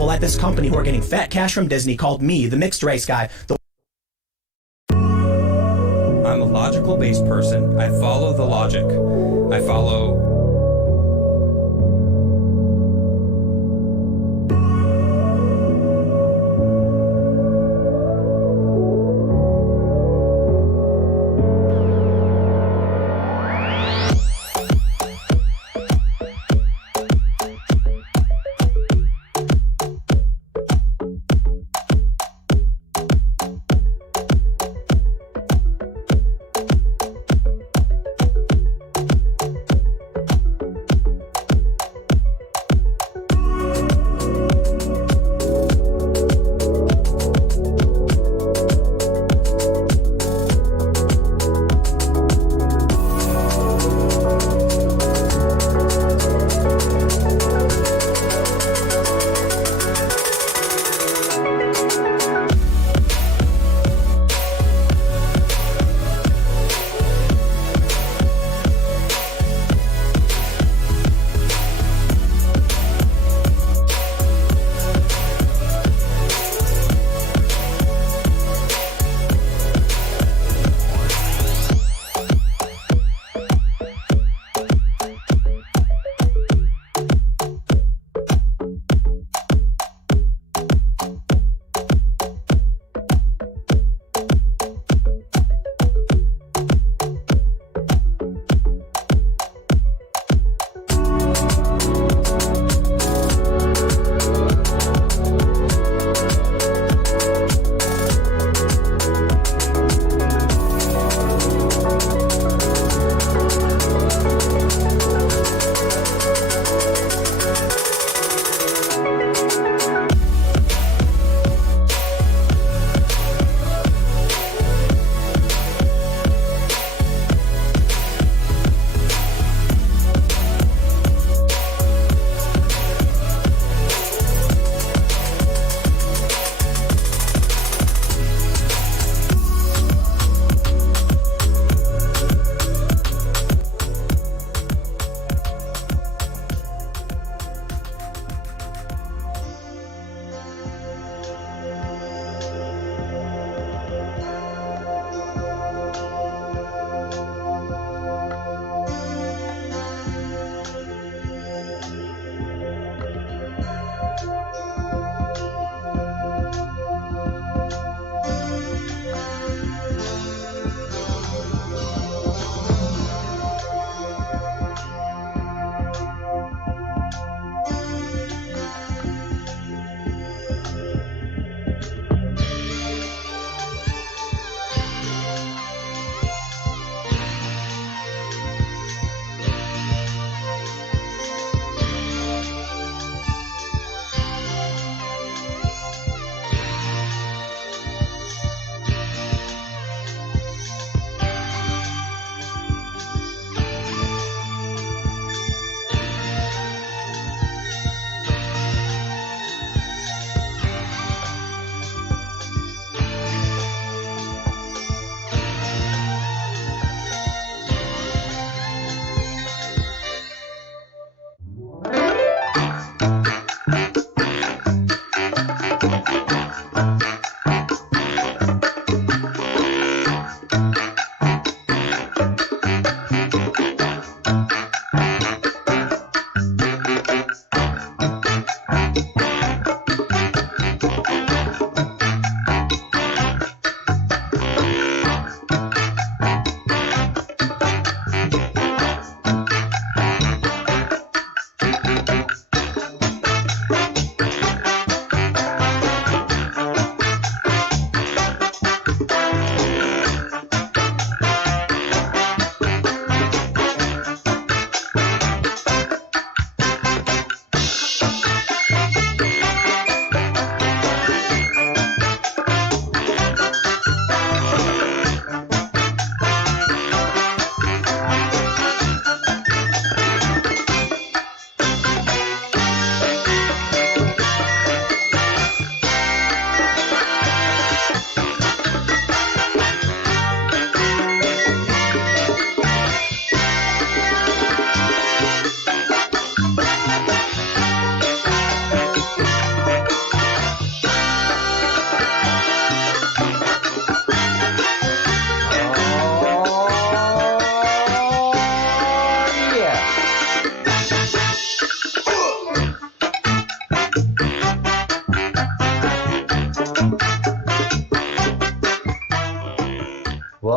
people at this company who are getting fat cash from Disney called me, the mixed race guy. I'm a logical-based person. I follow the logic. I follow...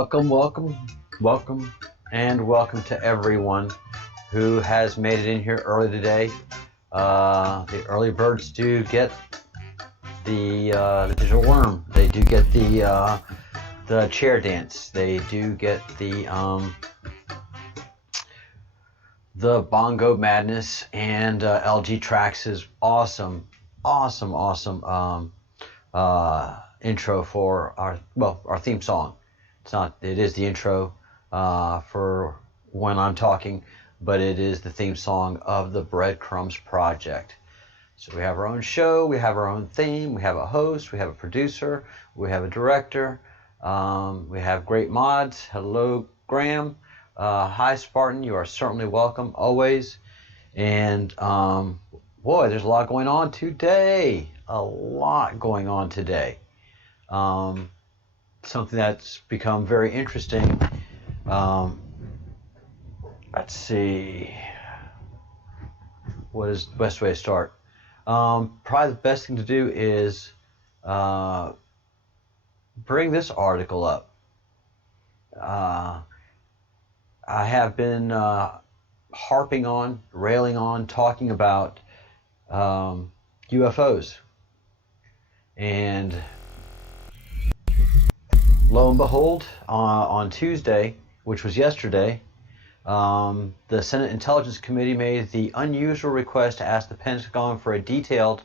Welcome, welcome, welcome, and welcome to everyone who has made it in here early today. The early birds do get the digital worm. They do get the chair dance. They do get the bongo madness, and LG Trax's awesome intro for our theme song. It is the intro for when I'm talking, but it is the theme song of the Breadcrumbs project. So we have our own show, we have our own theme, we have a host, we have a producer, we have a director, we have great mods. Hello, Graham. Hi, Spartan. You are certainly welcome always. And boy, there's a lot going on today. Something that's become very interesting. Let's see. What is the best way to start? Probably the best thing to do is bring this article up. I have been railing on, talking about UFOs. And lo and behold, on Tuesday, which was yesterday, the Senate Intelligence Committee made the unusual request to ask the Pentagon for a detailed,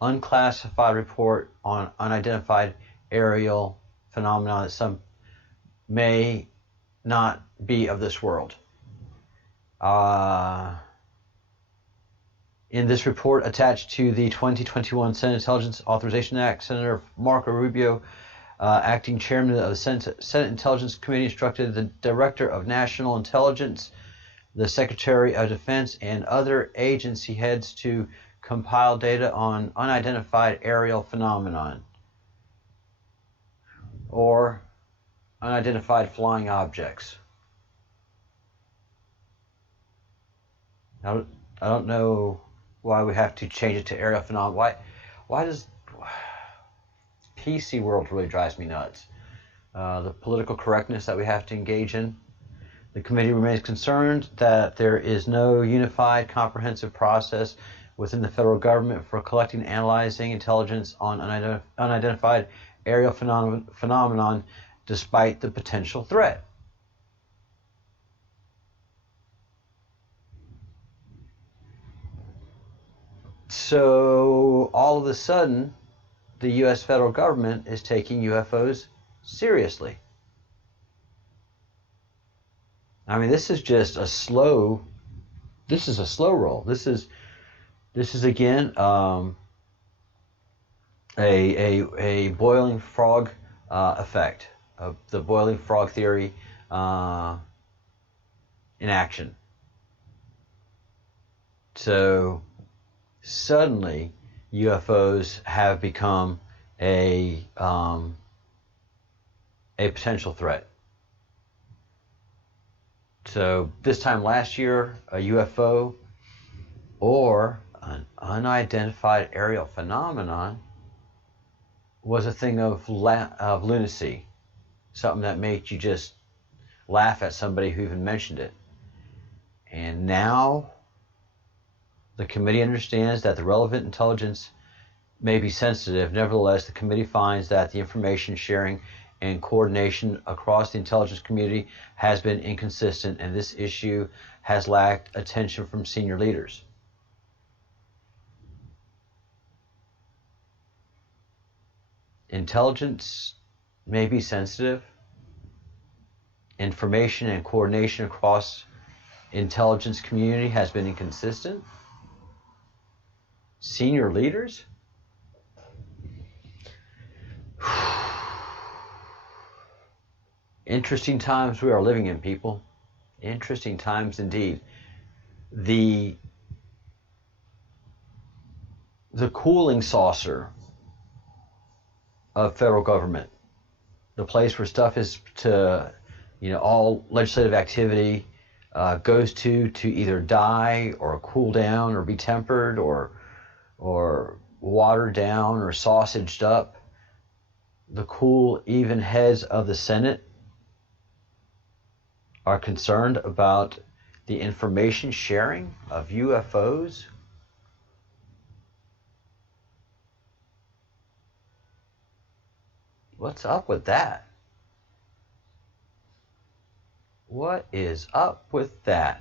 unclassified report on unidentified aerial phenomena that some may not be of this world. In this report attached to the 2021 Senate Intelligence Authorization Act, Senator Marco Rubio, acting chairman of the Senate Intelligence Committee, instructed the Director of National Intelligence, the Secretary of Defense, and other agency heads to compile data on unidentified aerial phenomenon or unidentified flying objects. I don't know why we have to change it to aerial phenomenon. Why does PC world really drives me nuts? The political correctness that we have to engage in. The committee remains concerned that there is no unified, comprehensive process within the federal government for collecting and analyzing intelligence on unidentified aerial phenomenon despite the potential threat. So all of a sudden, the U.S. federal government is taking UFOs seriously. I mean, this is just a slow roll. This is again a boiling frog effect of the boiling frog theory in action. So suddenly UFOs have become a potential threat. So this time last year, a UFO or an unidentified aerial phenomenon was a thing of lunacy, something that made you just laugh at somebody who even mentioned it. And now the committee understands that the relevant intelligence may be sensitive. Nevertheless, the committee finds that the information sharing and coordination across the intelligence community has been inconsistent, and this issue has lacked attention from senior leaders. Intelligence may be sensitive. Information and coordination across intelligence community has been inconsistent. Senior leaders? Interesting times we are living in, people. Interesting times indeed. The cooling saucer of federal government, the place where stuff is to, all legislative activity goes to either die or cool down or be tempered or watered down or sausaged up. The cool, even heads of the Senate are concerned about the information sharing of UFOs? What's up with that? What is up with that?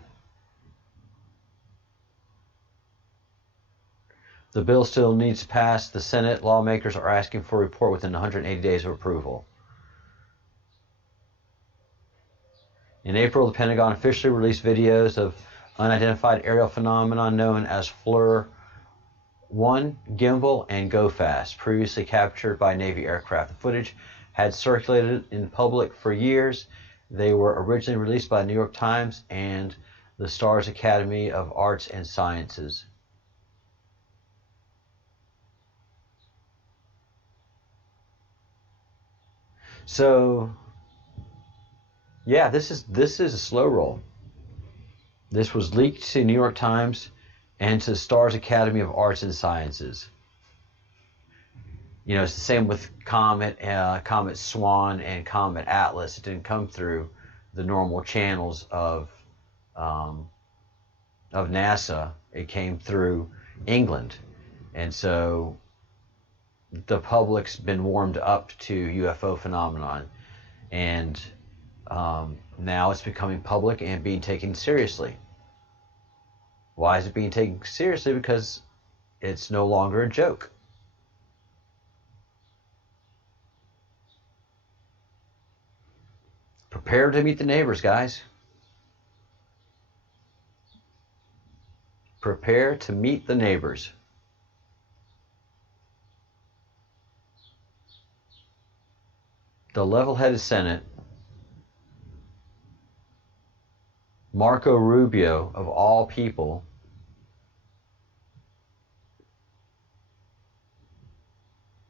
The bill still needs to pass the Senate. Lawmakers are asking for a report within 180 days of approval. In April, the Pentagon officially released videos of unidentified aerial phenomenon known as FLIR 1, Gimbal, and Go Fast, previously captured by Navy aircraft. The footage had circulated in public for years. They were originally released by the New York Times and the Stars Academy of Arts and Sciences. So, yeah, this is a slow roll. This was leaked to New York Times and to the Stars Academy of Arts and Sciences. You know, it's the same with Comet Swan and Comet Atlas. It didn't come through the normal channels of NASA. It came through England, and so the public's been warmed up to UFO phenomenon, and now it's becoming public and being taken seriously. Why is it being taken seriously? Because it's no longer a joke. Prepare to meet the neighbors, guys. Prepare to meet the neighbors. The level-headed Senate, Marco Rubio, of all people,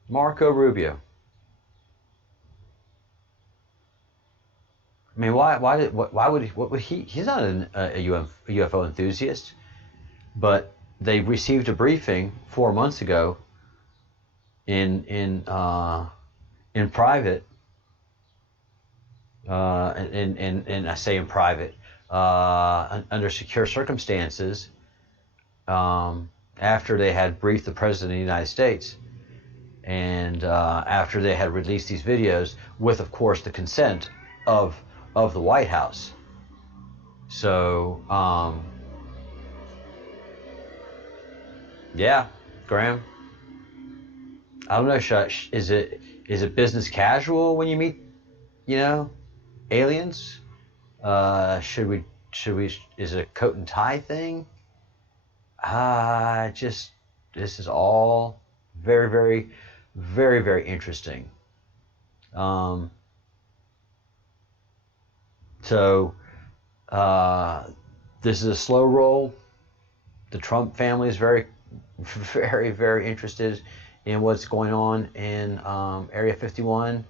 Marco Rubio. I mean, why would he? He's not a UFO enthusiast, but they received a briefing 4 months ago in private. And I say in private, under secure circumstances, after they had briefed the President of the United States, and after they had released these videos, with, of course, the consent of the White House. So, yeah, Graham. I don't know. Is it business casual when you meet, aliens? Should we? Is it a coat and tie thing? This is all very, very, very, very interesting. So this is a slow roll. The Trump family is very, very, very interested in what's going on in Area 51,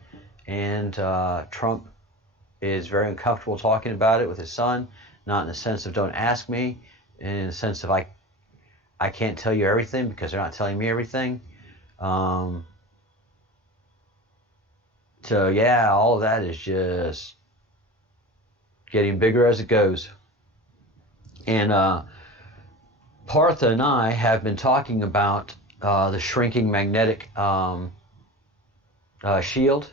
and Trump is very uncomfortable talking about it with his son, not in the sense of don't ask me, in the sense of I can't tell you everything because they're not telling me everything. So yeah, all of that is just getting bigger as it goes. And Partha and I have been talking about the shrinking magnetic shield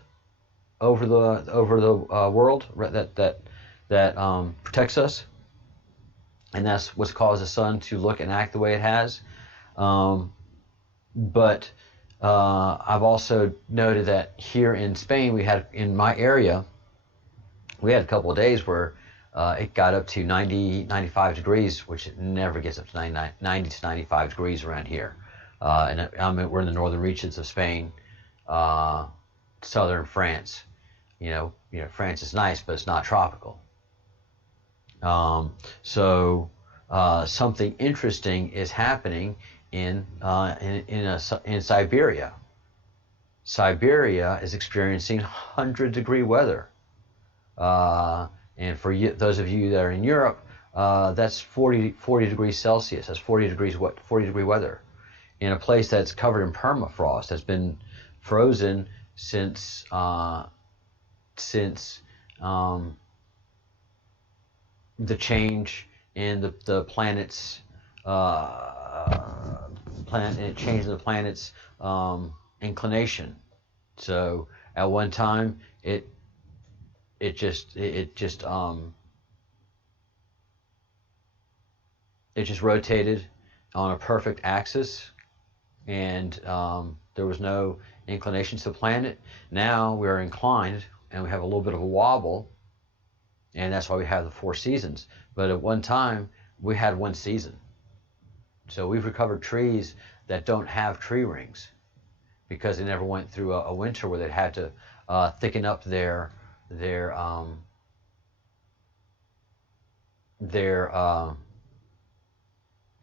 over the world that protects us, and that's what's caused the sun to look and act the way it has. But I've also noted that here in Spain, in my area, we had a couple of days where it got up to 95 degrees, which it never gets up to 90 to 95 degrees around here. We're in the northern reaches of Spain, southern France. France is nice, but it's not tropical. So something interesting is happening in Siberia. Siberia is experiencing 100-degree weather. And for those of you that are in Europe, that's 40 degrees Celsius. That's 40 degree weather in a place that's covered in permafrost, that's been frozen since the change in the planet's change in the planet's inclination. So at one time it just rotated on a perfect axis, and there was no inclination to the planet. Now we're inclined and we have a little bit of a wobble, and that's why we have the 4 seasons. But at one time we had 1 season. So we've recovered trees that don't have tree rings because they never went through a winter where they had to thicken up their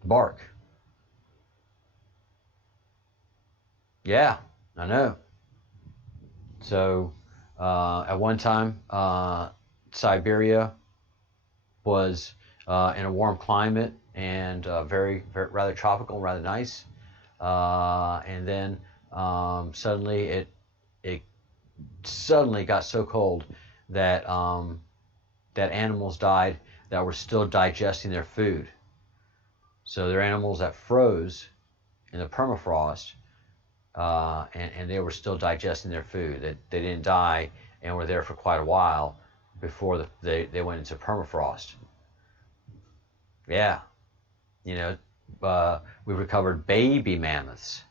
bark. Yeah, I know. So at one time, Siberia was in a warm climate and very rather tropical, rather nice. And then suddenly it suddenly got so cold that that animals died that were still digesting their food. So they're animals that froze in the permafrost, and they were still digesting their food. They didn't die and were there for quite a while before they went into permafrost. Yeah, you know, we recovered baby mammoths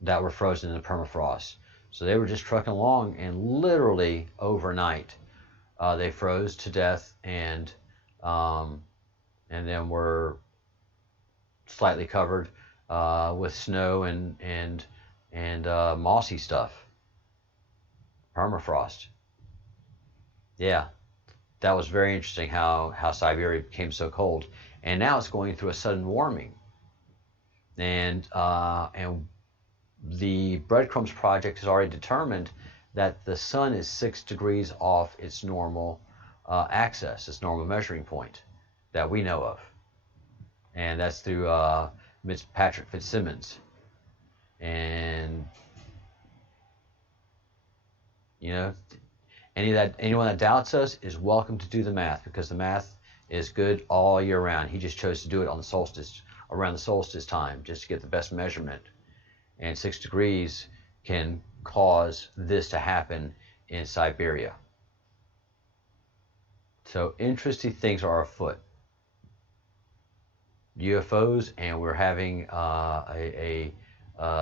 that were frozen in the permafrost. So they were just trucking along, and literally overnight they froze to death, and then were slightly covered with snow and mossy stuff. Permafrost. Yeah, that was very interesting how Siberia became so cold, and now it's going through a sudden warming. And the Breadcrumbs project has already determined that the sun is 6 degrees off its normal axis, its normal measuring point that we know of, and that's through Patrick Fitzsimmons. And you know, anyone that doubts us is welcome to do the math, because the math is good all year round. He just chose to do it on the solstice, around the solstice time, just to get the best measurement. And 6 degrees can cause this to happen in Siberia. So interesting things are afoot. UFOs, and we're having a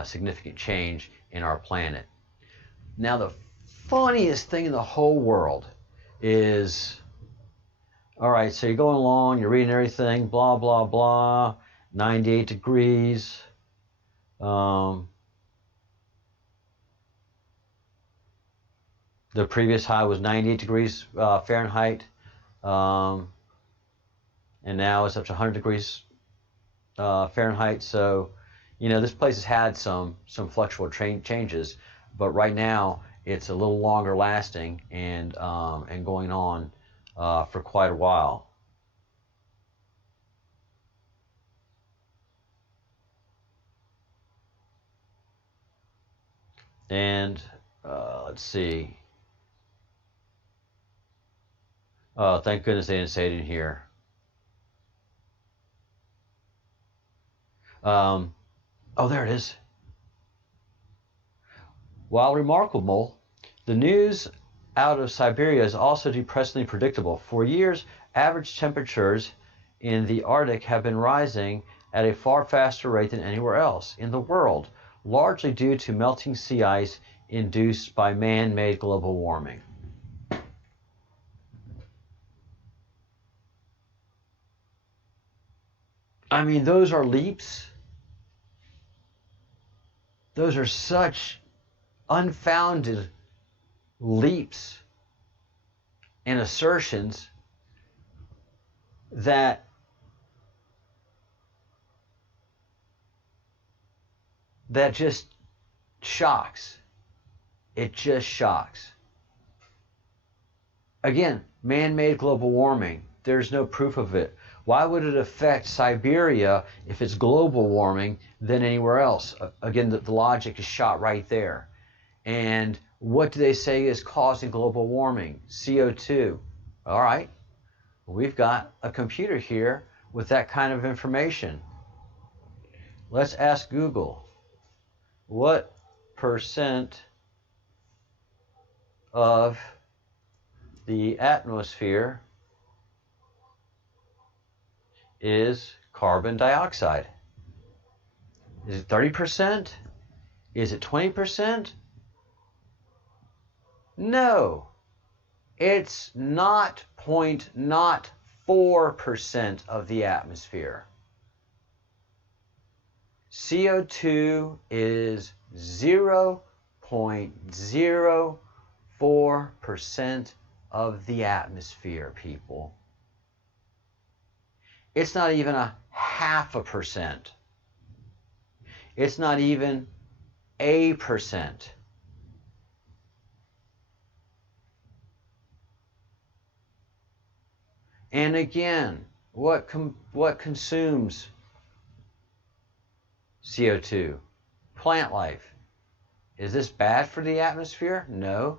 significant change in our planet. Now, the funniest thing in the whole world is, all right, so you're going along, you're reading everything, blah, blah, blah, 98 degrees. The previous high was 98 degrees Fahrenheit, and now it's up to 100 degrees Fahrenheit. So, you know, this place has had some fluctual changes, but right now it's a little longer lasting and going on for quite a while. And let's see. Oh, thank goodness they didn't say it in here. Oh, there it is. While remarkable, the news out of Siberia is also depressingly predictable. For years, average temperatures in the Arctic have been rising at a far faster rate than anywhere else in the world, largely due to melting sea ice induced by man-made global warming. I mean, those are leaps. Those are such unfounded leaps and assertions that just shocks. It just shocks. Again, man-made global warming. There's no proof of it. Why would it affect Siberia if it's global warming than anywhere else? Again, the logic is shot right there. And what do they say is causing global warming? CO2. All right, We've got a computer here with that kind of information. Let's ask Google, what percent of the atmosphere is carbon dioxide? Is it 30%? Is it 20%? No, it's not 0.04% of the atmosphere. CO2 is 0.04% of the atmosphere, people. It's not even a 0.5%. It's not even 1%. And again, what consumes CO2? Plant life. Is this bad for the atmosphere? No.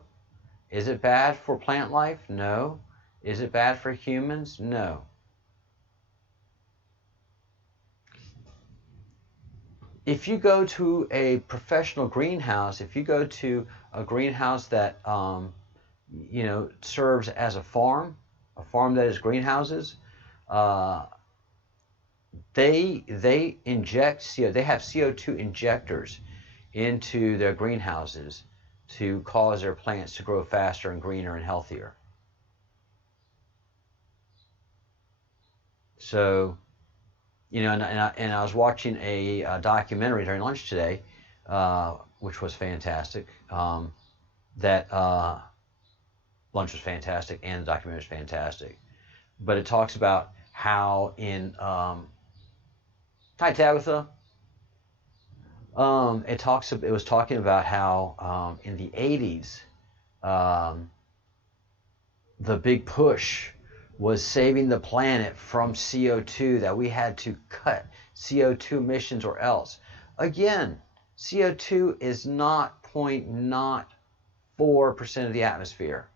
Is it bad for plant life? No. Is it bad for humans? No. If you go to a professional greenhouse, if you go to a greenhouse that serves as a farm that is greenhouses, they inject CO. They have CO2 injectors into their greenhouses to cause their plants to grow faster and greener and healthier. So, and I was watching a documentary during lunch today, which was fantastic. That lunch was fantastic, and the documentary was fantastic. But it talks about how in hi Tabitha. It was talking about how in the 80s, the big push was saving the planet from CO2, that we had to cut CO2 emissions or else. Again, CO2 is not 0.04% of the atmosphere.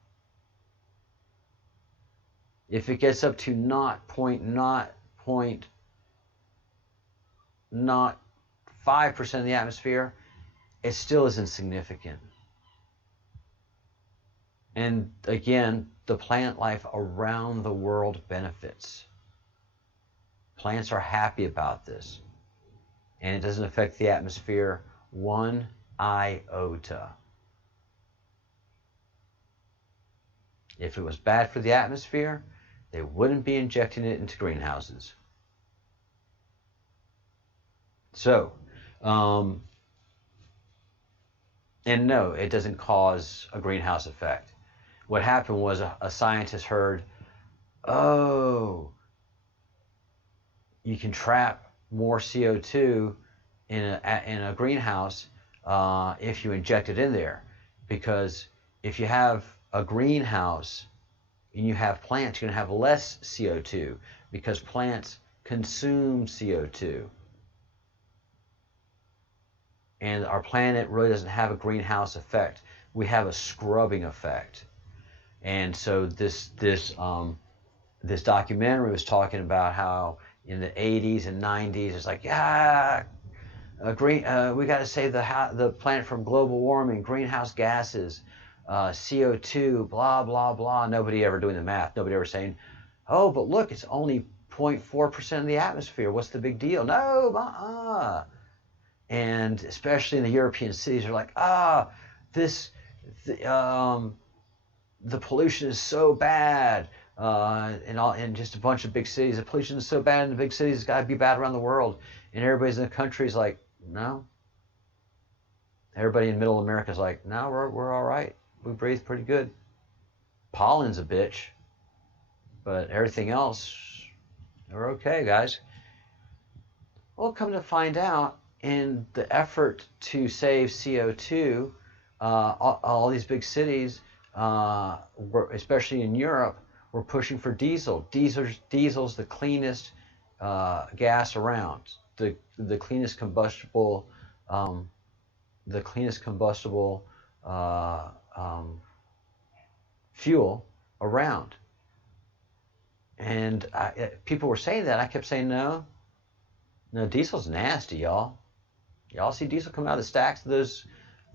If it gets up to 0.05% of the atmosphere, it still is insignificant. And again, the plant life around the world benefits. Plants are happy about this. And it doesn't affect the atmosphere one iota. If it was bad for the atmosphere, they wouldn't be injecting it into greenhouses. So, and no, it doesn't cause a greenhouse effect. What happened was a scientist heard, oh, you can trap more CO2 in a greenhouse if you inject it in there. Because if you have a greenhouse and you have plants, you're going to have less CO2 because plants consume CO2. And our planet really doesn't have a greenhouse effect. We have a scrubbing effect. And so this documentary was talking about how in the 80s and 90s, it's like, we got to save the planet from global warming, greenhouse gases, CO2, blah, blah, blah. Nobody ever doing the math. Nobody ever saying, oh, but look, it's only 0.4% of the atmosphere. What's the big deal? No, And especially in the European cities, they're like, the pollution is so bad. In just a bunch of big cities, the pollution is so bad in the big cities, it's got to be bad around the world. And everybody's in the country is like, no. Everybody in middle America is like, no, we're all right. We breathe pretty good. Pollen's a bitch, but everything else, we're okay, guys. Well, come to find out, in the effort to save CO2, all these big cities, especially in Europe, were pushing for diesel. Diesel's the cleanest gas around, the cleanest combustible, fuel around. And people were saying that. I kept saying, no, diesel's nasty, y'all. Y'all see diesel come out of the stacks of those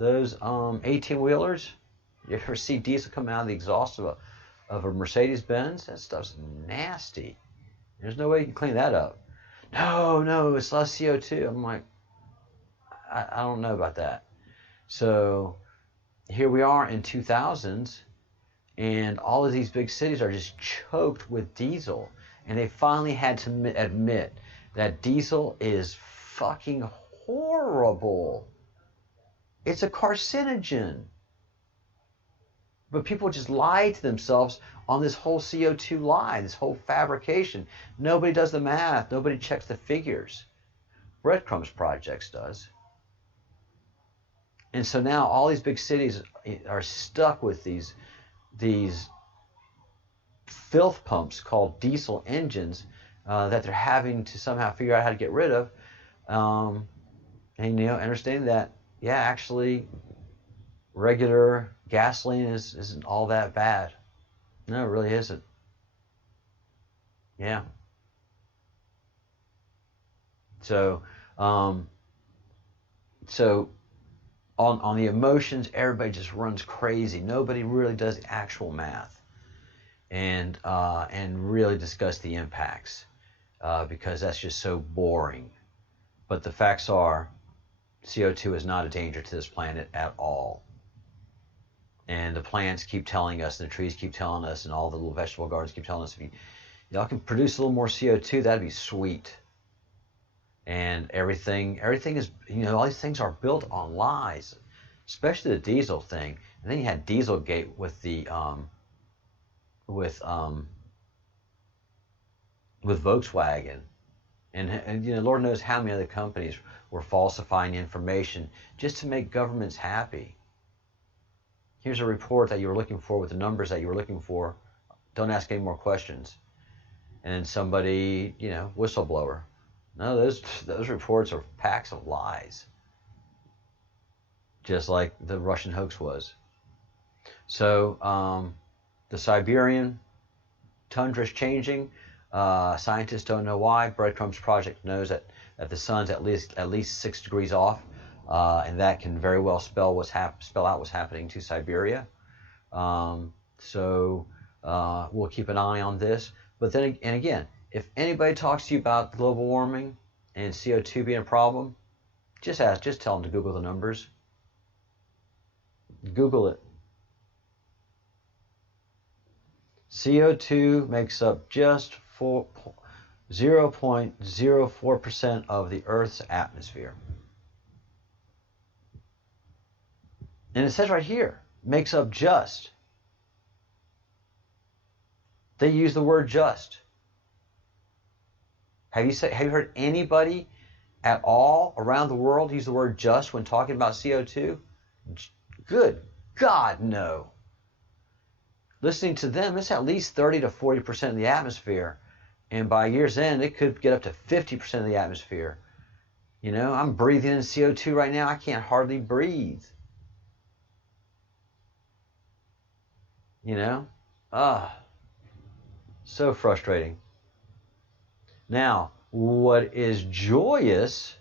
18-wheelers? You ever see diesel come out of the exhaust of a Mercedes-Benz? That stuff's nasty. There's no way you can clean that up. No, it's less CO2. I'm like, I don't know about that. So here we are in 2000s, and all of these big cities are just choked with diesel. And they finally had to admit that diesel is fucking horrible. It's a carcinogen. But people just lie to themselves on this whole CO2 lie, this whole fabrication. Nobody does the math. Nobody checks the figures. Breadcrumbs Projects does. And so now all these big cities are stuck with these filth pumps called diesel engines that they're having to somehow figure out how to get rid of. And understanding that, yeah, actually, regular gasoline isn't all that bad. No, it really isn't. Yeah. So, on the emotions, everybody just runs crazy. Nobody really does actual math, and really discuss the impacts, because that's just so boring. But the facts are, CO2 is not a danger to this planet at all. And the plants keep telling us, and the trees keep telling us, and all the little vegetable gardens keep telling us, if y'all can produce a little more CO2, that'd be sweet. And everything is, all these things are built on lies, especially the diesel thing. And then you had Dieselgate with Volkswagen, and Lord knows how many other companies were falsifying information just to make governments happy. Here's a report that you were looking for with the numbers that you were looking for. Don't ask any more questions. And then somebody, whistleblower. No, those reports are packs of lies. Just like the Russian hoax was. So the Siberian tundra is changing. Scientists don't know why. Breadcrumbs Project knows that the sun's at least 6 degrees off, and that can very well spell out what's happening to Siberia. So we'll keep an eye on this. But then again, if anybody talks to you about global warming and CO2 being a problem, just tell them to Google the numbers. Google it. CO2 makes up just 0.04% of the Earth's atmosphere. And it says right here, makes up just. They use the word just. Have you heard anybody at all around the world use the word just when talking about CO2? Good God, no. Listening to them, it's at least 30 to 40% of the atmosphere. And by year's end, it could get up to 50% of the atmosphere. I'm breathing in CO2 right now. I can't hardly breathe. So frustrating. Now, what is joyous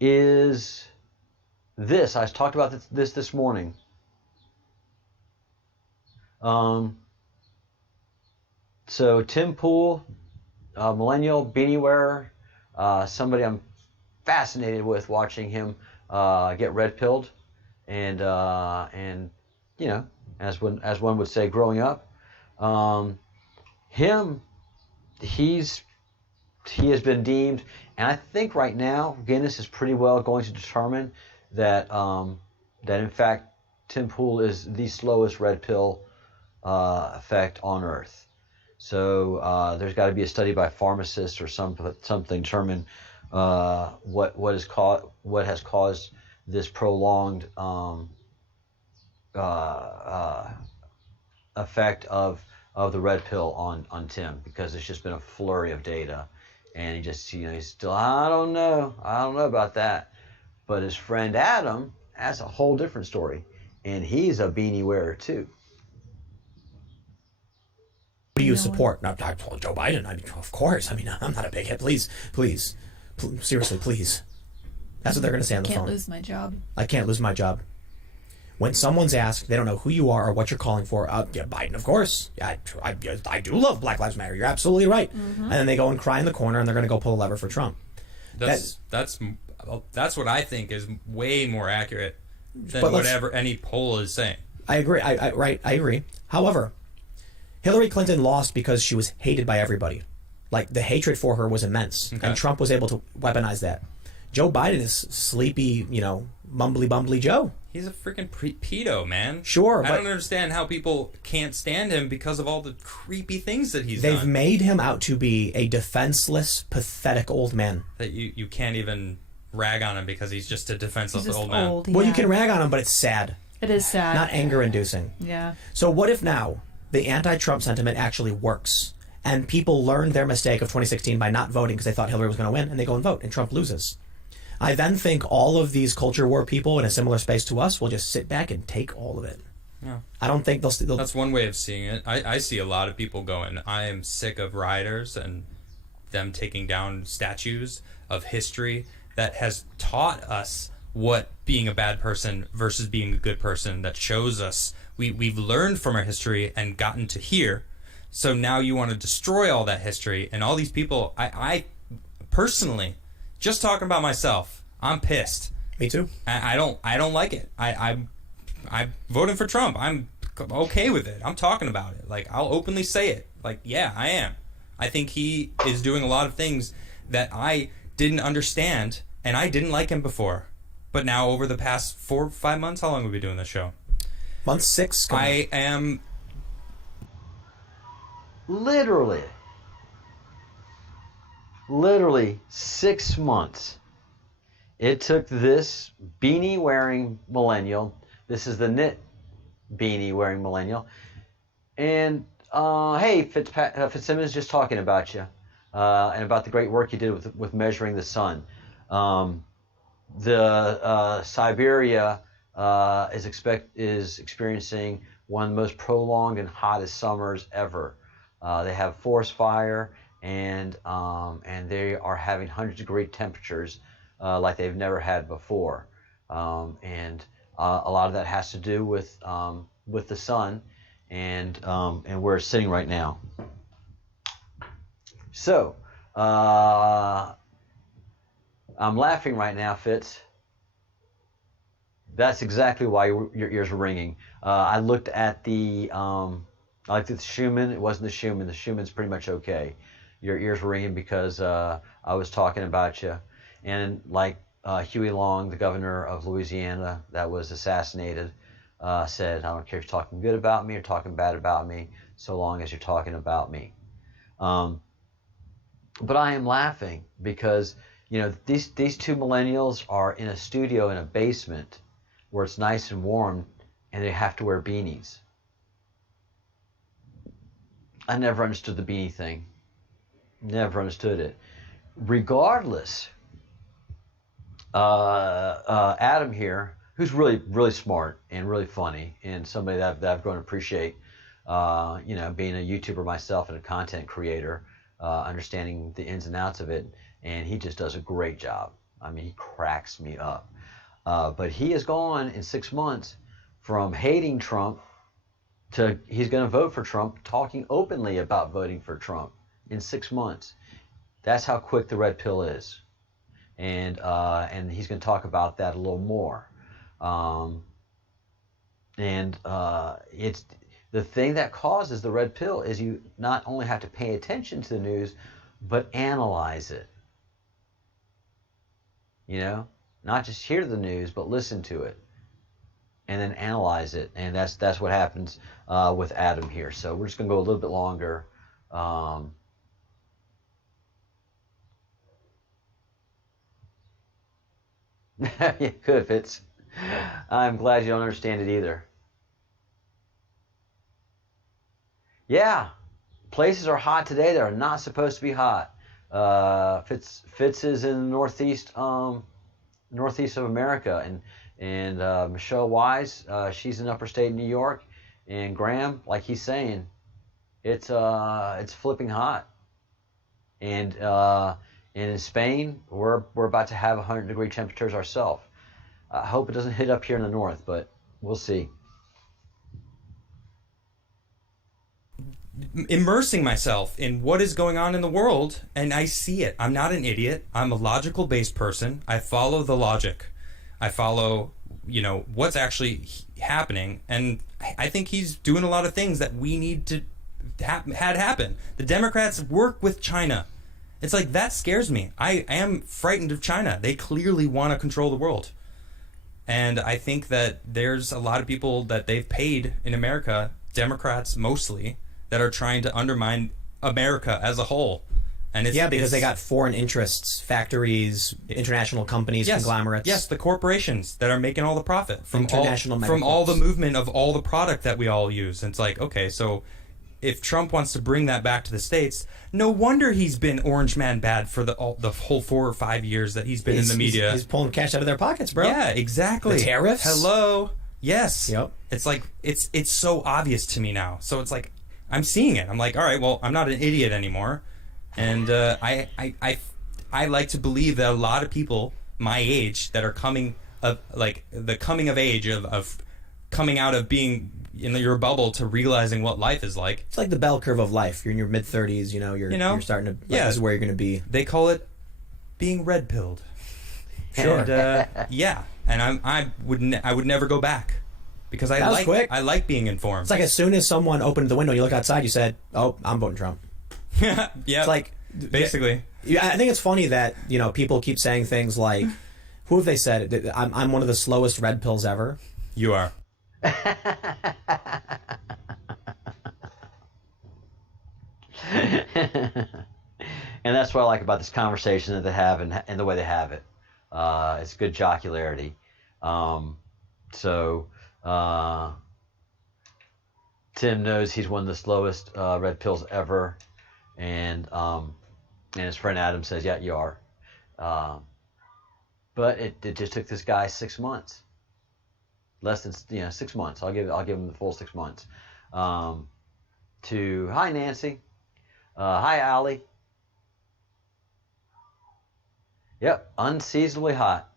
is this. I talked about this morning. So Tim Pool, millennial beanie wearer, somebody I'm fascinated with watching him get red pilled, and as one would say, growing up, he has been deemed, and I think right now Guinness is pretty well going to determine that in fact Tim Pool is the slowest red pill effect on Earth. So there's got to be a study by pharmacists or something determine what has caused this prolonged effect of the red pill on Tim, because it's just been a flurry of data, and he just he's still, I don't know about that. But his friend Adam, that's a whole different story, and he's a beanie wearer too. you support? No, Joe Biden. I mean, of course. I mean, I'm not a big hit. Please, seriously, please. That's what they're going to say on the phone. Can't lose my job. I can't lose my job. When someone's asked, they don't know who you are or what you're calling for. Yeah, Biden, of course. Yeah, I do love Black Lives Matter. You're absolutely right. And then they go and cry in the corner, and they're going to go pull a lever for Trump. That's what I think is way more accurate than whatever any poll is saying. I agree. I agree. However, Hillary Clinton lost because she was hated by everybody. Like, the hatred for her was immense, and Trump was able to weaponize that. Joe Biden is sleepy, mumbly bumbly Joe. He's a freaking pedo, man. Sure, I don't understand how people can't stand him because of all the creepy things that he's done. They've done. made him out to be a defenseless, pathetic old man. That you can't even rag on him because he's just a defenseless old man. Well, you can rag on him, but it's sad. It is sad. Not anger-inducing. Yeah. So what if now the anti-Trump sentiment actually works, and people learned their mistake of 2016 by not voting because they thought Hillary was going to win, and they go and vote, and Trump loses? I then think all of these culture war people in a similar space to us will just sit back and take all of it. Yeah. I don't think they'll... That's one way of seeing it. I see a lot of people going, I am sick of rioters and them taking down statues of history that has taught us what being a bad person versus being a good person, that shows us we've learned from our history and gotten to here. So now you want to destroy all that history, and all these people, I personally, just talking about myself, I'm pissed. Me too. I don't like it. I'm voting for Trump. I'm okay with it. I'm talking about it. Like, I'll openly say it. Like, yeah, I am. I think he is doing a lot of things that I didn't understand, and I didn't like him before. But now, over the past 4 or 5 months, how long have we been doing this show? Month 6. I am... Literally 6 months. It took this beanie-wearing millennial. This is the knit beanie-wearing millennial. And, hey, Fitzsimmons, just talking about you. And about the great work you did with measuring the sun. Siberia is experiencing one of the most prolonged and hottest summers ever. They have forest fire, and they are having 100-degree temperatures like they've never had before. And a lot of that has to do with the sun and where it's sitting right now. So, I'm laughing right now, Fitz. That's exactly why your ears were ringing. I looked at the Schumann. It wasn't the Schumann. The Schumann's pretty much okay. Your ears were ringing because I was talking about you. And like Huey Long, the governor of Louisiana that was assassinated, said, I don't care if you're talking good about me or talking bad about me, so long as you're talking about me. But I am laughing because, these two millennials are in a studio in a basement where it's nice and warm, and they have to wear beanies. I never understood the beanie thing. Never understood it. Regardless, Adam here, who's really, really smart and really funny, and somebody that I've grown to appreciate, being a YouTuber myself and a content creator, understanding the ins and outs of it, and he just does a great job. I mean, he cracks me up. But he has gone in 6 months from hating Trump to he's going to vote for Trump, talking openly about voting for Trump in 6 months. That's how quick the red pill is. And he's going to talk about that a little more. It's the thing that causes the red pill is you not only have to pay attention to the news, but analyze it. Not just hear the news, but listen to it, and then analyze it. And that's what happens with Adam here. So we're just going to go a little bit longer. Yeah, good, Fitz. I'm glad you don't understand it either. Yeah, places are hot today that are not supposed to be hot. Fitz is in the northeast of America, and Michelle Wise, she's in upper state New York, and Graham, like he's saying, It's flipping hot, and in Spain we're about to have 100-degree temperatures ourselves. I hope it doesn't hit up here in the north, but we'll see. Immersing myself in what is going on in the world, and I see it. I'm not an idiot. I'm a logical based person. I follow the logic. I follow, what's actually happening, and I think he's doing a lot of things that we need to had happen. The Democrats work with China. It's like, that scares me. I am frightened of China. They clearly want to control the world. And I think that there's a lot of people that they've paid in America, Democrats mostly, that are trying to undermine America as a whole. And because they got foreign interests, factories, international companies, conglomerates. Yes, the corporations that are making all the profit from international all the movement of all the product that we all use. And it's like, okay, so if Trump wants to bring that back to the States, no wonder he's been Orange Man bad for the whole 4 or 5 years that he's been in the media. He's pulling cash out of their pockets, bro. Yeah, exactly. The tariffs. Hello. Yes. Yep. It's like it's so obvious to me now. So it's like I'm seeing it. I'm like, all right, well, I'm not an idiot anymore, and I like to believe that a lot of people my age that are coming of like the coming of age of coming out of being in your bubble to realizing what life is like. It's like the bell curve of life. You're in your mid-30s. You're starting to. This is where you're going to be. They call it being red pilled. Sure. And and I would never go back. Because I like being informed. It's like as soon as someone opened the window and you look outside, you said, "Oh, I'm voting Trump." Yeah. It's like basically. I think it's funny that people keep saying things like, "Who have they said? I'm one of the slowest red pills ever." You are. And that's what I like about this conversation that they have and the way they have it. It's good jocularity. Tim knows he's one of the slowest red pills ever, and his friend Adam says, "Yeah, you are." But it just took this guy 6 months, less than 6 months. I'll give him the full 6 months. Hi Nancy, hi Allie. Yep, unseasonably hot.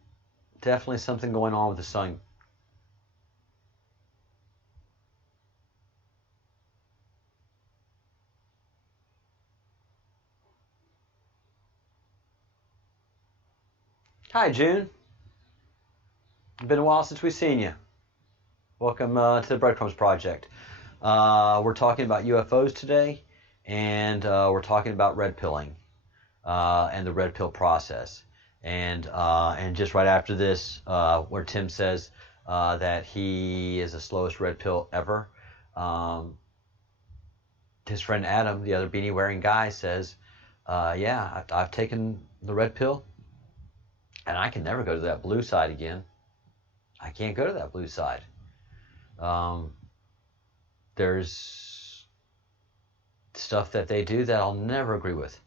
Definitely something going on with the sun. Hi, June. It's been a while since we've seen you. Welcome to the Breadcrumbs Project. We're talking about UFOs today, and we're talking about red pilling and the red pill process. And just right after this, where Tim says that he is the slowest red pill ever, his friend Adam, the other beanie-wearing guy, says, "Yeah, I've taken the red pill, and I can never go to that blue side again. I can't go to that blue side. There's stuff that they do that I'll never agree with.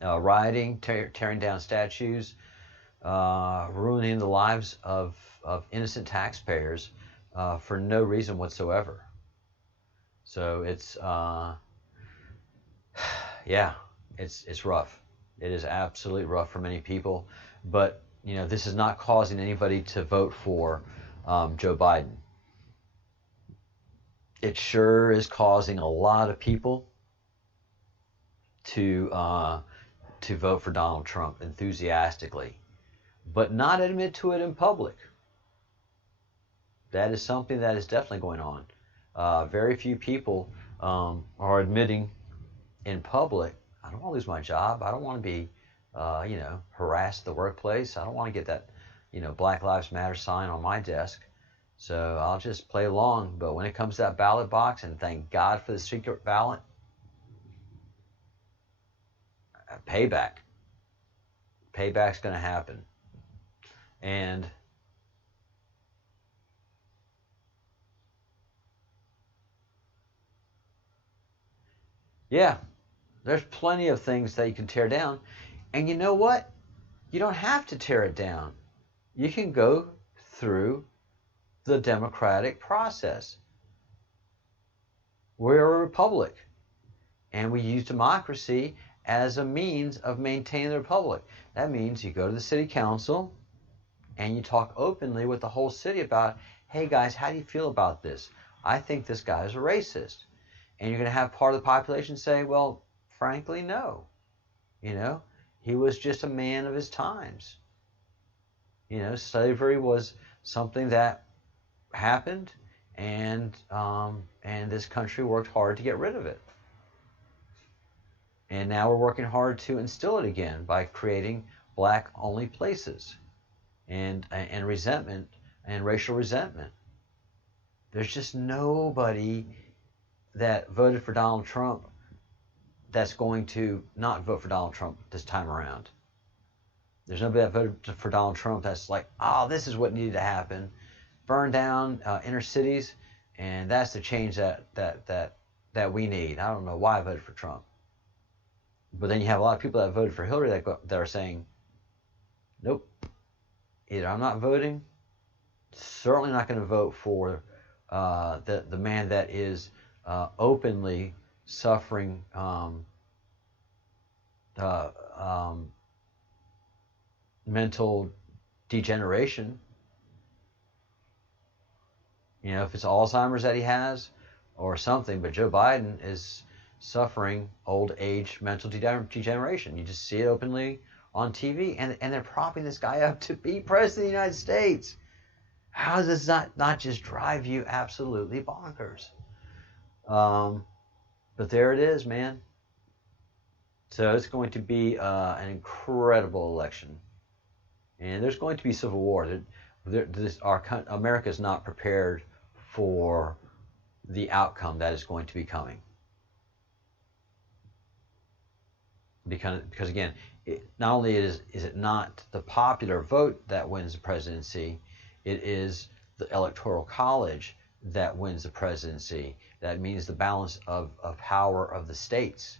Rioting, tearing down statues, ruining the lives of innocent taxpayers for no reason whatsoever." So it's it's rough. It is absolutely rough for many people, but this is not causing anybody to vote for Joe Biden. It sure is causing a lot of people to vote for Donald Trump enthusiastically, but not admit to it in public. That is something that is definitely going on. Very few people are admitting in public, "I don't want to lose my job. I don't want to be, harassed at the workplace. I don't want to get that, Black Lives Matter sign on my desk. So I'll just play along." But when it comes to that ballot box, and thank God for the secret ballot, payback's going to happen. And yeah, there's plenty of things that you can tear down. And you know what? You don't have to tear it down. You can go through the democratic process. We're a republic, and we use democracy as a means of maintaining the republic. That means you go to the city council and you talk openly with the whole city about, hey guys, how do you feel about this? I think this guy is a racist. And you're going to have part of the population say, well, frankly, no. You know, he was just a man of his times. You know, slavery was something that happened, and this country worked hard to get rid of it. And now we're working hard to instill it again by creating black-only places and resentment and racial resentment. There's just nobody that voted for Donald Trump that's going to not vote for Donald Trump this time around. There's nobody that voted for Donald Trump that's like, oh, this is what needed to happen. Burn down inner cities, and that's the change that we need. I don't know why I voted for Trump. But then you have a lot of people that voted for Hillary that are saying, nope, either I'm not voting, certainly not going to vote for the man that is openly suffering mental degeneration. You know, if it's Alzheimer's that he has or something, but Joe Biden is suffering old age mental degeneration. You just see it openly on TV, and they're propping this guy up to be president of the United States. How does this not just drive you absolutely bonkers? But there it is, man. So it's going to be an incredible election. And there's going to be civil war. America is not prepared for the outcome that is going to be coming. Because again, not only is it not the popular vote that wins the presidency, it is the Electoral College that wins the presidency. That means the balance of power of the states,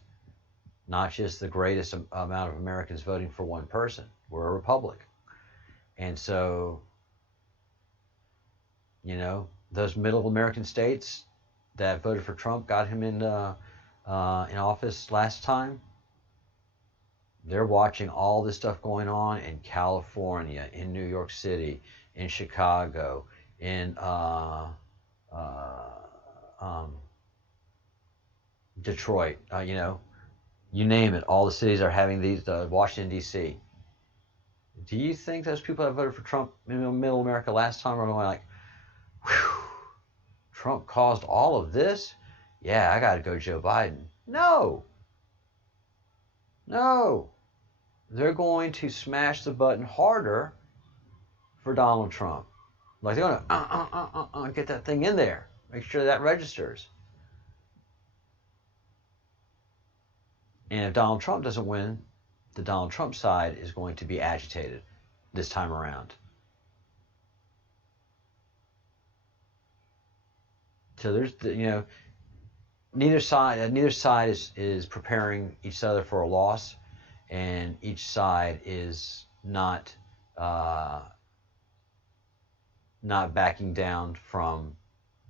not just the greatest amount of Americans voting for one person. We're a republic. And so, you know, those middle American states that voted for Trump, got him in office last time, they're watching all this stuff going on in California, in New York City, in Chicago, in Detroit, you know, you name it. All the cities are having these, Washington, D.C. Do you think those people that voted for Trump in middle America last time are going like, whew, Trump caused all of this? Yeah, I got to go Joe Biden. No. No. They're going to smash the button harder for Donald Trump. Like they're going to get that thing in there. Make sure that registers. And if Donald Trump doesn't win, the Donald Trump side is going to be agitated this time around. So there's, you know, neither side is preparing each other for a loss, and each side is not backing down from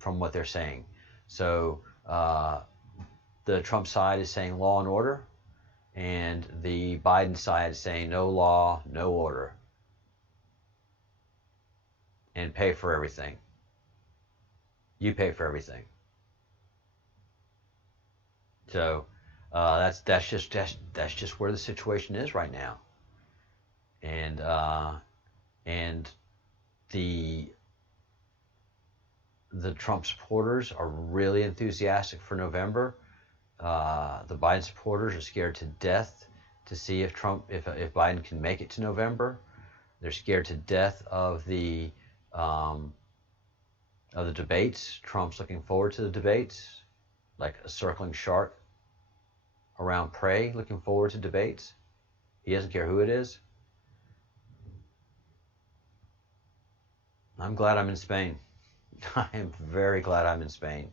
what they're saying. So the Trump side is saying law and order, and the Biden side is saying no law, no order, and pay for everything. You pay for everything. So that's just where the situation is right now, and the Trump supporters are really enthusiastic for November. The Biden supporters are scared to death to see if Biden can make it to November. They're scared to death of the debates. Trump's looking forward to the debates, like a circling shark around prey, looking forward to debates. He doesn't care who it is. I'm glad I'm in Spain. I am very glad I'm in Spain.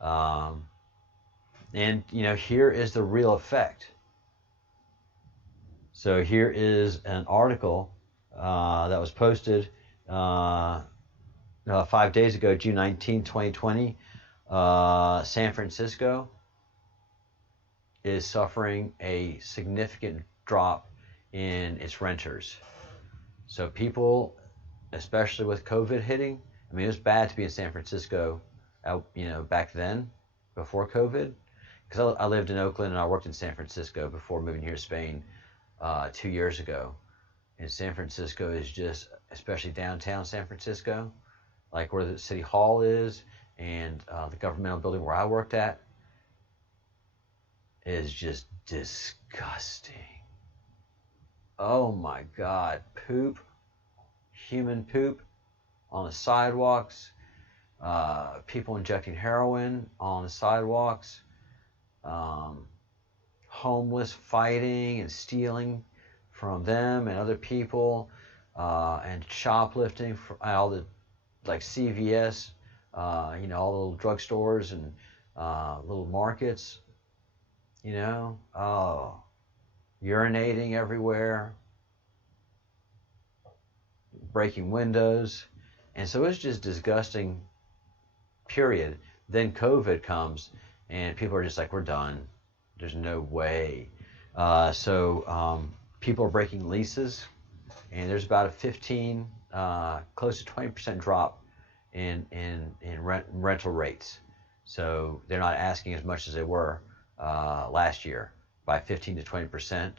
And, you know, here is the real effect. So here is an article that was posted 5 days ago, June 19, 2020. San Francisco is suffering a significant drop in its renters. So people, especially with COVID hitting, I mean, it was bad to be in San Francisco, back then, before COVID, because I lived in Oakland and I worked in San Francisco before moving here to Spain 2 years ago. And San Francisco is just, especially downtown San Francisco, like where the city hall is and the governmental building where I worked at, is just disgusting. Oh my God, poop, human poop on the sidewalks, people injecting heroin on the sidewalks, homeless fighting and stealing from them and other people, and shoplifting from all the, like CVS, all the little drugstores and little markets, urinating everywhere, breaking windows. And so it's just disgusting, period. Then COVID comes and people are just like, we're done. There's no way. So people are breaking leases, and there's about a 15, close to 20% drop in rental rates. So they're not asking as much as they were last year, by 15 to 20%.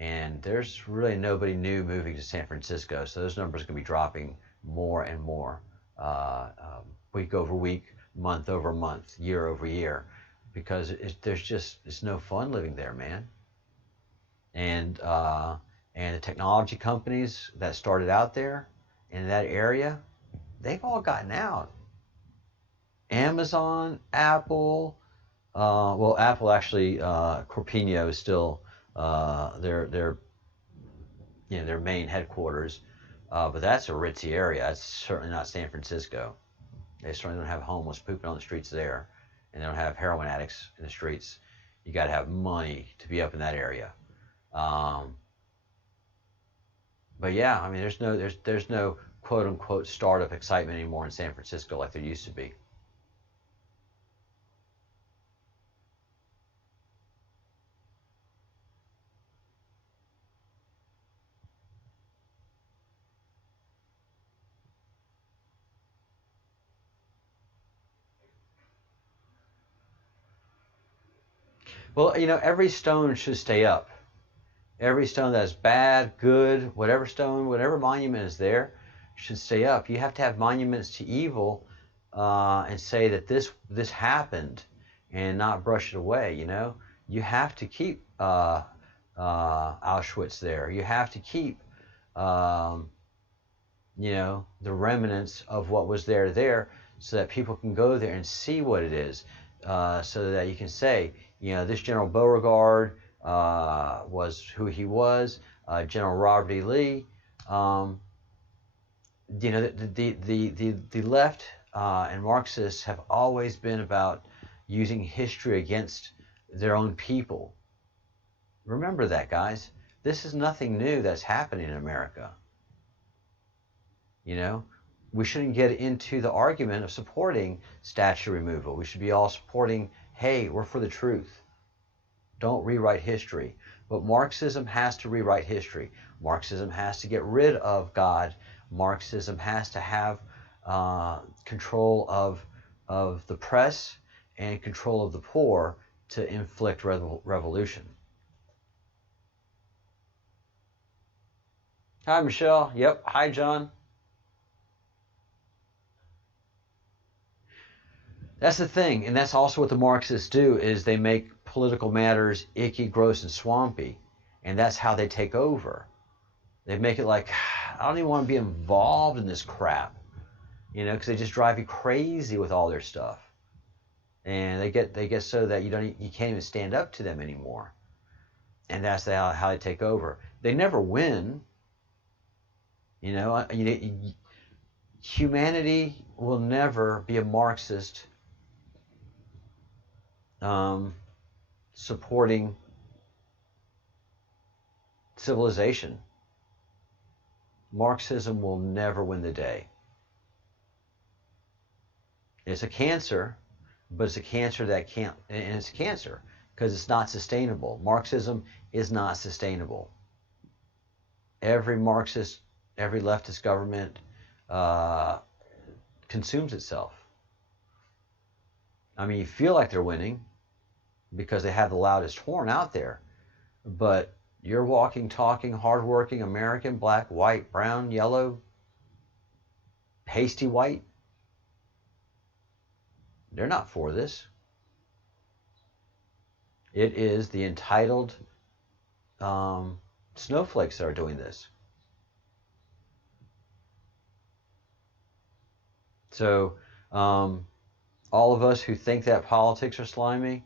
And there's really nobody new moving to San Francisco. So those numbers are going to be dropping more and more, week over week, month over month, year over year, because it's no fun living there, man. And the technology companies that started out there in that area, they've all gotten out. Amazon, Apple, Apple actually, Corpino is still their main headquarters, but that's a ritzy area. That's certainly not San Francisco. They certainly don't have homeless pooping on the streets there, and they don't have heroin addicts in the streets. You got to have money to be up in that area. But yeah, I mean, there's no quote unquote startup excitement anymore in San Francisco like there used to be. Well, every stone should stay up. Every stone that's bad, good, whatever stone, whatever monument is there, should stay up. You have to have monuments to evil, and say that this happened, and not brush it away. You have to keep Auschwitz there. You have to keep the remnants of what was there, so that people can go there and see what it is, so that you can say, this General Beauregard was who he was. General Robert E. Lee. The left and Marxists have always been about using history against their own people. Remember that, guys. This is nothing new that's happening in America. We shouldn't get into the argument of supporting statue removal. We should be all supporting, hey, we're for the truth. Don't rewrite history. But Marxism has to rewrite history. Marxism has to get rid of God. Marxism has to have control of the press and control of the poor to inflict revolution. Hi, Michelle. Yep. Hi, John. That's the thing, and that's also what the Marxists do, is they make political matters icky, gross, and swampy, and that's how they take over. They make it like, I don't even want to be involved in this crap, because they just drive you crazy with all their stuff, and they get so that you can't even stand up to them anymore, and that's how they take over. They never win. Humanity will never be a Marxist supporting civilization. Marxism will never win the day. It's a cancer, but it's a cancer that can't, and it's a cancer because it's not sustainable. Marxism is not sustainable. Every Marxist, every leftist government consumes itself. I mean, you feel like they're winning because they have the loudest horn out there, but you're walking, talking, hardworking American, black, white, brown, yellow, pasty white. They're not for this. It is the entitled snowflakes that are doing this. So all of us who think that politics are slimy,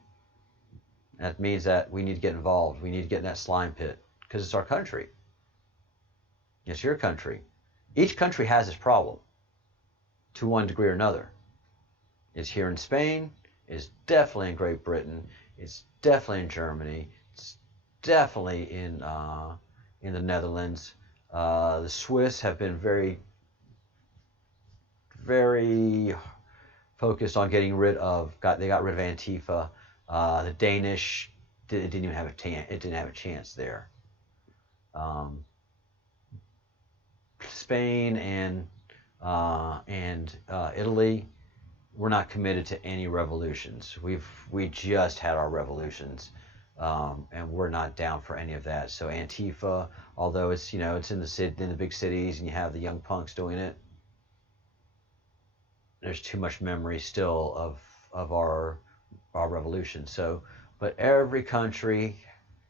that means that we need to get involved. We need to get in that slime pit because it's our country. It's your country. Each country has its problem to one degree or another. It's here in Spain. It's definitely in Great Britain. It's definitely in Germany. It's definitely in the Netherlands. The Swiss have been very, very focused on getting rid of. They got rid of Antifa. The Danish didn't even have a chance there. Spain and Italy, we're not committed to any revolutions. We just had our revolutions, and we're not down for any of that. So Antifa, although it's it's in the big cities and you have the young punks doing it, there's too much memory still of our revolution. So, but every country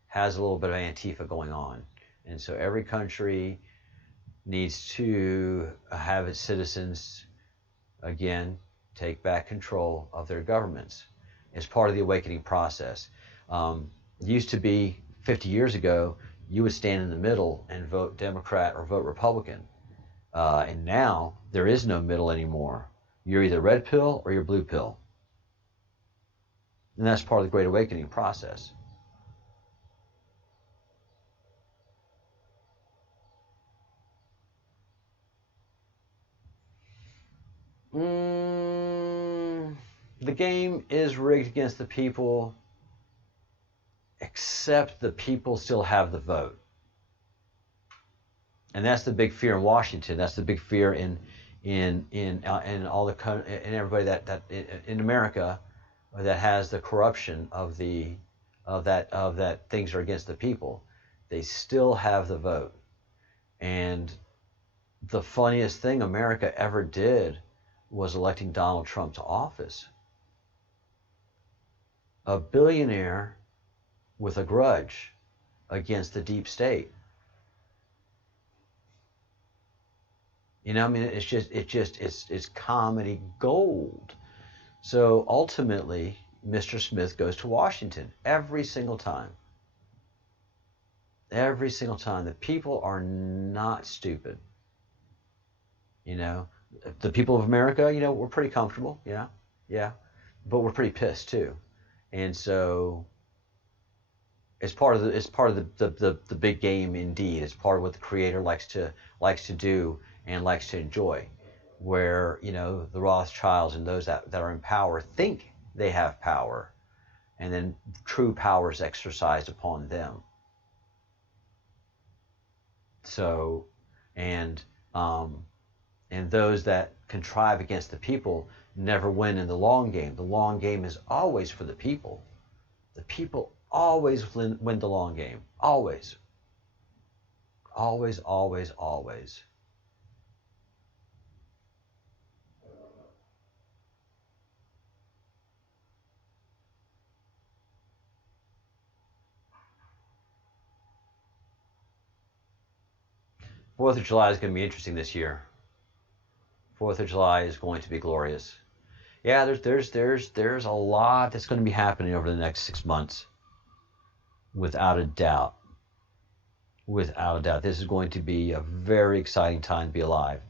has a little bit of Antifa going on, and so every country needs to have its citizens again take back control of their governments. It's part of the awakening process. It used to be 50 years ago, you would stand in the middle and vote Democrat or vote Republican. And now there is no middle anymore. You're either red pill or you're blue pill. And that's part of the Great Awakening process. The game is rigged against the people, except the people still have the vote. And that's the big fear in Washington. That's the big fear in all the in everybody that in America that has the corruption of that things are against the people. They still have the vote. And the funniest thing America ever did was electing Donald Trump to office. A billionaire with a grudge against the deep state. I mean, it's comedy gold. So ultimately, Mr. Smith goes to Washington every single time. Every single time. The people are not stupid. The people of America, we're pretty comfortable. Yeah. But we're pretty pissed too. And so it's part of the big game indeed. It's part of what the creator likes to do and likes to enjoy, where the Rothschilds and those that are in power think they have power, and then true power is exercised upon them. So, and those that contrive against the people never win in the long game. The long game is always for the people. The people always win the long game. Always. Always, always, always. Fourth of July is going to be interesting this year. 4th of July is going to be glorious. Yeah, there's a lot that's going to be happening over the next 6 months. Without a doubt. Without a doubt. This is going to be a very exciting time to be alive.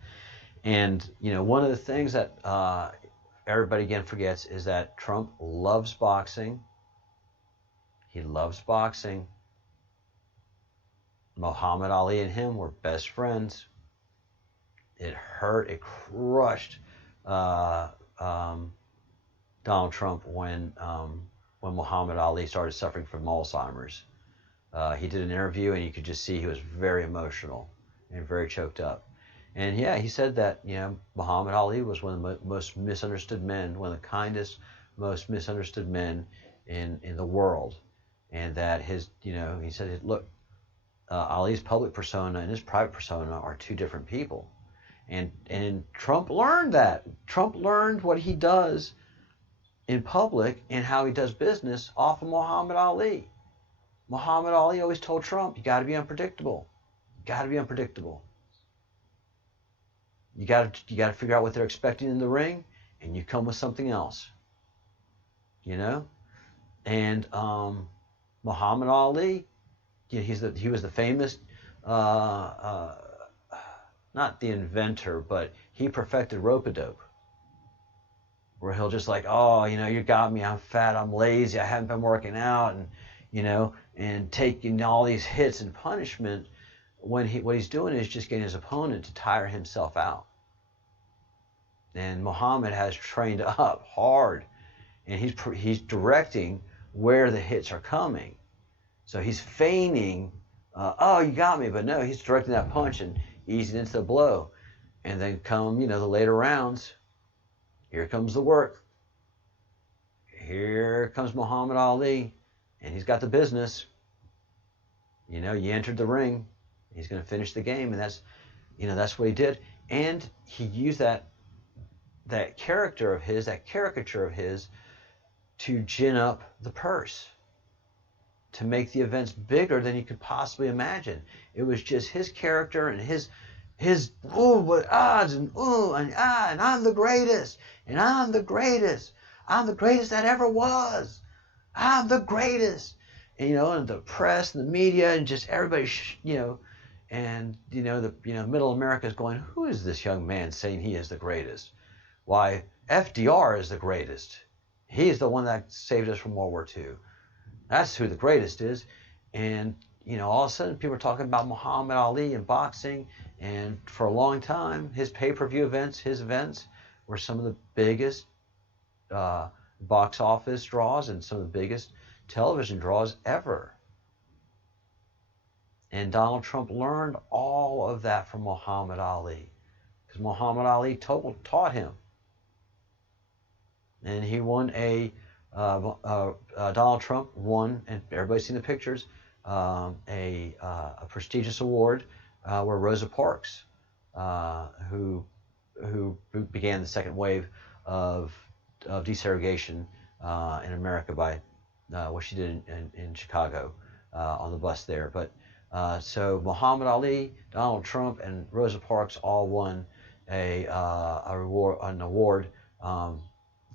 And, one of the things that everybody again forgets is that Trump loves boxing. He loves boxing. Muhammad Ali and him were best friends. It hurt, it crushed Donald Trump when Muhammad Ali started suffering from Alzheimer's. He did an interview, and you could just see he was very emotional and very choked up. And yeah, he said that, you know, Muhammad Ali was one of the most misunderstood men, one of the kindest, most misunderstood men in the world, and that his, you know, he said, look, Ali's public persona and his private persona are two different people. And Trump learned that. Trump learned what he does in public and how he does business off of Muhammad Ali. Muhammad Ali always told Trump, you got to be unpredictable. You got to be unpredictable. You got to figure out what they're expecting in the ring, and you come with something else. You know? And Muhammad Ali, you know, he was the famous, not the inventor, but he perfected rope-a-dope. Where he'll just like, oh, you know, you got me, I'm fat, I'm lazy, I haven't been working out, and, you know, and taking all these hits and punishment, when what he's doing is just getting his opponent to tire himself out. And Muhammad has trained up hard, and he's directing where the hits are coming. So he's feigning, oh, you got me, but no, he's directing that punch and easing into the blow. And then come, you know, the later rounds. Here comes the work. Here comes Muhammad Ali, and he's got the business. You know, you entered the ring. He's going to finish the game, and that's, you know, that's what he did. And he used that character of his, that caricature of his, to gin up the purse, to make the events bigger than you could possibly imagine. It was just his character and his what odds and I'm the greatest, and I'm the greatest that ever was. I'm the greatest. And, you know, and the press and the media and just everybody, you know, and, you know, middle America is going, who is this young man saying he is the greatest? Why, FDR is the greatest. He is the one that saved us from World War II. That's who the greatest is. And, you know, all of a sudden people are talking about Muhammad Ali and boxing. And for a long time, his pay-per-view events, his events, were some of the biggest box office draws and some of the biggest television draws ever. And Donald Trump learned all of that from Muhammad Ali, because Muhammad Ali taught him. And he won Donald Trump won, and everybody's seen the pictures, a prestigious award where Rosa Parks, who began the second wave of desegregation in America by what she did in Chicago on the bus there. But so Muhammad Ali, Donald Trump, and Rosa Parks all won an award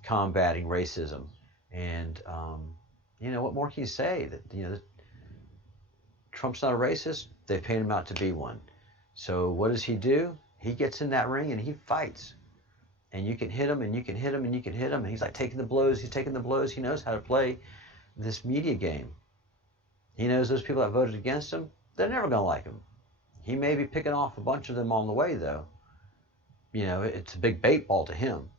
combating racism. And you know, what more can you say? That, you know, Trump's not a racist. They paint him out to be one. So what does he do? He gets in that ring and he fights. And you can hit him, and you can hit him, and you can hit him. And he's like taking the blows. He's taking the blows. He knows how to play this media game. He knows those people that voted against him, they're never going to like him. He may be picking off a bunch of them on the way, though. You know, it's a big bait ball to him.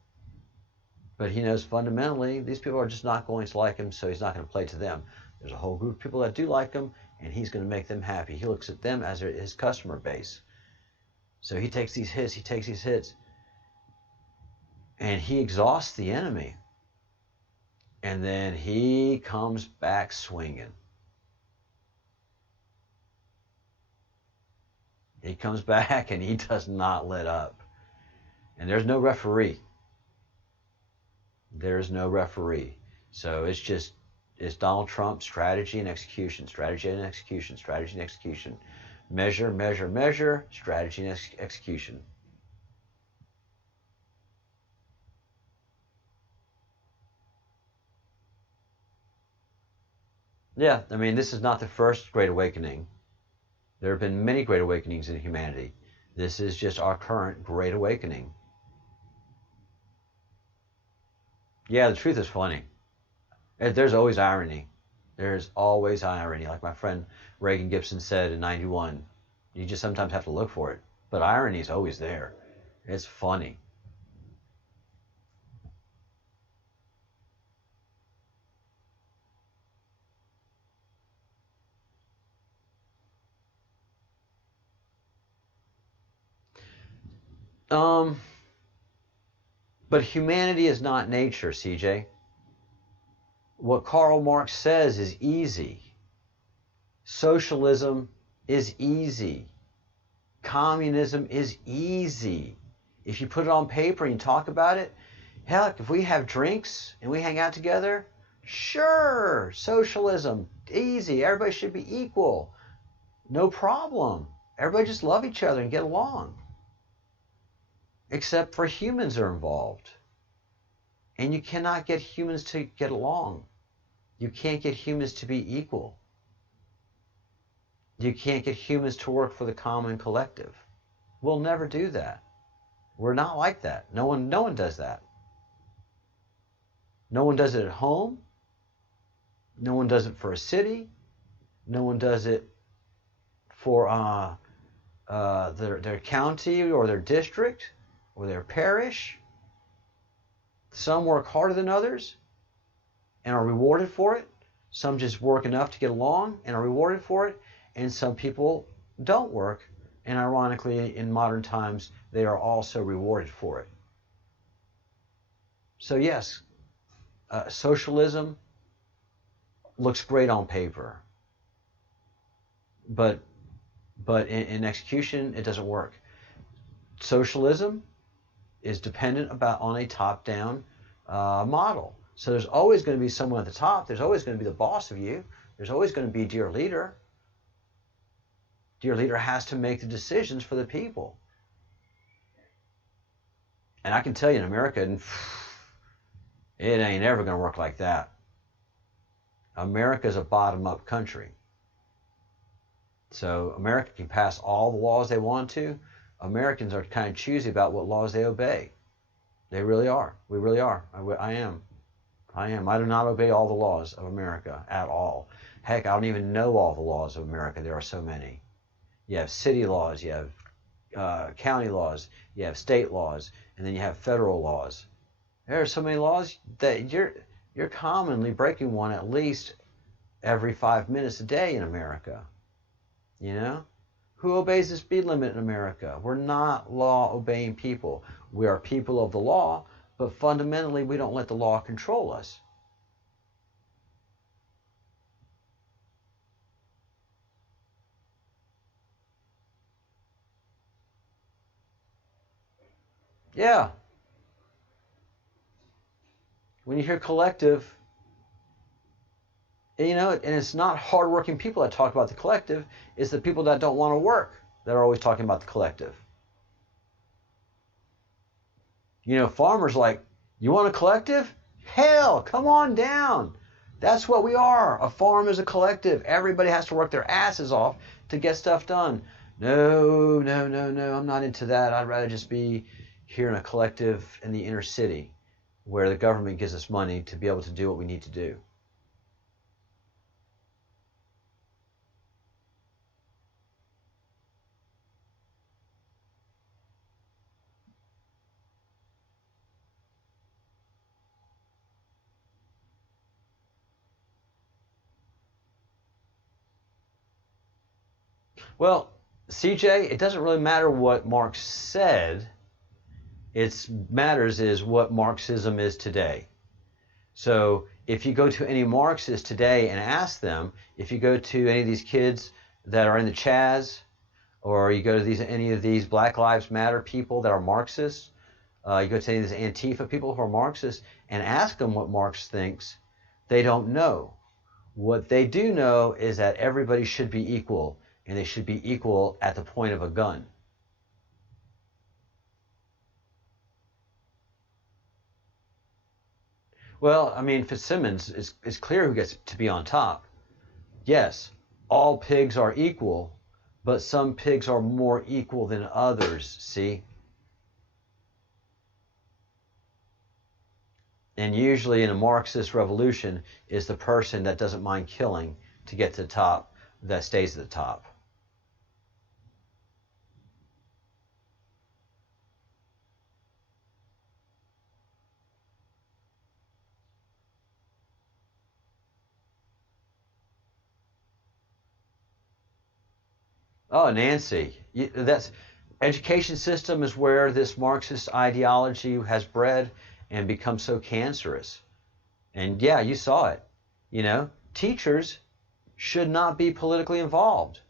But he knows fundamentally these people are just not going to like him, so he's not going to play to them. There's a whole group of people that do like him, and he's going to make them happy. He looks at them as his customer base. So he takes these hits, and he exhausts the enemy. And then he comes back swinging. He comes back, and he does not let up. And there's no referee. There's no referee. So it's Donald Trump's strategy and execution, strategy and execution, strategy and execution. Measure, measure, measure, strategy and execution. Yeah, I mean, this is not the first Great Awakening. There have been many Great Awakenings in humanity. This is just our current Great Awakening. Yeah, the truth is funny. There's always irony. There's always irony. Like my friend Reagan Gibson said in '91, you just sometimes have to look for it. But irony is always there. It's funny. But humanity is not nature, CJ. What Karl Marx says is easy. Socialism is easy. Communism is easy. If you put it on paper and you talk about it, heck, if we have drinks and we hang out together, sure, socialism, easy. Everybody should be equal. No problem. Everybody just love each other and get along. Except for humans are involved. And you cannot get humans to get along. You can't get humans to be equal. You can't get humans to work for the common collective. We'll never do that. We're not like that. No one does that. No one does it at home. No one does it for a city. No one does it for their county or their district or their parish. Some work harder than others and are rewarded for it. Some just work enough to get along and are rewarded for it. And some people don't work, and ironically, in modern times, they are also rewarded for it. So yes, socialism looks great on paper, but in execution, it doesn't work. Socialism is dependent on a top-down model. So there's always going to be someone at the top. There's always going to be the boss of you. There's always going to be your leader. Your leader has to make the decisions for the people. And I can tell you in America, it ain't ever going to work like that. America's a bottom-up country. So America can pass all the laws they want to. Americans are kind of choosy about what laws they obey. They really are. We really are. I am. I do not obey all the laws of America at all. Heck, I don't even know all the laws of America. There are so many. You have city laws, you have county laws, you have state laws, and then you have federal laws. There are so many laws that you're commonly breaking one at least every 5 minutes a day in America. You know? Who obeys the speed limit in America? We're not law-obeying people. We are people of the law, but fundamentally we don't let the law control us. Yeah. When you hear collective, and it's not hardworking people that talk about the collective, it's the people that don't want to work that are always talking about the collective. Farmers like, you want a collective? Hell, come on down. That's what we are. A farm is a collective. Everybody has to work their asses off to get stuff done. No, I'm not into that. I'd rather just be here in a collective in the inner city where the government gives us money to be able to do what we need to do. Well, CJ, it doesn't really matter what Marx said. It matters is what Marxism is today. So if you go to any Marxists today and ask them, if you go to any of these kids that are in the Chaz, or you go to any of these Black Lives Matter people that are Marxists, you go to any of these Antifa people who are Marxists, and ask them what Marx thinks, they don't know. What they do know is that everybody should be equal, and they should be equal at the point of a gun. Well, I mean, Fitzsimmons is clear who gets to be on top. Yes, all pigs are equal, but some pigs are more equal than others, see? And usually in a Marxist revolution is the person that doesn't mind killing to get to the top that stays at the top. Oh, Nancy, that's education system is where this Marxist ideology has bred and become so cancerous. And yeah, you saw it. You know, teachers should not be politically involved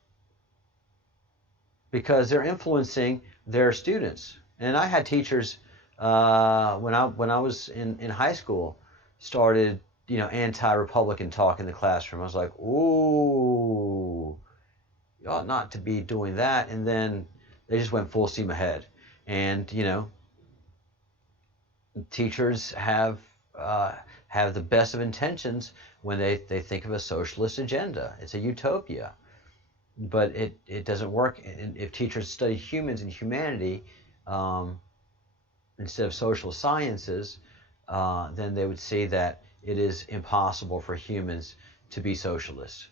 because they're influencing their students. And I had teachers when I was in high school started, you know, anti-Republican talk in the classroom. I was like, ooh, you ought not to be doing that. And then they just went full steam ahead. And, you know, teachers have the best of intentions when they think of a socialist agenda. It's a utopia. But it doesn't work. And if teachers study humans and humanity instead of social sciences, then they would see that it is impossible for humans to be socialists.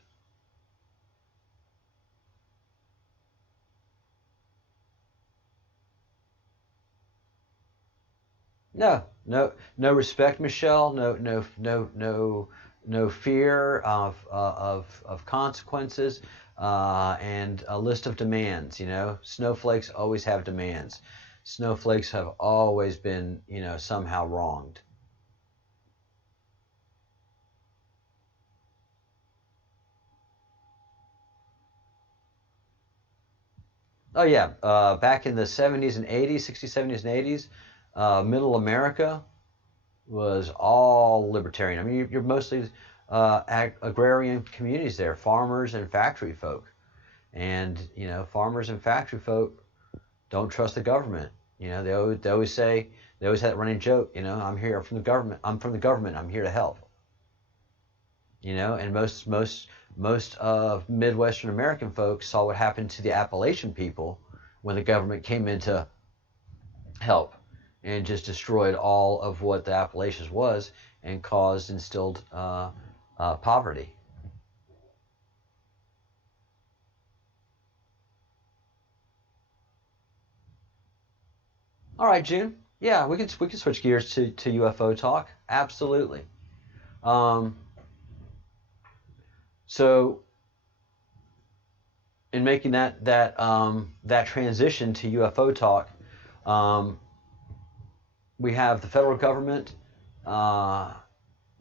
No respect, Michelle. No fear of consequences, and a list of demands. You know, snowflakes always have demands. Snowflakes have always been, you know, somehow wronged. Oh yeah, back in the 70s and 80s, 60s, 70s, and 80s, Middle America was all libertarian. I mean, you're mostly agrarian communities there, farmers and factory folk. And, you know, farmers and factory folk don't trust the government. You know, they always say, they always had that running joke, you know, I'm from the government, I'm here to help. You know, and most of Midwestern American folks saw what happened to the Appalachian people when the government came in to help and just destroyed all of what the Appalachians was and instilled poverty. All right, June. Yeah, we can switch gears to UFO talk. Absolutely. So, in making that transition to UFO talk, we have the federal government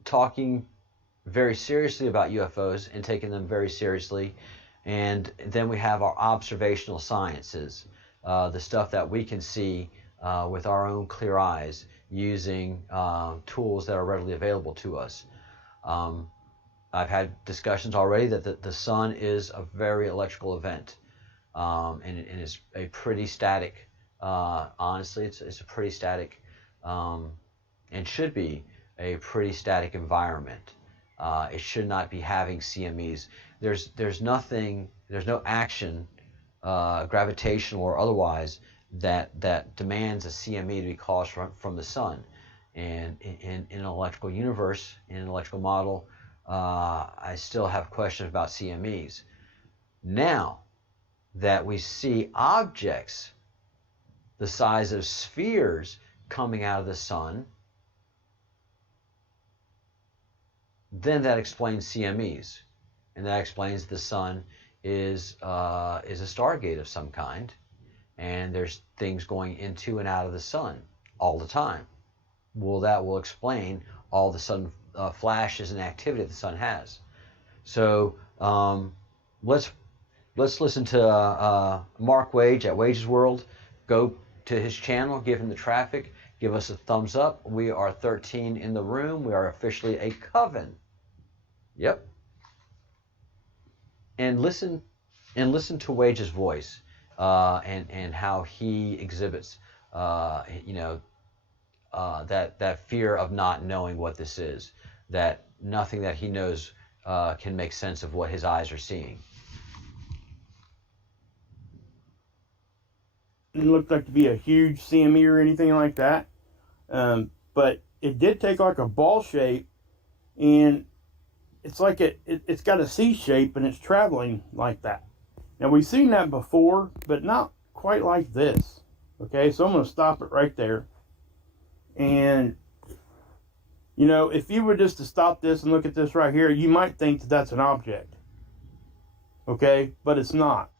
talking very seriously about UFOs and taking them very seriously, and then we have our observational sciences, the stuff that we can see with our own clear eyes using tools that are readily available to us. I've had discussions already that the sun is a very electrical event, and it's a pretty static. Honestly, it's a pretty static, and should be a pretty static environment. It should not be having CMEs. There's no action, gravitational or otherwise, that demands a CME to be caused from the sun. And in an electrical universe, in an electrical model, I still have questions about CMEs. Now that we see objects the size of spheres coming out of the sun, then that explains CMEs, and that explains the sun is a stargate of some kind, and there's things going into and out of the sun all the time. Well, that will explain all the sudden flashes and activity that the sun has. So let's listen to Mark Wage at Wage's World. Go to his channel, give him the traffic, give us a thumbs up. We are 13 in the room. We are officially a coven. Yep. And listen to Wage's voice and how he exhibits that fear of not knowing what this is, that nothing that he knows can make sense of what his eyes are seeing. It didn't look like to be a huge CME or anything like that, but it did take like a ball shape, and it's like it's got a C shape and it's traveling like that. Now we've seen that before, but not quite like this. Okay, so I'm going to stop it right there. And, you know, if you were just to stop this and look at this right here, you might think that that's an object. Okay, but it's not.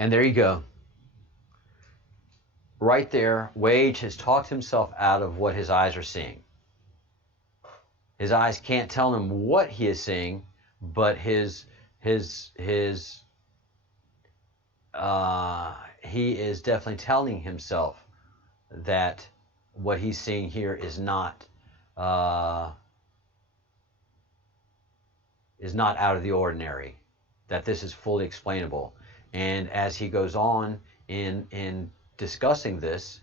And there you go. Right there, Wage has talked himself out of what his eyes are seeing. His eyes can't tell him what he is seeing, but he is definitely telling himself that what he's seeing here is not out of the ordinary, that this is fully explainable. And as he goes on in discussing this,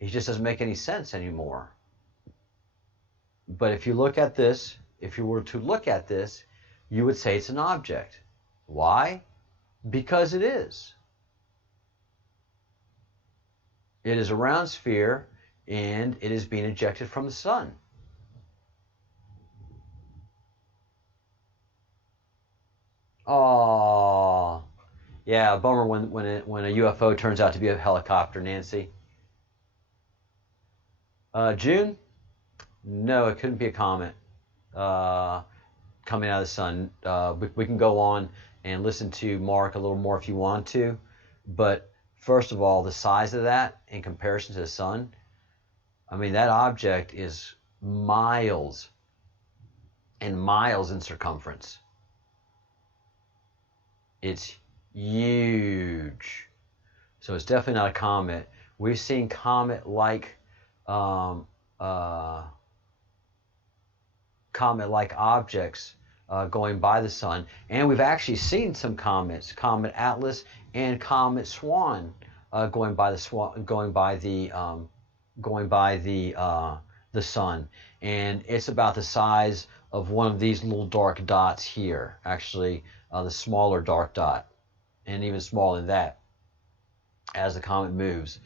he just doesn't make any sense anymore. But if you look at this, if you were to look at this, you would say it's an object. Why? Because it is. It is a round sphere, and it is being ejected from the sun. Oh, yeah, bummer when a UFO turns out to be a helicopter, Nancy. June? No, it couldn't be a comet coming out of the sun. We can go on and listen to Mark a little more if you want to, but first of all, the size of that in comparison to the sun, I mean, that object is miles and miles in circumference. It's huge. So it's definitely not a comet. We've seen comet-like objects going by the sun, and we've actually seen some comets, Comet Atlas and Comet Swan, going by the sun, and it's about the size of one of these little dark dots here. Actually, the smaller dark dot, and even smaller than that. As the comet moves,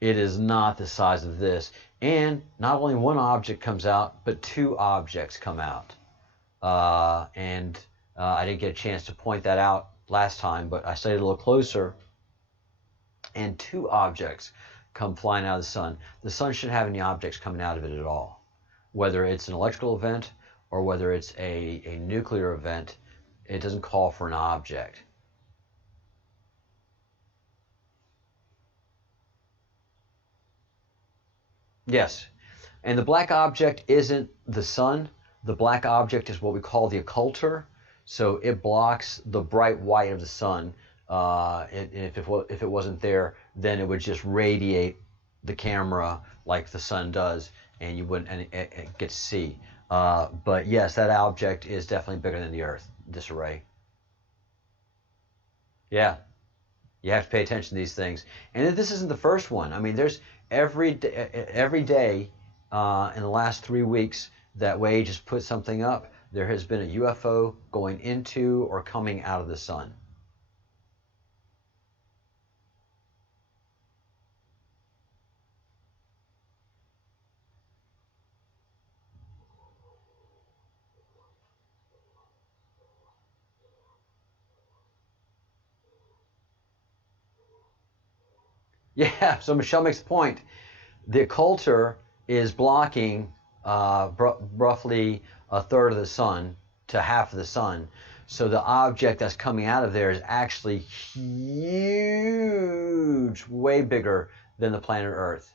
it is not the size of this. And not only one object comes out, but two objects come out. I didn't get a chance to point that out last time, but I studied a little closer. And two objects come flying out of the sun. The sun shouldn't have any objects coming out of it at all. Whether it's an electrical event or whether it's a nuclear event, it doesn't call for an object. Yes, and the black object isn't the sun. The black object is what we call the occulter. So it blocks the bright white of the sun. If it wasn't there, then it would just radiate the camera like the sun does, and you wouldn't get to see. But yes, that object is definitely bigger than the Earth, this array. Yeah, you have to pay attention to these things. And this isn't the first one. I mean, there's every day in the last 3 weeks that Wage has put something up, there has been a UFO going into or coming out of the sun. Yeah, so Michelle makes the point. The occulter is blocking roughly a third of the sun to half of the sun. So the object that's coming out of there is actually huge, way bigger than the planet Earth.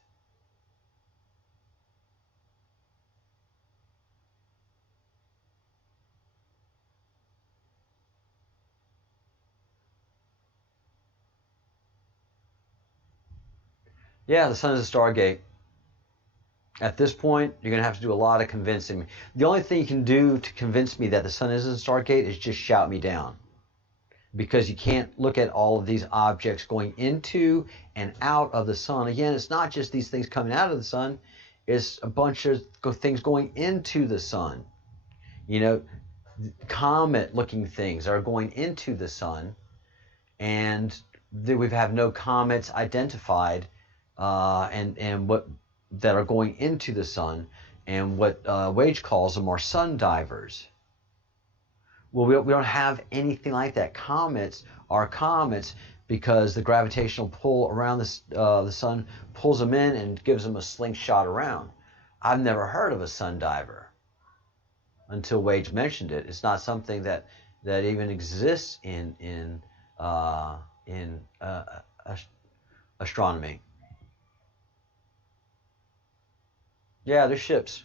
Yeah, the sun is a stargate. At this point, you're going to have to do a lot of convincing me. The only thing you can do to convince me that the sun isn't a stargate is just shout me down. Because you can't look at all of these objects going into and out of the sun. Again, it's not just these things coming out of the sun. It's a bunch of things going into the sun. You know, comet-looking things are going into the sun. And we have no comets identified and what that are going into the sun, and what Wage calls them are sun divers. Well, we don't have anything like that. Comets are comets because the gravitational pull around the sun pulls them in and gives them a slingshot around. I've never heard of a sun diver until Wage mentioned it. It's not something that even exists in in astronomy. Yeah, there's ships.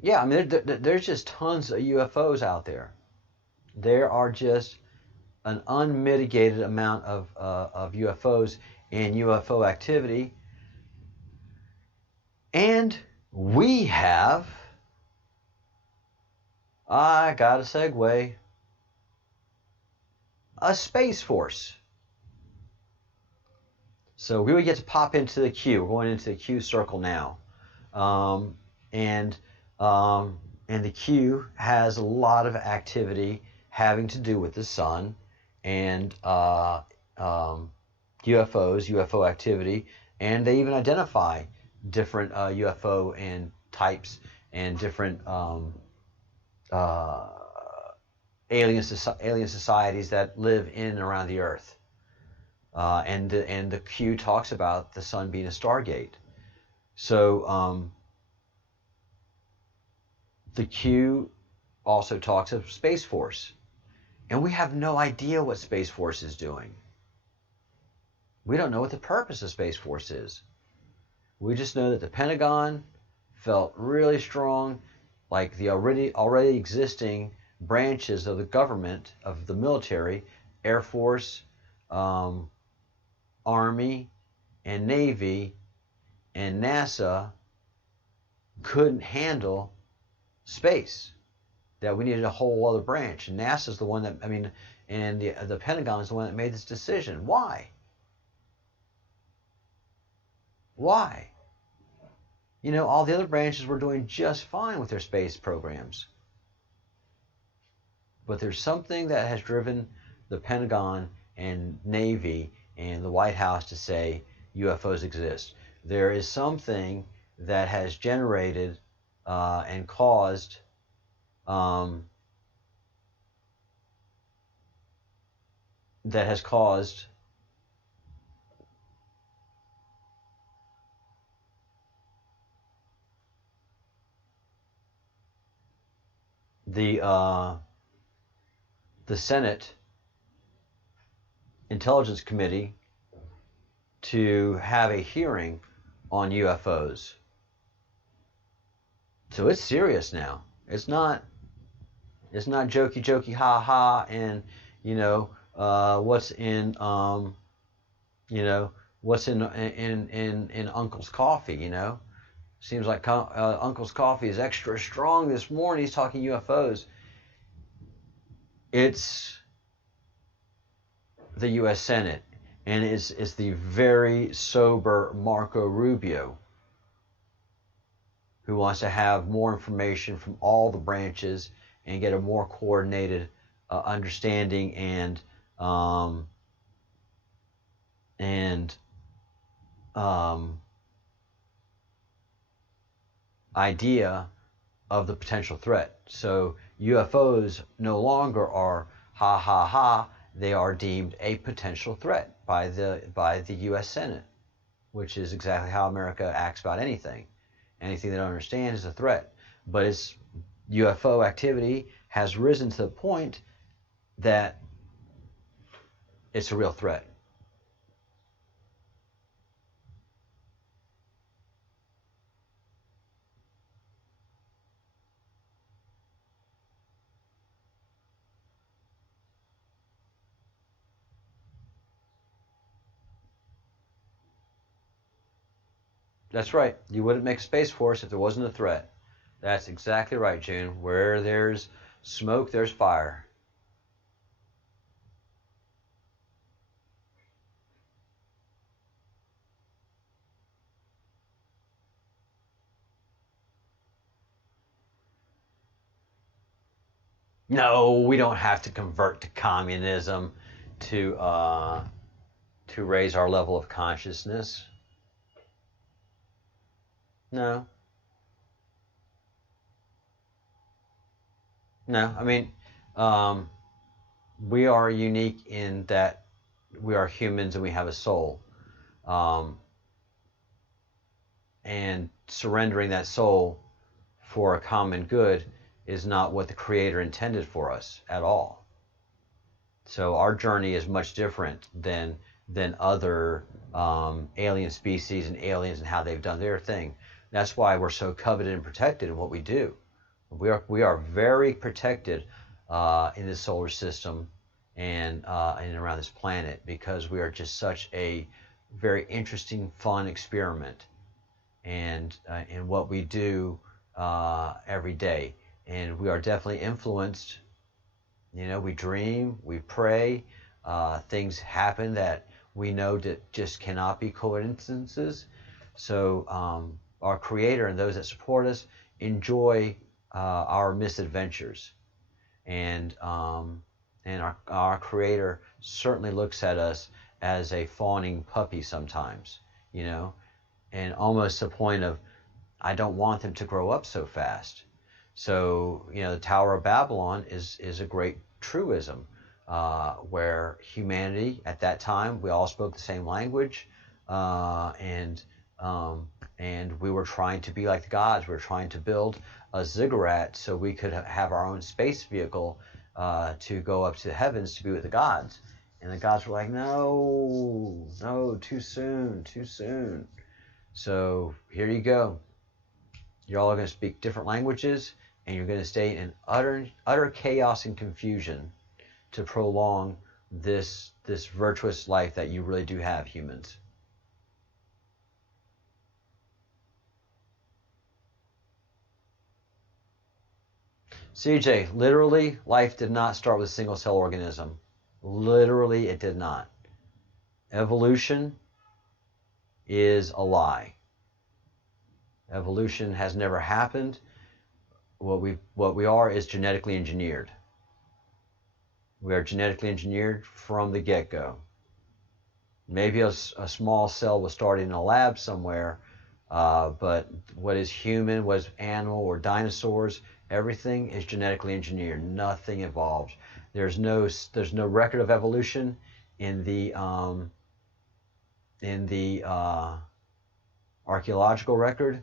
Yeah, I mean, there's just tons of UFOs out there. There are just an unmitigated amount of UFOs and UFO activity. And we have, I got a segue, a Space Force. So we would get to pop into the Q. We're going into the Q circle now. And the Q has a lot of activity having to do with the sun and UFOs, UFO activity, and they even identify different UFO and types and different alien societies that live in and around the Earth. And the Q talks about the sun being a stargate. So the Q also talks of Space Force. And we have no idea what Space Force is doing. We don't know what the purpose of Space Force is. We just know that the Pentagon felt really strong, like the already existing branches of the government, of the military, Air Force, Army, and Navy, and NASA couldn't handle space. That we needed a whole other branch. And NASA's the one that, and the Pentagon is the one that made this decision. Why? Why? You know, all the other branches were doing just fine with their space programs. But there's something that has driven the Pentagon and Navy and the White House to say UFOs exist. There is something that has generated and caused that has caused the Senate Intelligence Committee to have a hearing on UFOs. So it's serious now. It's not jokey ha ha and what's in what's in Uncle's coffee. Seems like Uncle's coffee is extra strong this morning. He's talking UFOs. It's the U.S. Senate, and it's the very sober Marco Rubio, who wants to have more information from all the branches and get a more coordinated understanding and idea of the potential threat. So UFOs no longer are ha ha ha. They are deemed a potential threat by the U.S. Senate, which is exactly how America acts about anything. Anything they don't understand is a threat. But its UFO activity has risen to the point that it's a real threat. That's right. You wouldn't make Space Force if there wasn't a threat. That's exactly right, June. Where there's smoke, there's fire. No, we don't have to convert to communism to raise our level of consciousness. No. No, we are unique in that we are humans and we have a soul. And surrendering that soul for a common good is not what the Creator intended for us at all. So our journey is much different than other alien species and aliens and how they've done their thing. That's why we're so coveted and protected in what we do. We are very protected in this solar system and around this planet, because we are just such a very interesting, fun experiment, and in what we do every day. And we are definitely influenced. You know, we dream, we pray, things happen that we know that just cannot be coincidences. So our Creator and those that support us enjoy our misadventures, and our Creator certainly looks at us as a fawning puppy sometimes, you know, and almost to the point of, I don't want them to grow up so fast. So, you know, the Tower of Babylon is a great truism, where humanity at that time, we all spoke the same language, and we were trying to be like the gods. We were trying to build a ziggurat so we could have our own space vehicle to go up to the heavens to be with the gods. And the gods were like, no, too soon. So here you go. You're all going to speak different languages, and you're going to stay in utter chaos and confusion to prolong this virtuous life that you really do have, humans. CJ, literally, life did not start with a single cell organism. Literally, it did not. Evolution is a lie. Evolution has never happened. What we are is genetically engineered. We are genetically engineered from the get-go. Maybe a small cell was started in a lab somewhere, but what is human, what is animal or dinosaurs, everything is genetically engineered. Nothing evolved. There's no record of evolution in the archaeological record,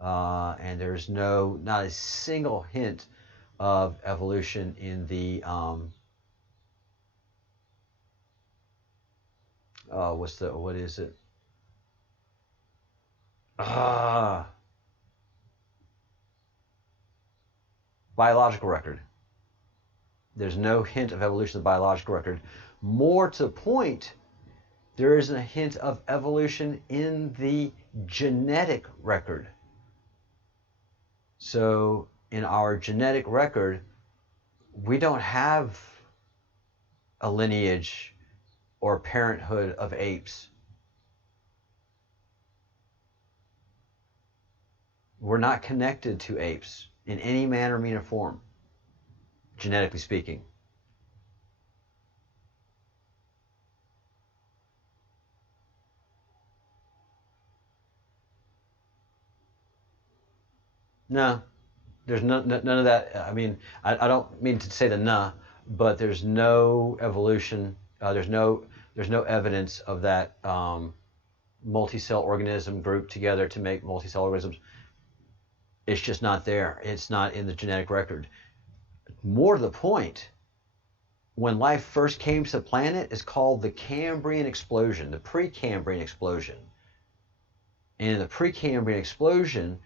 and there's not a single hint of evolution in the what is it? Biological record. There's no hint of evolution in the biological record. More to the point, there isn't a hint of evolution in the genetic record. So in our genetic record, we don't have a lineage or parenthood of apes. We're not connected to apes in any manner, mean, or form, genetically speaking. No, there's none of that. I mean, I don't mean to say the nah, but there's no evolution. There's no evidence of that multi-cell organism grouped together to make multi-cell organisms. It's just not there. It's not in the genetic record. More to the point, when life first came to the planet, it's called the Cambrian explosion, the Precambrian explosion. And in the Precambrian explosion,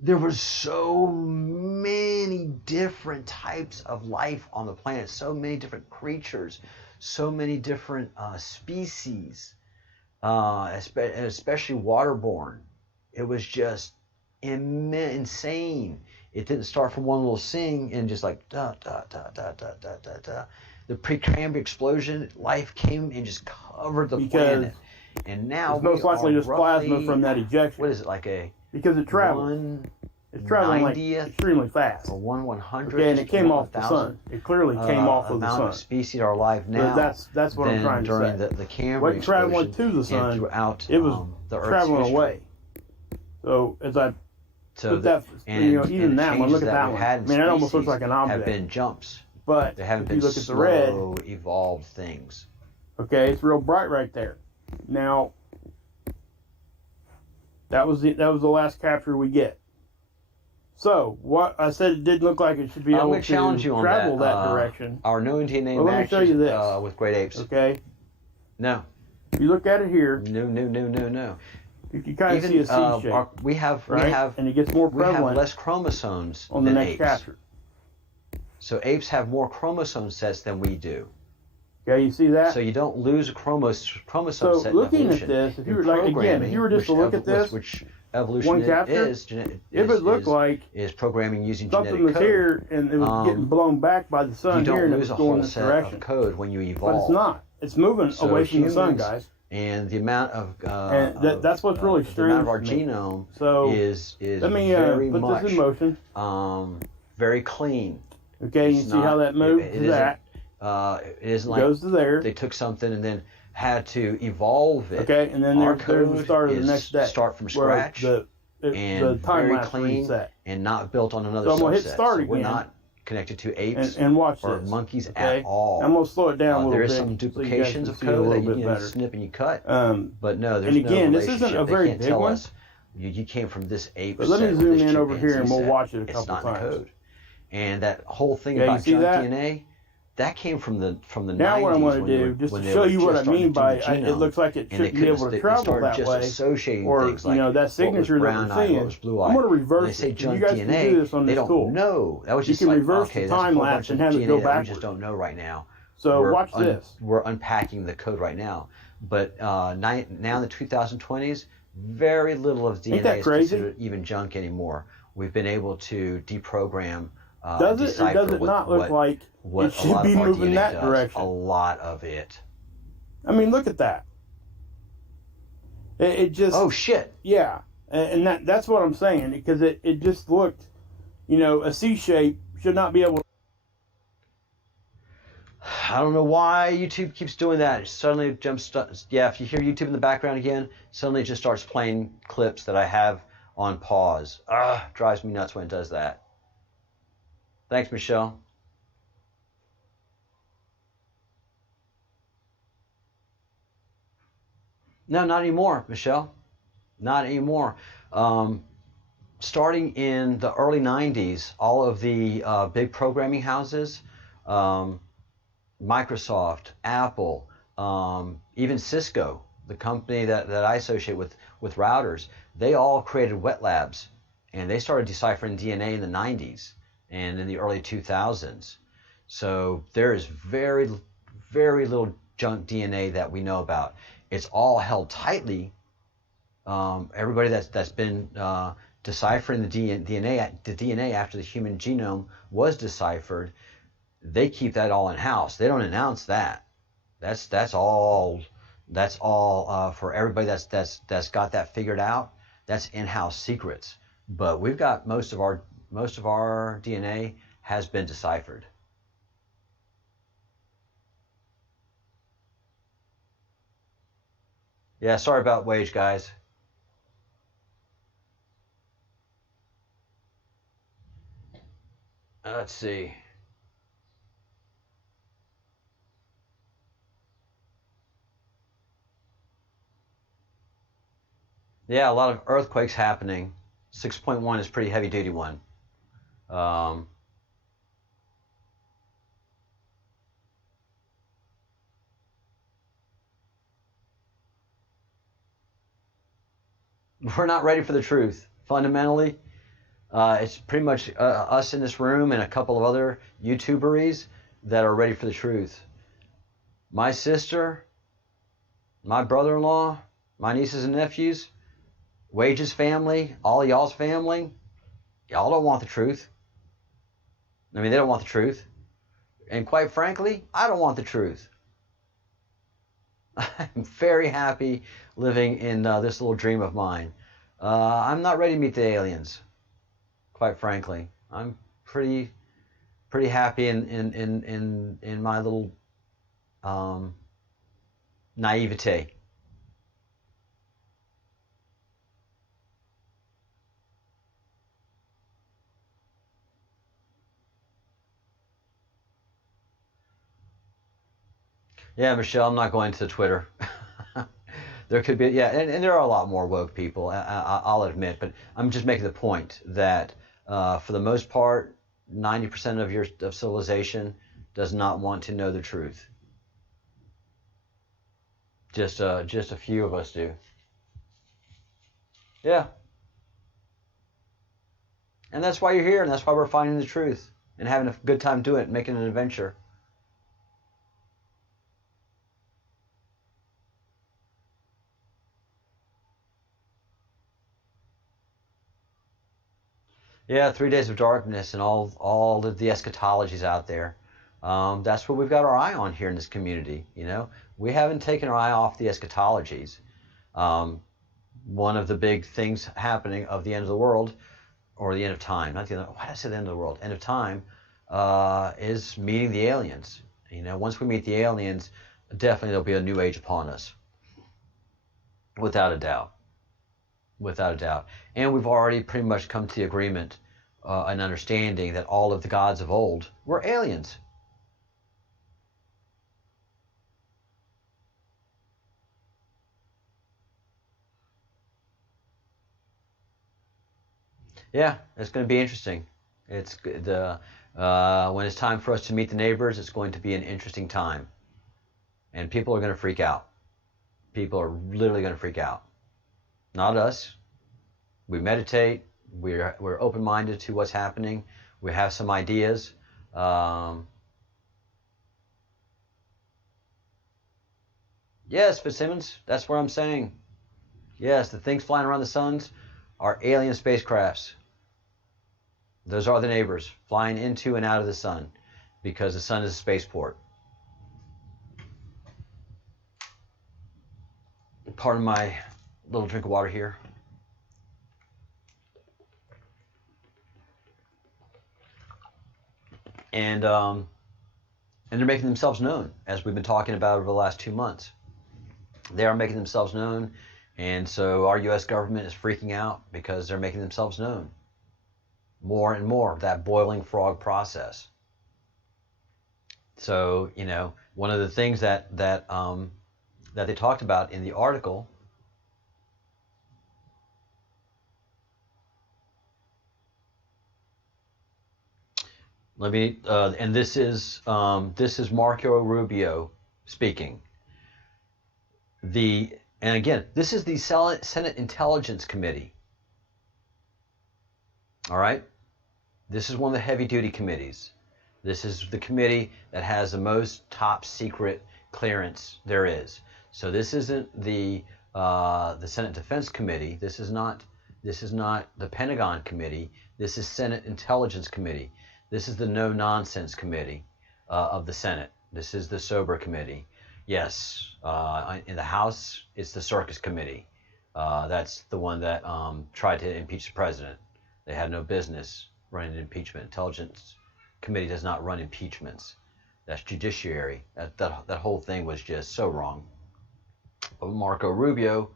there were so many different types of life on the planet, so many different creatures, so many different species, especially waterborne. It was just insane. It didn't start from one little thing and just like da da da da da da da da. The Precambrian explosion, life came and just covered the planet. And now it's most likely just plasma from that ejection. What is it, like a? Because it's traveling like extremely fast. Or 1/100. Okay, and it came off the sun. It clearly came off of the sun. Amount of species are alive now. That's what I'm trying to say. During the Cambrian wasn't traveling to the sun. Throughout it was the traveling Earth's away. So as I put that, even that one, look at that one. I mean, it almost looks like an object. Have been jumps. But there haven't if been you look at the red, evolved things. Okay, it's real bright right there. Now, that was the last capture we get. So, what I said, it didn't look like it should be I'm able going to to challenge you on travel that. that direction. Our known DNA Well, let me matches show you this. with great apes. Okay? No. If you look at it here, No. you can kind of see a C shape. We have and it gets more prevalent less chromosomes on the than next apes. chapter. So apes have more chromosome sets than we do. Okay, you see that? So you don't lose a chromosome So set in looking at evolution. this, if you In were like again, if programming, you were just to look at this, which evolution one chapter, it would look like is programming using something genetic was code. here and it was getting blown back by the sun You here and don't it lose was a going whole this set direction. of code when you evolve. But it's not. It's moving So away from the sun, humans guys. And the amount of And that's what's really the amount of our strange to me. genome So, is let me very put much this in motion. very clean. Okay, you It's see how not- that moves it to isn't- that. It isn't like Goes to there. they took something and then had to evolve it. Okay, and then Our there's the code start of the is next day. start from where scratch the and time very lapse clean reset. and not built on another So I'm gonna hit subset. start So we're again. not connected to apes And watch or this. monkeys Okay? at all. I'm going to slow it down a little there bit. is some so you guys duplications can of see it a code that little you bit can better. snip and you cut. But No, there's and again, no this isn't relationship. a They very can't big tell one. us you came from this ape. But let me set or zoom this in over here and we'll chimpanzee watch it a set. couple It's not in times. the code. And that whole thing Yeah, you about see junk that? DNA, that came from the Now 90s. what I'm going when to they do, were- just when to they show were you what I just starting mean to do by the it genome. looks like it And they shouldn't be couldn't- able to they travel started that just way. associating Or, things like that what was signature that brown we're eye, seeing. what was blue I'm eye. going to When reverse they say it. junk You guys DNA, can do this on they this don't tool. know. That was You just can like, reverse okay, the that's a time whole lapse bunch and of have it DNA go that we backwards. just don't know right now. So watch this. We're unpacking the code right now. But now in the 2020s, very little of DNA that is crazy? considered even junk anymore. We've been able to deprogram, Does it or decipher does it not look like what it a should lot be of our moving DNA that does. direction? A lot of it. I mean, look at that. It just... Oh, shit. Yeah, and that's what I'm saying, because it just looked, a C shape should not be able to... I don't know why YouTube keeps doing that. It suddenly jumps. Yeah, if you hear YouTube in the background again, suddenly it just starts playing clips that I have on pause. Drives me nuts when it does that. Thanks, Michelle. No, not anymore, Michelle. Not anymore. Starting in the early 90s, all of the big programming houses, Microsoft, Apple, even Cisco, the company that I associate with routers, they all created wet labs, and they started deciphering DNA in the 90s and in the early 2000s. So there is very, very little junk DNA that we know about. It's all held tightly. Everybody that's been deciphering the DNA after the human genome was deciphered, they keep that all in house. They don't announce that. That's all for everybody that's got that figured out. That's in-house secrets. But we've got most of our DNA has been deciphered. Yeah, sorry about wage, guys. Let's see. Yeah, a lot of earthquakes happening. 6.1 is a pretty heavy duty one. We're not ready for the truth. Fundamentally, it's pretty much us in this room and a couple of other YouTuberies that are ready for the truth. My sister, my brother-in-law, my nieces and nephews, Wage's family, all y'all's family, y'all don't want the truth. I mean, they don't want the truth. And quite frankly, I don't want the truth. I'm very happy living in this little dream of mine. I'm not ready to meet the aliens, quite frankly. I'm pretty happy in my little naivete. Yeah, Michelle, I'm not going to Twitter. There could be, yeah, and there are a lot more woke people, I'll admit, but I'm just making the point that For the most part, 90% of civilization does not want to know the truth. Just a few of us do. Yeah. And that's why you're here, and that's why we're finding the truth and having a good time doing it, making an adventure. Yeah, 3 days of darkness and all of the eschatologies out there. That's what we've got our eye on here in this community. You know, we haven't taken our eye off the eschatologies. One of the big things happening of the end of the world, or the end of time, not the end. Why did I say the end of the world? End of time is meeting the aliens. You know, once we meet the aliens, definitely there'll be a new age upon us, without a doubt. Without a doubt. And we've already pretty much come to the agreement and understanding that all of the gods of old were aliens. Yeah, it's going to be interesting. It's when it's time for us to meet the neighbors, it's going to be an interesting time. And people are going to freak out. People are literally going to freak out. Not us. We meditate. We're open-minded to what's happening. We have some ideas. Yes, Fitzsimmons, that's what I'm saying. Yes, the things flying around the suns are alien spacecrafts. Those are the neighbors flying into and out of the sun, because the sun is a spaceport. Pardon my little drink of water here. And they're making themselves known, as we've been talking about over the last 2 months. They are making themselves known, and so our U.S. government is freaking out because they're making themselves known more and more. That boiling frog process. So, you know, one of the things that they talked about in the article. Let me, and this is Marco Rubio speaking. And again, this is the Senate Intelligence Committee. All right, this is one of the heavy-duty committees. This is the committee that has the most top secret clearance there is. So this isn't the Senate Defense Committee. This is not the Pentagon Committee. This is Senate Intelligence Committee. This is the no-nonsense committee of the Senate. This is the sober committee. Yes, in the House, it's the circus committee. That's the one that tried to impeach the president. They had no business running an impeachment. Intelligence committee does not run impeachments. That's judiciary. That whole thing was just so wrong. But Marco Rubio,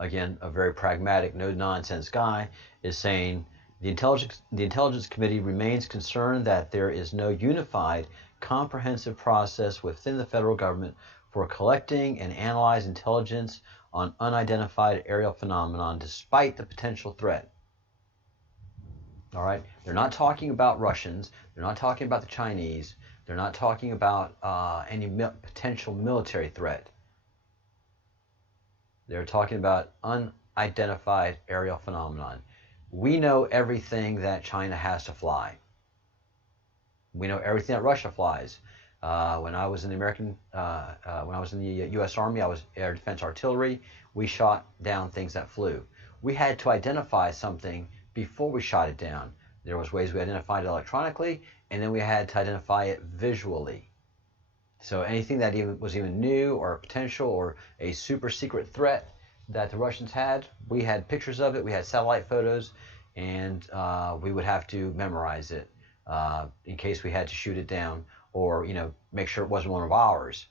again, a very pragmatic, no-nonsense guy, is saying, the Intelligence Committee remains concerned that there is no unified, comprehensive process within the federal government for collecting and analyzing intelligence on unidentified aerial phenomenon despite the potential threat. All right? They're not talking about Russians. They're not talking about the Chinese. They're not talking about any potential military threat. They're talking about unidentified aerial phenomenon. We know everything that China has to fly. We know everything that Russia flies. When I was in the U.S. Army, I was Air Defense Artillery. We shot down things that flew. We had to identify something before we shot it down. There was ways we identified it electronically, and then we had to identify it visually. So anything that was even new or potential or a super secret threat that the Russians had, we had pictures of it, we had satellite photos, and we would have to memorize it in case we had to shoot it down, or make sure it wasn't one of ours.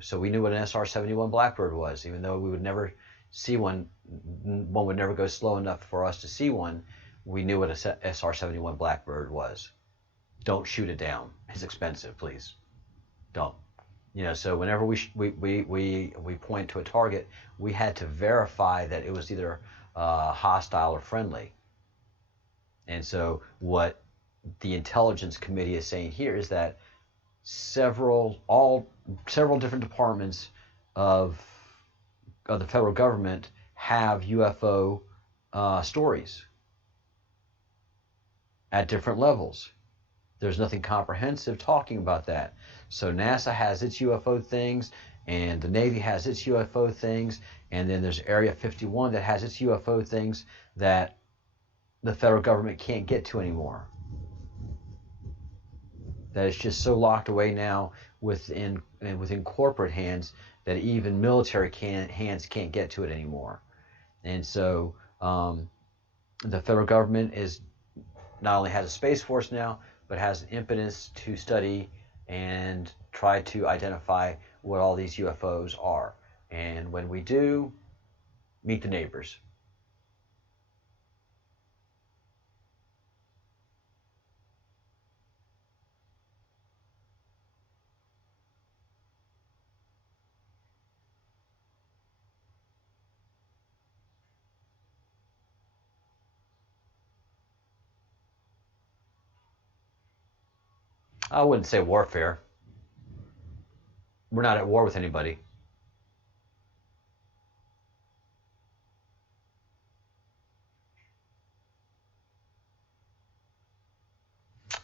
So we knew what an SR-71 Blackbird was, even though we would never see one. One would never go slow enough for us to see one. We knew what a SR-71 Blackbird was. Don't shoot it down. It's expensive, please. Don't. So whenever we point to a target, we had to verify that it was either hostile or friendly. And so what the Intelligence Committee is saying here is that several different departments of the federal government have UFO stories at different levels. There's nothing comprehensive talking about that. So NASA has its UFO things, and the Navy has its UFO things, and then there's Area 51 that has its UFO things that the federal government can't get to anymore. That it's just so locked away now within corporate hands that even military hands can't get to it anymore. And so the federal government is not only has a Space Force now, but has an impetus to study and try to identify what all these UFOs are. And when we do, meet the neighbors. I wouldn't say warfare. We're not at war with anybody.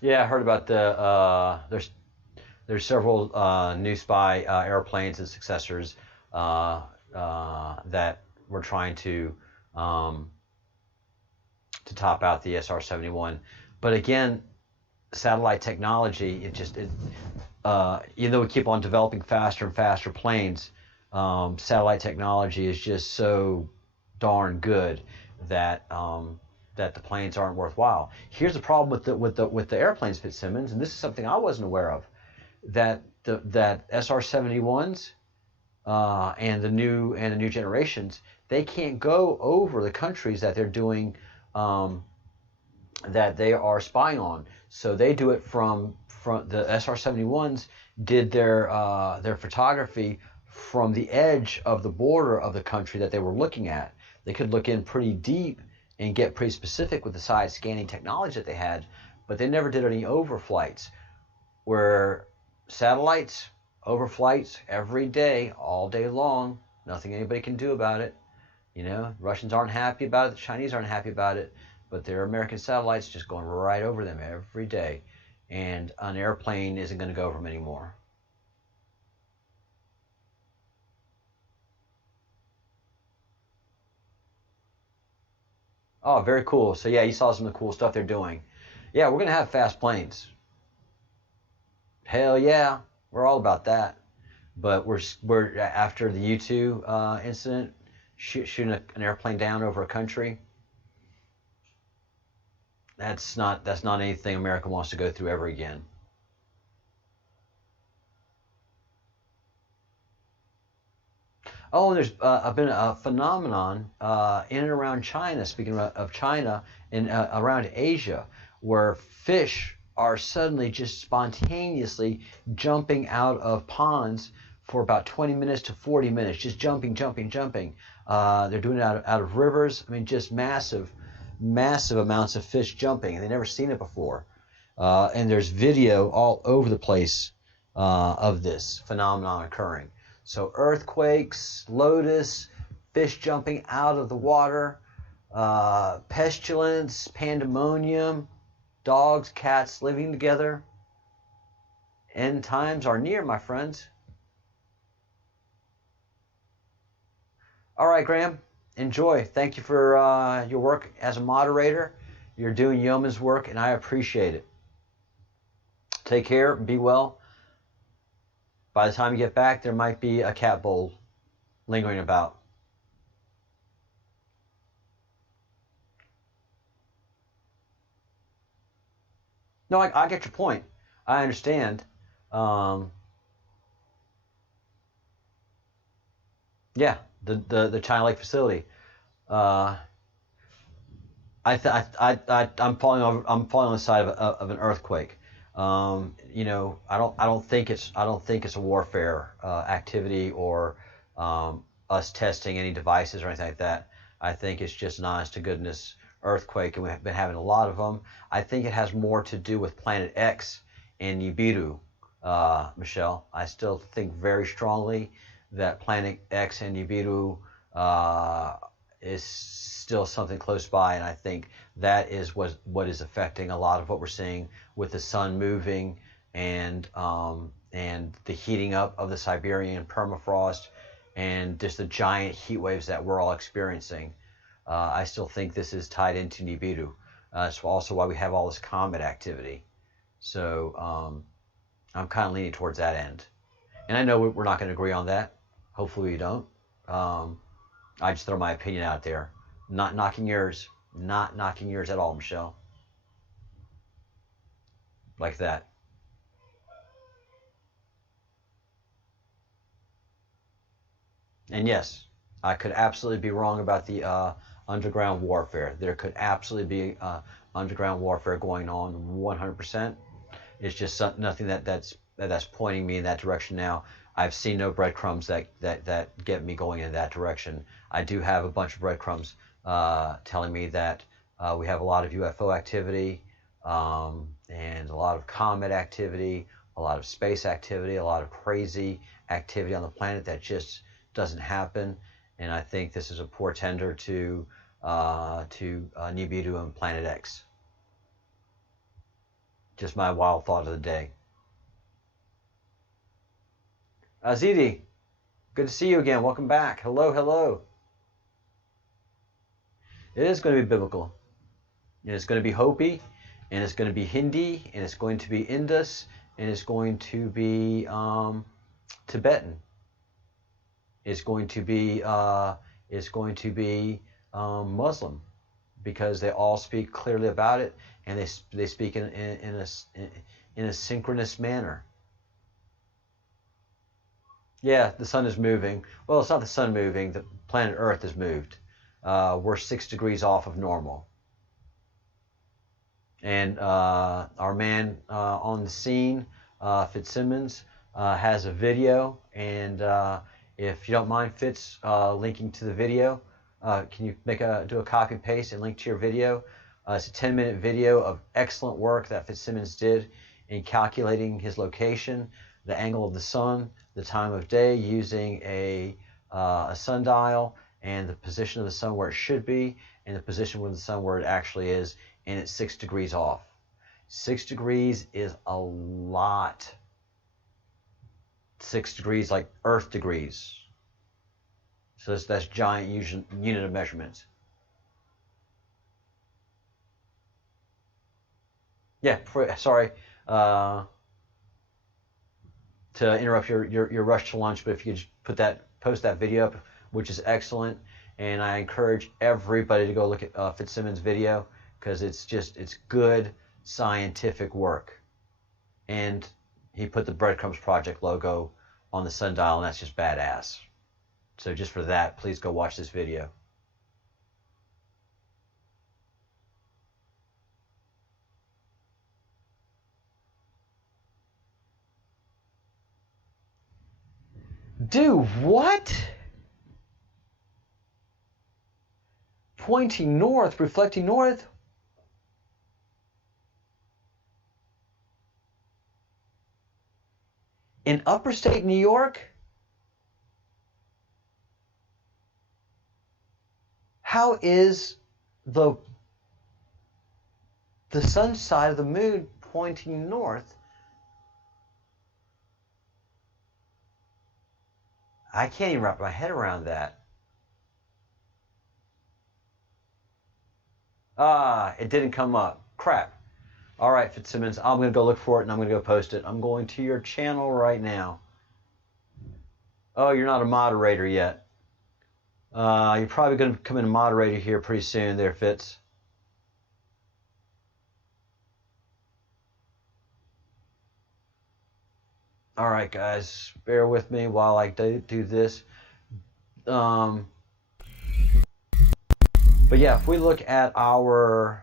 Yeah, I heard about there's several new spy airplanes and successors that were trying to top out the SR-71. But again, satellite technology, even though we keep on developing faster and faster planes, satellite technology is just so darn good that that the planes aren't worthwhile. Here's the problem with the airplanes, Fitzsimmons, and this is something I wasn't aware of, that SR-71s and the new generations, they can't go over the countries that they're doing that they are spying on. So they do it from the SR-71s did their photography from the edge of the border of the country that they were looking at. They could look in pretty deep and get pretty specific with the side scanning technology that they had, but they never did any overflights. Where satellites, overflights every day, all day long, nothing anybody can do about it. You know, Russians aren't happy about it, the Chinese aren't happy about it, but their American satellites just going right over them every day, and an airplane isn't going to go over them anymore. Oh, very cool. So yeah, you saw some of the cool stuff they're doing. Yeah, we're going to have fast planes. Hell yeah, we're all about that. But we're after the U-2 incident, shooting an airplane down over a country. That's not anything America wants to go through ever again. Oh, and there's been a phenomenon in and around China, speaking of China, and around Asia, where fish are suddenly just spontaneously jumping out of ponds for about 20 minutes to 40 minutes, just jumping. They're doing it out of rivers. I mean, just massive amounts of fish jumping, and they've never seen it before. And there's video all over the place of this phenomenon occurring. So earthquakes, lotus, fish jumping out of the water, pestilence, pandemonium, dogs, cats living together. End times are near, my friends. All right, Graham, enjoy. Thank you for your work as a moderator. You're doing yeoman's work, and I appreciate it. Take care, be well. By the time you get back, there might be a cat bowl lingering about. No, I get your point. I understand. Yeah, the China Lake facility. I'm falling on the side of an earthquake. You know, I don't think it's a warfare activity or us testing any devices or anything like that. I think it's just an honest to goodness earthquake, and we've been having a lot of them. I think it has more to do with Planet X and Nibiru, Michelle. I still think very strongly that Planet X and Nibiru is still something close by, and I think that is what is affecting a lot of what we're seeing with the sun moving and the heating up of the Siberian permafrost and just the giant heat waves that we're all experiencing. I still think this is tied into Nibiru. It's also why we have all this comet activity. So I'm kind of leaning towards that end. And I know we're not going to agree on that. Hopefully we don't. I just throw my opinion out there. Not knocking yours. Not knocking yours at all, Michelle. Like that. And yes, I could absolutely be wrong about the underground warfare. There could absolutely be underground warfare going on 100%. It's just nothing that's pointing me in that direction now. I've seen no breadcrumbs that get me going in that direction. I do have a bunch of breadcrumbs telling me that we have a lot of UFO activity and a lot of comet activity, a lot of space activity, a lot of crazy activity on the planet that just doesn't happen. And I think this is a portender to Nibiru and Planet X. Just my wild thought of the day. Azidi, good to see you again. Welcome back. Hello, hello. It is going to be biblical. And it's going to be Hopi, and it's going to be Hindi, and it's going to be Indus, and it's going to be Tibetan. It's going to be Muslim, because they all speak clearly about it, and they speak in a synchronous manner. Yeah, the sun is moving. Well, it's not the sun moving. The planet Earth has moved. We're 6 degrees off of normal. And our man on the scene, Fitzsimmons, has a video. And if you don't mind, Fitz, linking to the video, can you do a copy and paste and link to your video? It's a 10-minute video of excellent work that Fitzsimmons did in calculating his location, the angle of the sun, the time of day, using a sundial, and the position of the sun where it should be, and the position of the sun where it actually is, and it's 6 degrees off. 6 degrees is a lot. 6 degrees like Earth degrees. So that's giant unit of measurements. Yeah, sorry to interrupt your rush to lunch, but if you could just post that video up, which is excellent, and I encourage everybody to go look at Fitzsimmons' video, because it's good scientific work. And he put the Breadcrumbs Project logo on the sundial, and that's just badass. So just for that, please go watch this video. Do what? Pointing north, reflecting north? In upper state New York? How is the sun side of the moon pointing north? I can't even wrap my head around that. It didn't come up. Crap. All right, Fitzsimmons, I'm going to go look for it, and I'm going to go post it. I'm going to your channel right now. Oh, you're not a moderator yet. You're probably going to become a moderator here pretty soon there, Fitz. All right, guys, bear with me while I do this. But yeah, if we look at our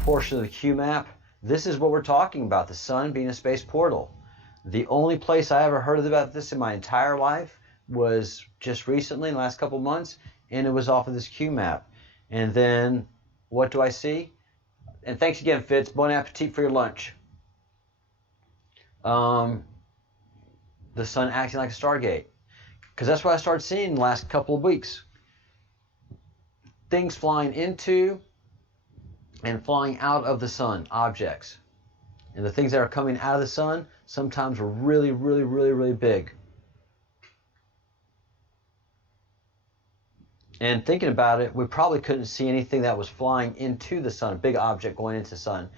portion of the Q map, this is what we're talking about, the sun being a space portal. The only place I ever heard about this in my entire life was just recently, in the last couple months, and it was off of this Q map. And then what do I see? And thanks again, Fitz. Bon appetit for your lunch. The sun acting like a Stargate. Because that's what I started seeing in the last couple of weeks. Things flying into and flying out of the sun, objects. And the things that are coming out of the sun sometimes are really, really, really, really big. And thinking about it, we probably couldn't see anything that was flying into the sun, a big object going into the sun,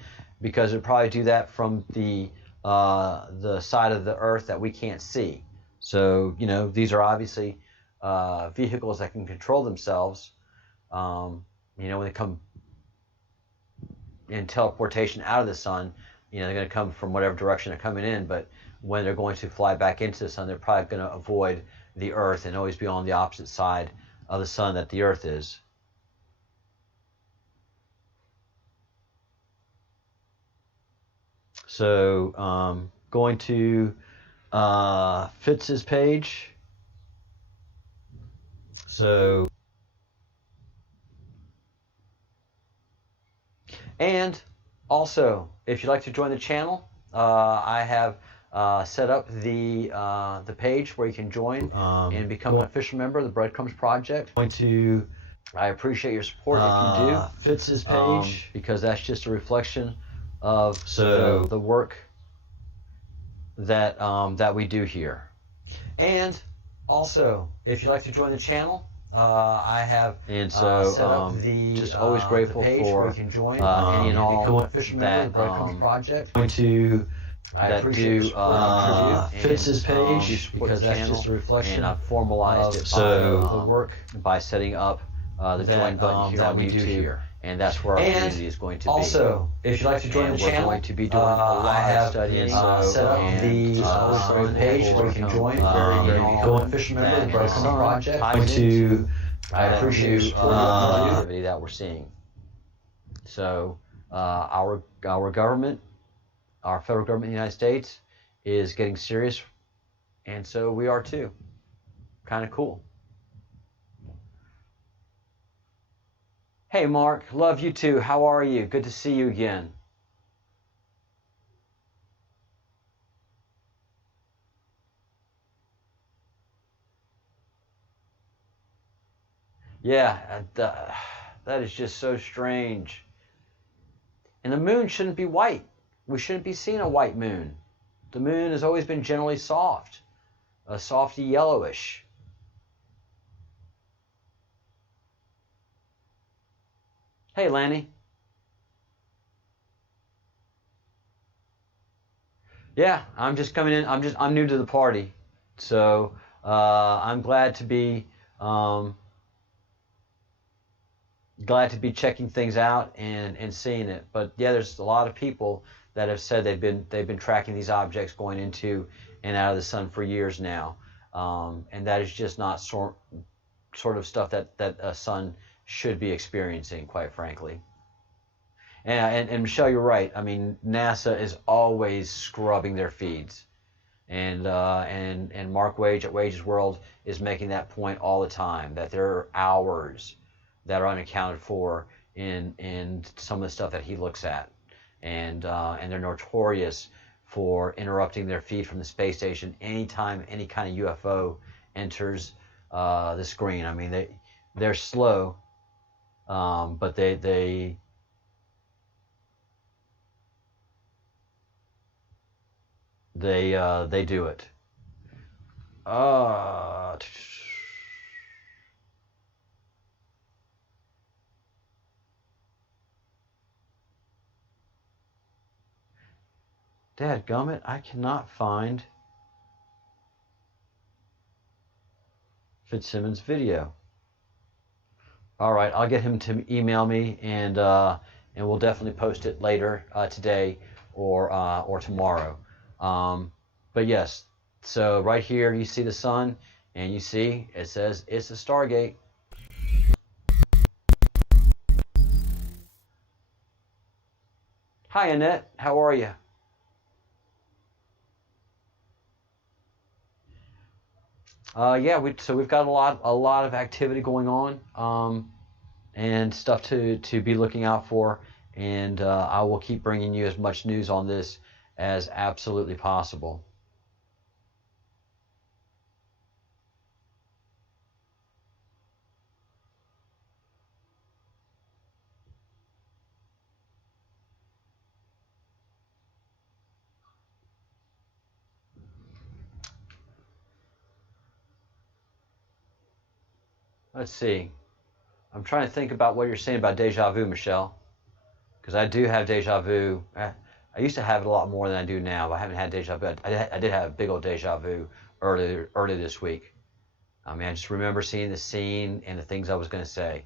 because it would probably do that from the side of the Earth that we can't see. So, you know, these are obviously vehicles that can control themselves. You know, when they come in teleportation out of the sun, you know, they're going to come from whatever direction they're coming in, but when they're going to fly back into the sun, they're probably going to avoid the Earth and always be on the opposite side of the sun that the Earth is. So going to Fitz's page. So, and also, if you'd like to join the channel, I have set up the page where you can join and become an official member of the Breadcrumbs Project. I appreciate your support if you do. Fitz's page, because that's just a reflection of the work that that we do here. And also, if you'd like to join the channel, I have set up the just always grateful page for where you can join any and all official member of the Breadcrumbs Project. Going to I appreciate Fitz's page, because that's just a reflection. And I've formalized it the work by setting up the join button here that we do here. And that's where our community is going to be. Also, if you'd like to join the channel, we're going to be doing a lot of studying. Set up the page where you can join and become an official member of the Breadcrumbs Project. I appreciate the activity that we're seeing. So our government, our federal government in the United States, is getting serious, and so we are too. Kind of cool. Hey Mark, love you too. How are you? Good to see you again. Yeah, that is just so strange. And the moon shouldn't be white. We shouldn't be seeing a white moon. The moon has always been generally soft, a softy yellowish. Hey, Lanny. Yeah, I'm just coming in. I'm new to the party, so I'm glad to be checking things out and seeing it. But yeah, there's a lot of people that have said they've been tracking these objects going into and out of the sun for years now, and that is just not sort of stuff that a sun should be experiencing, quite frankly. And Michelle, you're right. I mean, NASA is always scrubbing their feeds, and Mark Wage at Wage's World is making that point all the time, that there are hours that are unaccounted for in some of the stuff that he looks at, and they're notorious for interrupting their feed from the space station anytime any kind of UFO enters the screen. I mean, they're slow, but they do it. Dadgummit, I cannot find Fitzsimmons' video. All right, I'll get him to email me, and we'll definitely post it later today or tomorrow. But yes, so right here you see the sun, and you see it says it's a Stargate. Hi Annette, how are you? Yeah, we've got a lot of activity going on, and stuff to be looking out for, and I will keep bringing you as much news on this as absolutely possible. Let's see. I'm trying to think about what you're saying about deja vu, Michelle, because I do have deja vu. I used to have it a lot more than I do now, but I haven't had deja vu. I did have a big old deja vu early this week. I mean, I just remember seeing the scene and the things I was going to say.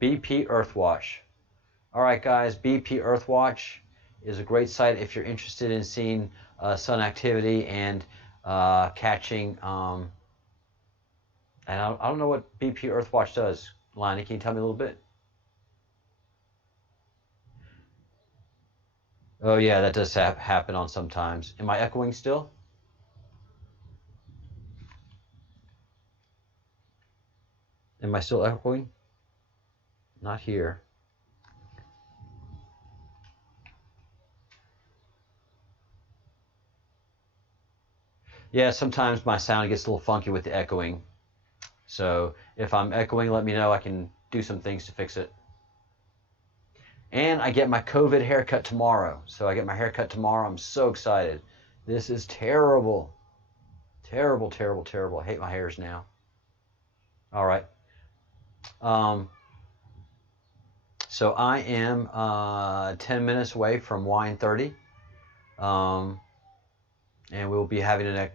BP Earthwatch. All right, guys, BP Earthwatch is a great site if you're interested in seeing sun activity and catching. And I don't know what BP Earthwatch does. Lonnie, can you tell me a little bit? Oh yeah, that does happen on sometimes. Am I echoing still? Am I still echoing? Not here. Yeah, sometimes my sound gets a little funky with the echoing. So if I'm echoing, let me know. I can do some things to fix it. And I get my COVID haircut tomorrow. So I get my haircut tomorrow. I'm so excited. This is terrible. Terrible, terrible, terrible. I hate my hairs now. All right. So I am 10 minutes away from wine 30. And we'll be having an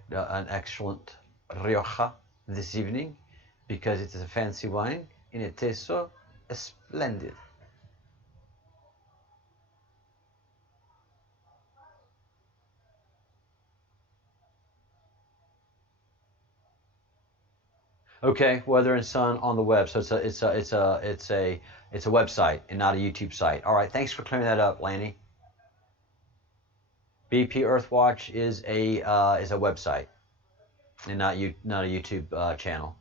excellent Rioja this evening because it's a fancy wine and it tastes so splendid. Okay, Weather and Sun on the web. So it's a website and not a YouTube site. All right, thanks for clearing that up, Lanny. BP Earthwatch is a website and not a YouTube channel.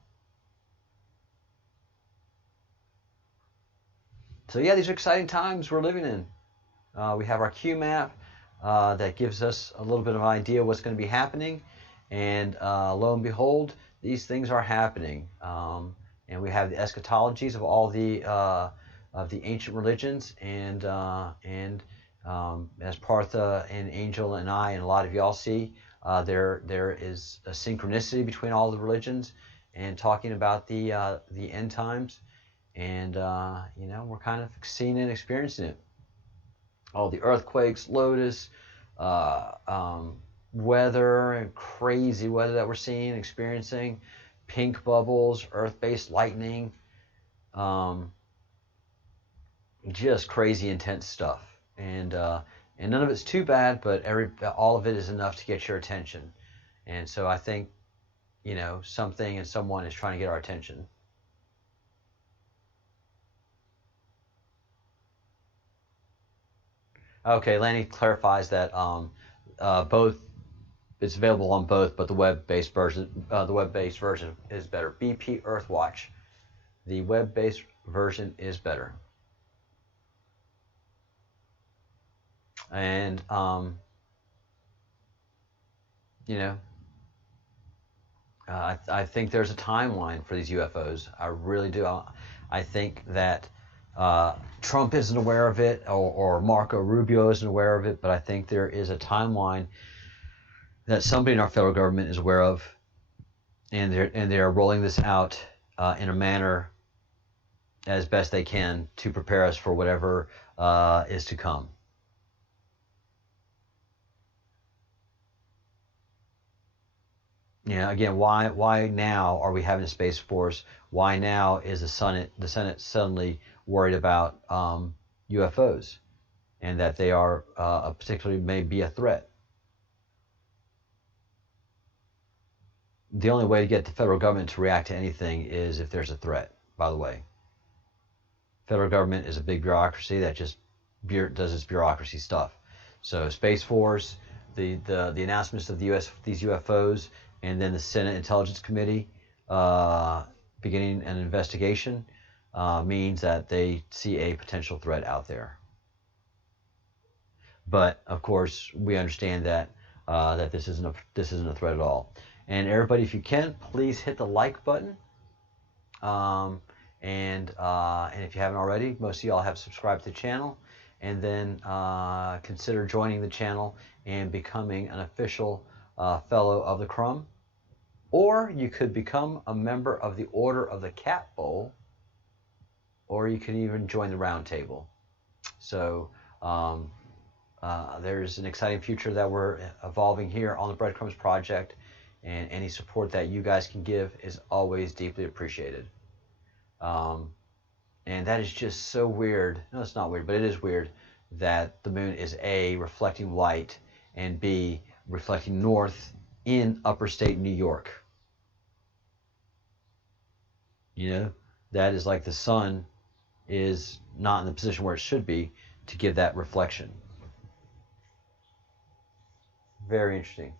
So yeah, these are exciting times we're living in. We have our Q map that gives us a little bit of an idea of what's going to be happening, and lo and behold, these things are happening. And we have the eschatologies of all the ancient religions, and as Partha and Angel and I and a lot of y'all see, there is a synchronicity between all the religions and talking about the end times, and we're kind of seeing and experiencing it. All the earthquakes, lotus, weather, and crazy weather that we're seeing, experiencing, pink bubbles, earth-based lightning, just crazy intense stuff. And none of it's too bad, but all of it is enough to get your attention. And so I think, something and someone is trying to get our attention. Okay, Lanny clarifies that both, it's available on both, but the web-based version is better. BP Earthwatch, the web-based version is better. And I think there's a timeline for these UFOs. I really do. I think that Trump isn't aware of it, or Marco Rubio isn't aware of it, but I think there is a timeline that somebody in our federal government is aware of, and they are rolling this out in a manner as best they can to prepare us for whatever is to come. Again, why now are we having a Space Force? Why now is the Senate suddenly worried about UFOs, and that they are particularly may be a threat? The only way to get the federal government to react to anything is if there's a threat, by the way. Federal government is a big bureaucracy that just does its bureaucracy stuff. So Space Force, the announcements of these UFOs, and then the Senate Intelligence Committee beginning an investigation means that they see a potential threat out there. But of course, we understand that that this isn't a threat at all. And everybody, if you can, please hit the like button. And if you haven't already, most of y'all have subscribed to the channel. And then consider joining the channel and becoming an official fellow of the Crumb. Or you could become a member of the Order of the Cat Bowl. Or you can even join the Round Table. So there's an exciting future that we're evolving here on the Breadcrumbs Project. And any support that you guys can give is always deeply appreciated. And that is just so weird. No, it's not weird, but it is weird that the moon is A, reflecting light, and B, reflecting north in upper state New York. You know, that is like the sun is not in the position where it should be to give that reflection. Very interesting.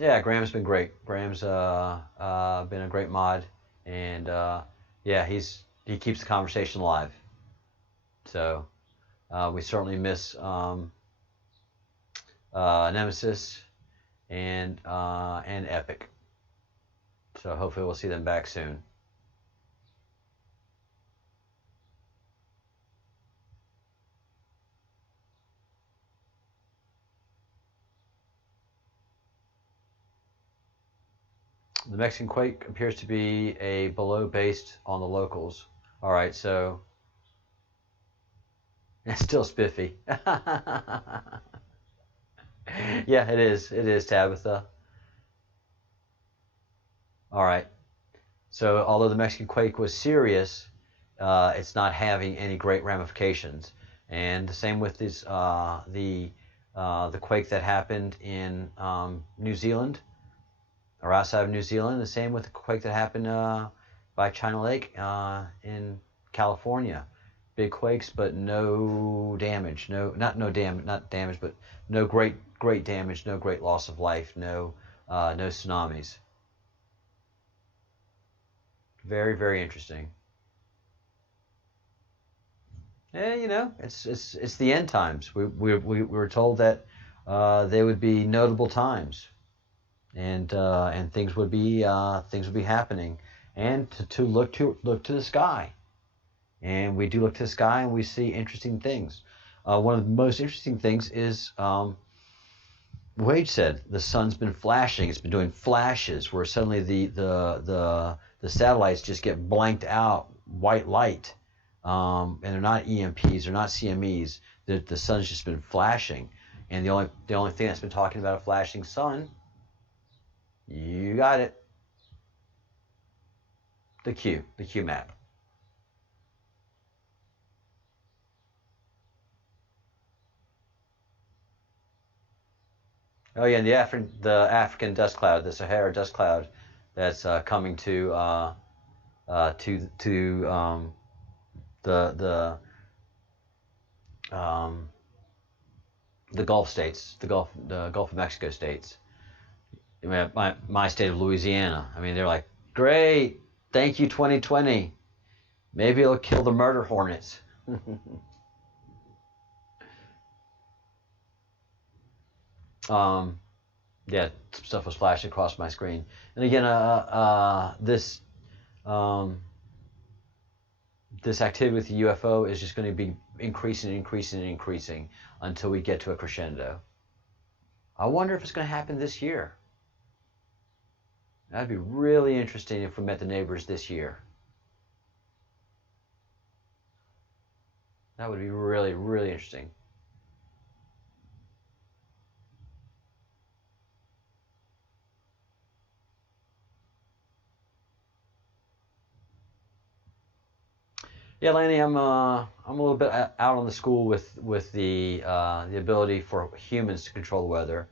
Yeah, Graham's been great. Graham's been a great mod, and yeah, he keeps the conversation alive. So we certainly miss Nemesis and Epic. So hopefully we'll see them back soon. The Mexican quake appears to be a below based on the locals. All right, so it's still spiffy. Yeah, it is. It is, Tabitha. All right. So although the Mexican quake was serious, it's not having any great ramifications. And the same with this, the quake that happened in New Zealand. Or outside of New Zealand, the same with the quake that happened by China Lake in California. Big quakes, but no damage. Not damage, but no great damage, no great loss of life, no tsunamis. Very, very interesting. Yeah, you know, it's the end times. We were told that they would be notable times. And things would be happening, and to look to the sky, and we do look to the sky and we see interesting things. One of the most interesting things is Wade said the sun's been flashing. It's been doing flashes where suddenly the satellites just get blanked out, white light, and they're not EMPs, they're not CMEs. The sun's just been flashing, and the only thing that's been talking about a flashing sun. You got it. The Q map. Oh yeah, and the African dust cloud, the Sahara dust cloud, that's coming to the Gulf states, the Gulf of Mexico states. My state of Louisiana. I mean, they're like, great, thank you 2020. Maybe it'll kill the murder hornets. Yeah, some stuff was flashing across my screen. And again, this activity with the UFO is just going to be increasing until we get to a crescendo. I wonder if it's going to happen this year. That'd be really interesting if we met the neighbors this year. That would be really, really interesting. Yeah, Lanny, I'm a little bit out on the school with the ability for humans to control the weather.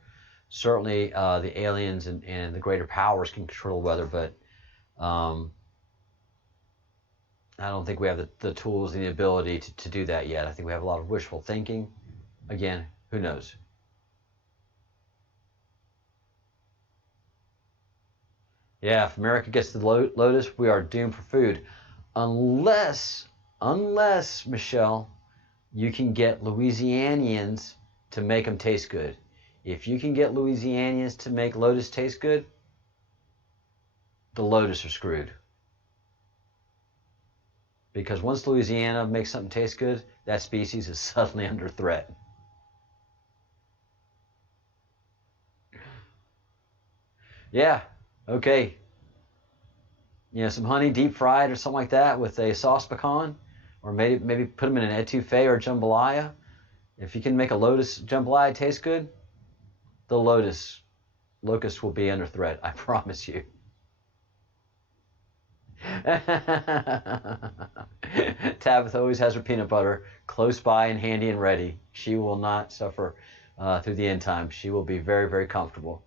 Certainly, the aliens and the greater powers can control the weather, but I don't think we have the tools and the ability to do that yet. I think we have a lot of wishful thinking. Again, who knows? Yeah, if America gets the lotus, we are doomed for food. Unless, Michelle, you can get Louisianians to make them taste good. If you can get Louisianians to make lotus taste good, the lotus are screwed. Because once Louisiana makes something taste good, that species is suddenly under threat. Yeah, okay. You know, some honey deep fried or something like that with a sauce pecan, or maybe put them in an etouffee or jambalaya. If you can make a lotus jambalaya taste good, the locust will be under threat. I promise you. Tabitha always has her peanut butter close by and handy and ready. She will not suffer through the end times. She will be very, very comfortable.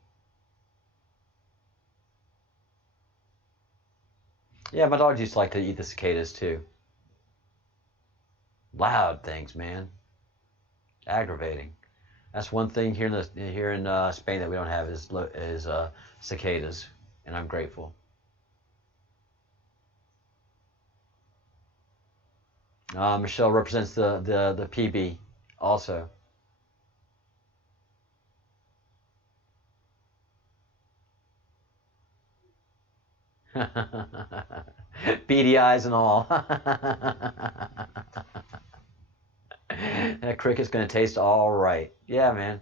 Yeah, my dogs used to like to eat the cicadas too. Loud things, man. Aggravating. That's one thing here in Spain that we don't have is cicadas, and I'm grateful. Michelle represents the PB also. Beady eyes and all. That cricket's gonna taste all right. Yeah, man.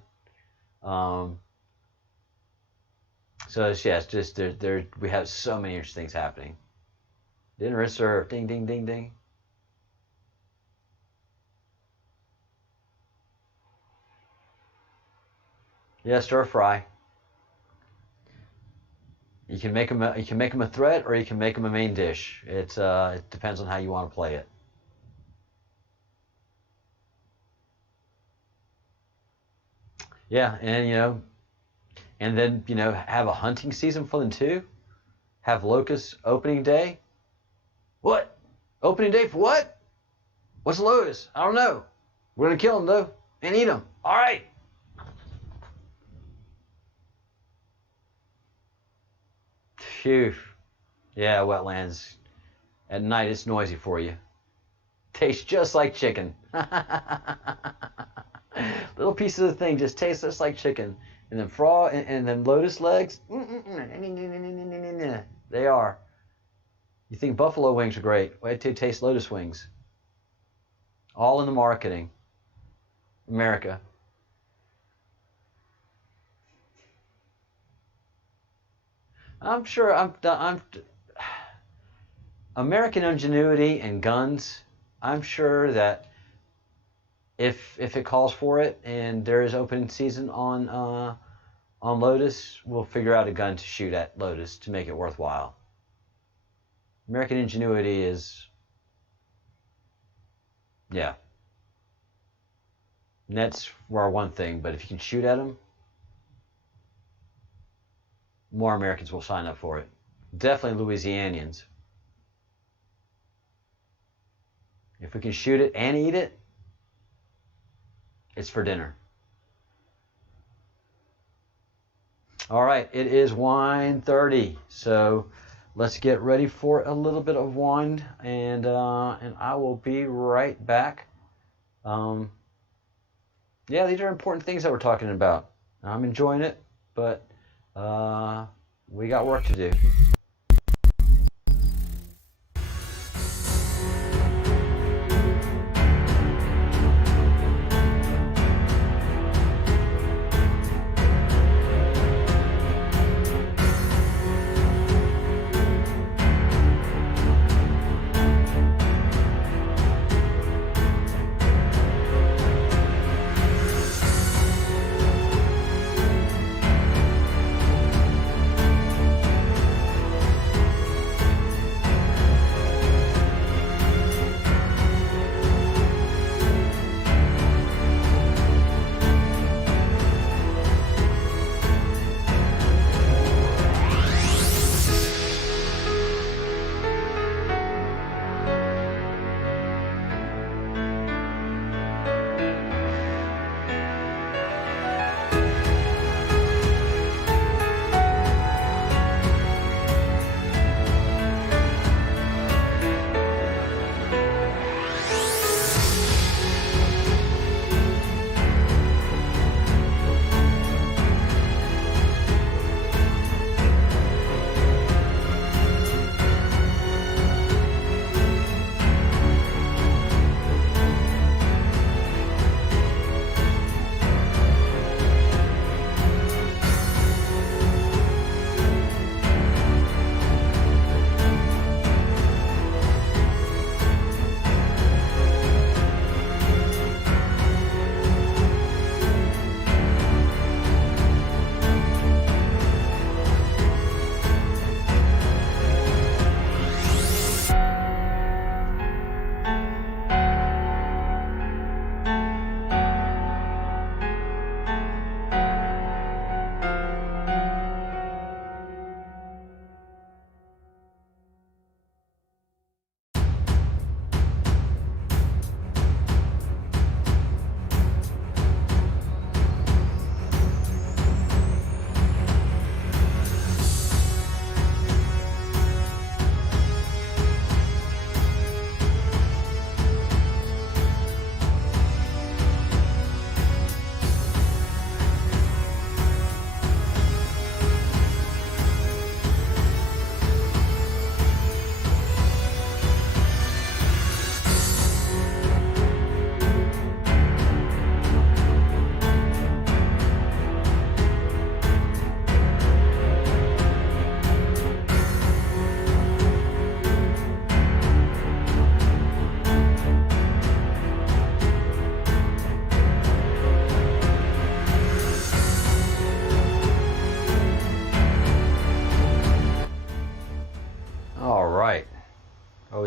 So yes, just there we have so many interesting things happening. Dinner is served. Ding, ding, ding, ding. Yeah, stir fry. You can make them a threat, or you can make them a main dish. It depends on how you want to play it. Yeah, and then have a hunting season for them too. Have locusts opening day. What? Opening day for what? What's a locust? I don't know. We're gonna kill them though and eat them. All right. Phew. Yeah, wetlands. At night it's noisy for you. Tastes just like chicken. Little pieces of the thing just taste just like chicken. And then frog and then lotus legs. They are. You think buffalo wings are great. Wait till you taste lotus wings. All in the marketing. America. I'm sure I'm American ingenuity and guns. I'm sure that if it calls for it and there is open season on Lotus, we'll figure out a gun to shoot at Lotus to make it worthwhile. American ingenuity is, yeah. Nets are one thing, but if you can shoot at them, more Americans will sign up for it. Definitely Louisianians. If we can shoot it and eat it, it's for dinner. All right, it is wine 30, so let's get ready for a little bit of wine, and I will be right back. Yeah, these are important things that we're talking about. I'm enjoying it, but we got work to do.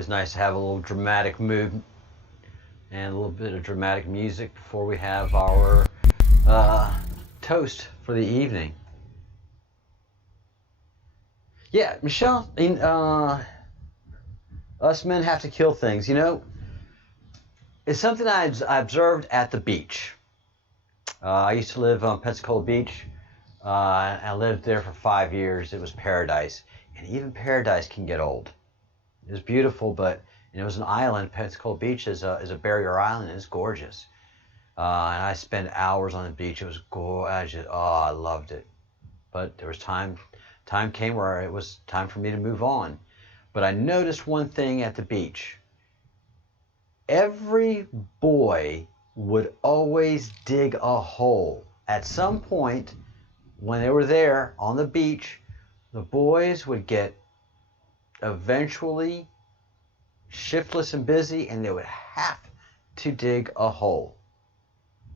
always nice to have a little dramatic mood and a little bit of dramatic music before we have our toast for the evening. Yeah, Michelle, us men have to kill things. You know, it's something I observed at the beach. I used to live on Pensacola Beach. I lived there for 5 years. It was paradise. And even paradise can get old. It was beautiful, but it was an island. Pensacola Beach is a barrier island. It's gorgeous. And I spent hours on the beach. It was gorgeous. I loved it. But there was time came where it was time for me to move on. But I noticed one thing at the beach. Every boy would always dig a hole. At some point, when they were there on the beach, the boys would get eventually shiftless and busy, and they would have to dig a hole.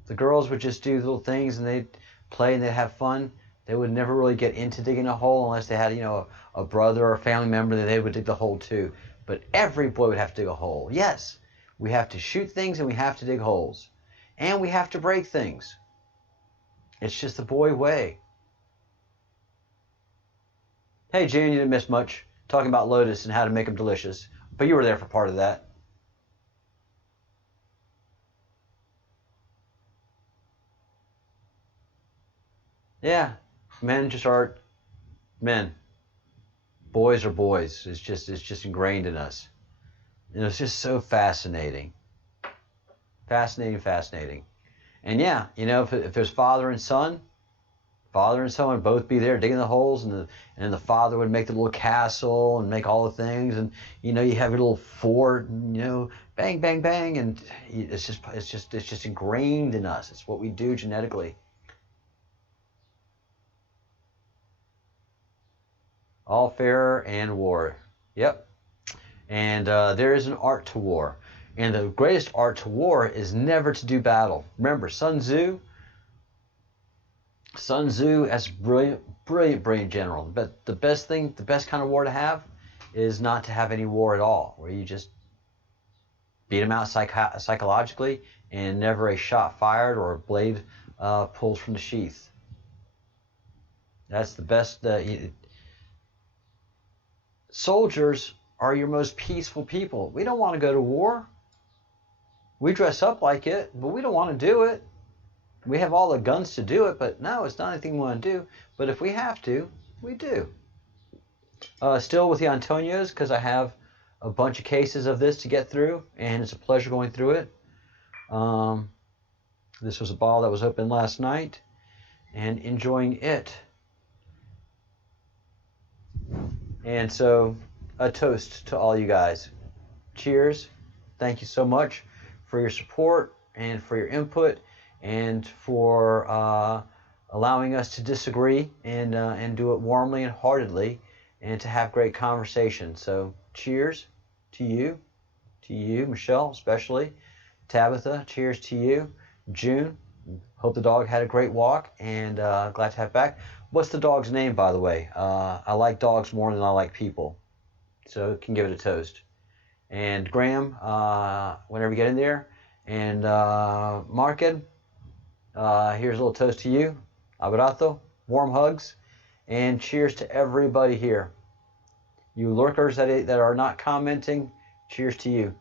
The girls would just do little things, and they'd play and they'd have fun. They would never really get into digging a hole unless they had, a brother or a family member that they would dig the hole too. But every boy would have to dig a hole. Yes, we have to shoot things and we have to dig holes. And we have to break things. It's just the boy way. Hey, June, you didn't miss much. Talking about lotus and how to make them delicious. But you were there for part of that. Yeah, men just are men. Boys are boys. It's just ingrained in us. And it's just so fascinating. Fascinating. And yeah, if there's father and son would both be there digging the holes, and the father would make the little castle and make all the things, and you have your little fort, bang, bang, bang, and it's just ingrained in us. It's what we do genetically. All fair and war. Yep. And there is an art to war. And the greatest art to war is never to do battle. Remember, Sun Tzu as a brilliant general. But the best kind of war to have is not to have any war at all, where you just beat them out psychologically and never a shot fired or a blade pulled from the sheath. That's the best. Soldiers are your most peaceful people. We don't want to go to war. We dress up like it, but we don't want to do it. We have all the guns to do it, but no, it's not anything we want to do. But if we have to, we do. Still with the Antonios, because I have a bunch of cases of this to get through, and it's a pleasure going through it. This was a bottle that was opened last night, and enjoying it. And so, a toast to all you guys. Cheers. Thank you so much for your support and for your input and for allowing us to disagree and do it warmly and heartedly and to have great conversation. So, cheers to you, Michelle especially, Tabitha, cheers to you, June. Hope the dog had a great walk and glad to have back. What's the dog's name, by the way? I like dogs more than I like people, so can give it a toast. And Graham, whenever you get in there, and Marked, here's a little toast to you. Abrazo, warm hugs, and cheers to everybody here. You lurkers that are not commenting, cheers to you.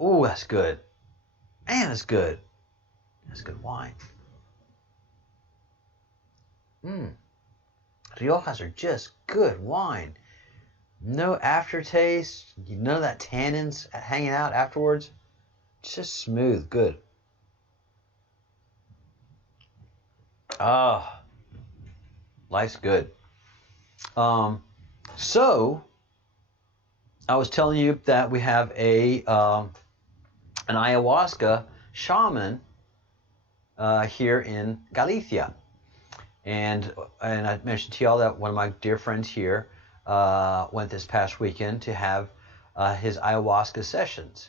Ooh, that's good. Man, that's good. That's good wine. Riojas are just good wine. No aftertaste, none of that tannins hanging out afterwards. It's just smooth, good. Life's good. So I was telling you that we have an ayahuasca shaman here in Galicia. And I mentioned to y'all that one of my dear friends here went this past weekend to have his ayahuasca sessions.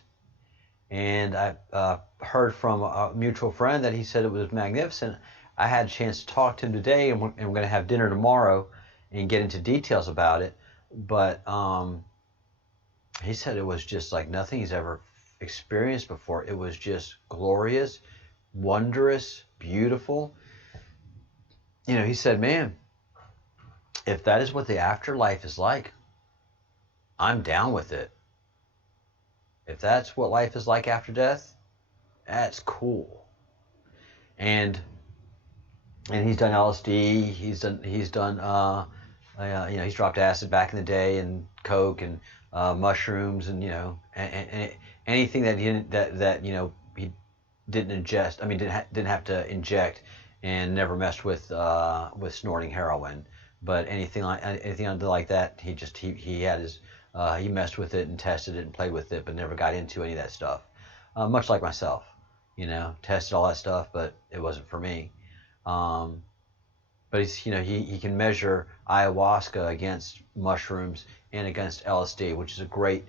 And I heard from a mutual friend that he said it was magnificent. I had a chance to talk to him today, and we're going to have dinner tomorrow and get into details about it. But he said it was just like nothing he's ever experienced before. It was just glorious, wondrous, beautiful. You know, he said, man, if that is what the afterlife is like, I'm down with it. If that's what life is like after death, that's cool. And he's done LSD. He's done he's dropped acid back in the day, and coke, and mushrooms, and and anything that he didn't ingest. I mean, didn't have to inject, and never messed with snorting heroin. But anything like that, he had his he messed with it and tested it and played with it, but never got into any of that stuff. Much like myself, tested all that stuff, but it wasn't for me. But he can measure ayahuasca against mushrooms and against LSD, which is a great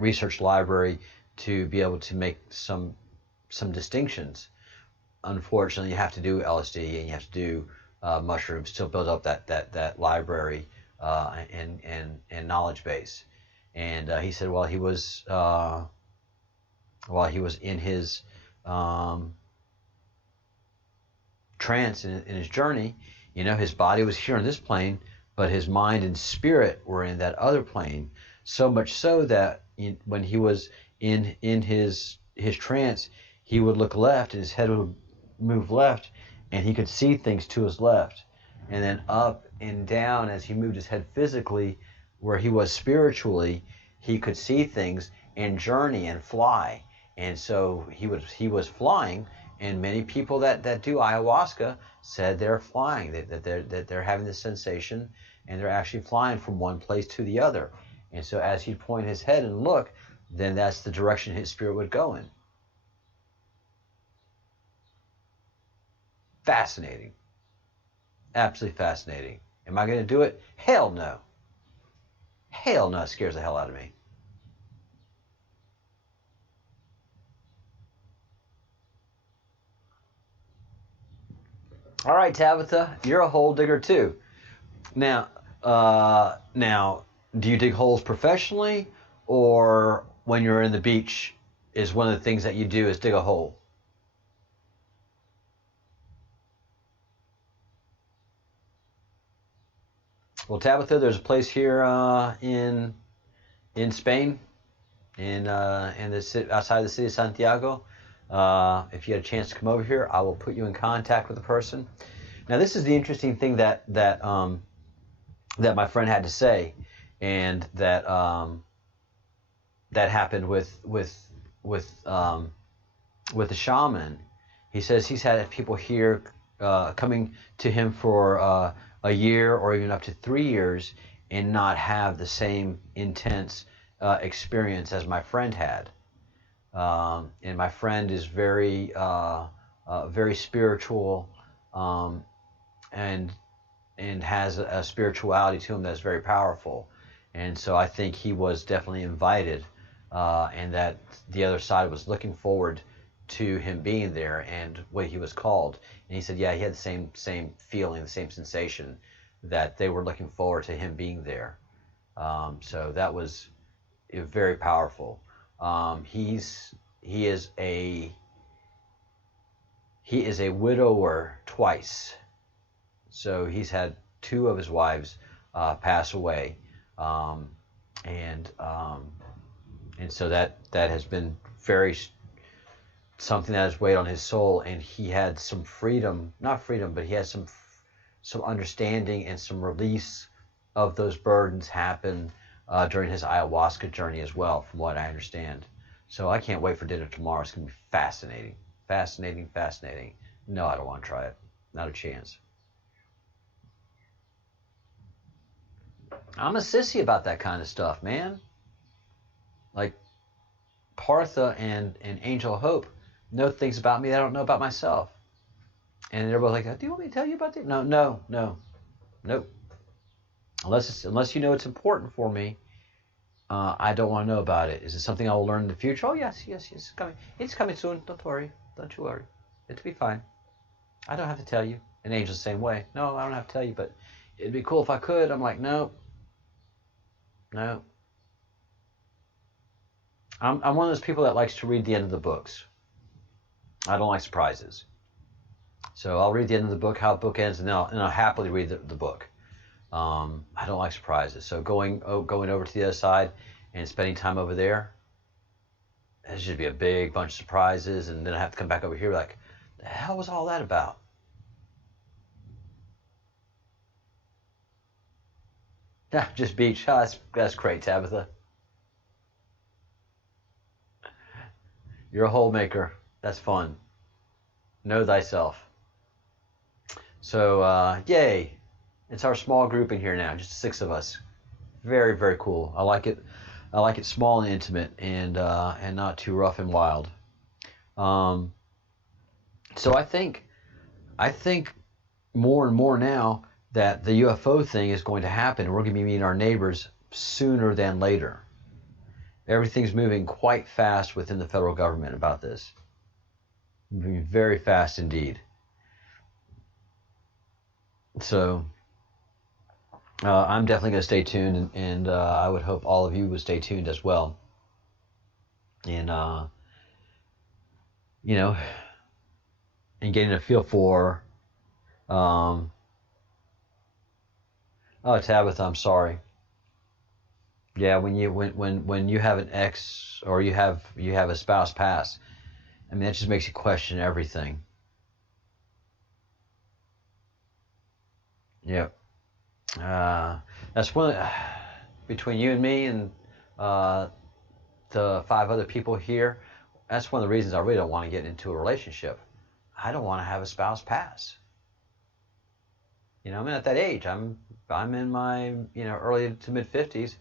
research library to be able to make some distinctions. Unfortunately, you have to do LSD and you have to do mushrooms to build up that library and knowledge base. And he said while he was in his trance in his journey, his body was here on this plane, but his mind and spirit were in that other plane. So much so that when he was in his trance, he would look left and his head would move left, and he could see things to his left, and then up and down as he moved his head physically, where he was spiritually, he could see things and journey and fly. And so he was flying. And many people that do ayahuasca said they're flying, that they're having this sensation, and they're actually flying from one place to the other. And so as he'd point his head and look, then that's the direction his spirit would go in. Fascinating. Absolutely fascinating. Am I going to do it? Hell no. Hell no, it scares the hell out of me. All right, Tabitha, you're a hole digger too. Now, do you dig holes professionally, or when you're in the beach, is one of the things that you do is dig a hole? Well, Tabitha, there's a place here in Spain, in the city, outside the city of Santiago. If you had a chance to come over here, I will put you in contact with the person. Now, this is the interesting thing that my friend had to say, and that happened with the shaman. He says he's had people here coming to him for a year or even up to 3 years and not have the same intense experience as my friend had. And my friend is very spiritual, and has a spirituality to him that's very powerful. And so I think he was definitely invited, and that the other side was looking forward to him being there and what he was called. And he said, yeah, he had the same feeling, the same sensation, that they were looking forward to him being there. So that was very powerful. He is a widower twice. So he's had 2 of his wives pass away, and so that has been something that has weighed on his soul. And he had some freedom, not freedom, but he had some understanding and some release of those burdens happen during his ayahuasca journey as well, from what I understand. So I can't wait for dinner tomorrow. It's going to be fascinating. Fascinating, fascinating. No, I don't want to try it. Not a chance. I'm a sissy about that kind of stuff, man. Like, Partha and Angel Hope know things about me that I don't know about myself. And they're both like, do you want me to tell you about that? No. Nope. Unless you know it's important for me, I don't want to know about it. Is it something I will learn in the future? Oh, yes, it's coming. It's coming soon. Don't worry. Don't you worry. It'll be fine. I don't have to tell you. And Angel's the same way. No, I don't have to tell you, but it'd be cool if I could. I'm like, no. I'm one of those people that likes to read the end of the books. I don't like surprises. So I'll read the end of the book, how the book ends, and then I'll happily read the book. I don't like surprises. So going over to the other side and spending time over there, it should be a big bunch of surprises, and then I have to come back over here like, the hell was all that about? Yeah, just beach. Oh, that's great, Tabitha. You're a hole maker. That's fun. Know thyself. So, yay. It's our small group in here now, just 6 of us. Very, very cool. I like it. I like it small and intimate, and not too rough and wild. So I think more and more now that the UFO thing is going to happen, and we're going to be meeting our neighbors sooner than later. Everything's moving quite fast within the federal government about this. Moving very fast indeed. So I'm definitely going to stay tuned, and I would hope all of you would stay tuned as well. And and getting a feel for. Oh, Tabitha, I'm sorry. Yeah, when you have an ex or you have a spouse pass, I mean that just makes you question everything. Yep. That's one between you and me and the 5 other people here. That's one of the reasons I really don't want to get into a relationship. I don't want to have a spouse pass. I'm at that age. I'm in my early to mid 50s.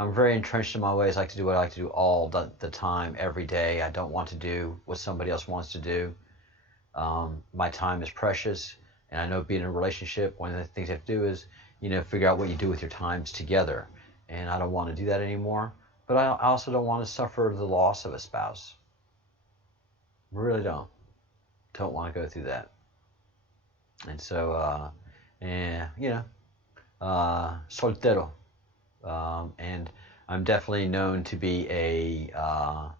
I'm very entrenched in my ways. I like to do what I like to do all the time, every day. I don't want to do what somebody else wants to do. My time is precious, and I know being in a relationship, one of the things you have to do is, figure out what you do with your times together. And I don't want to do that anymore. But I also don't want to suffer the loss of a spouse. Really don't. Don't want to go through that. And so, soltero. And I'm definitely known to be not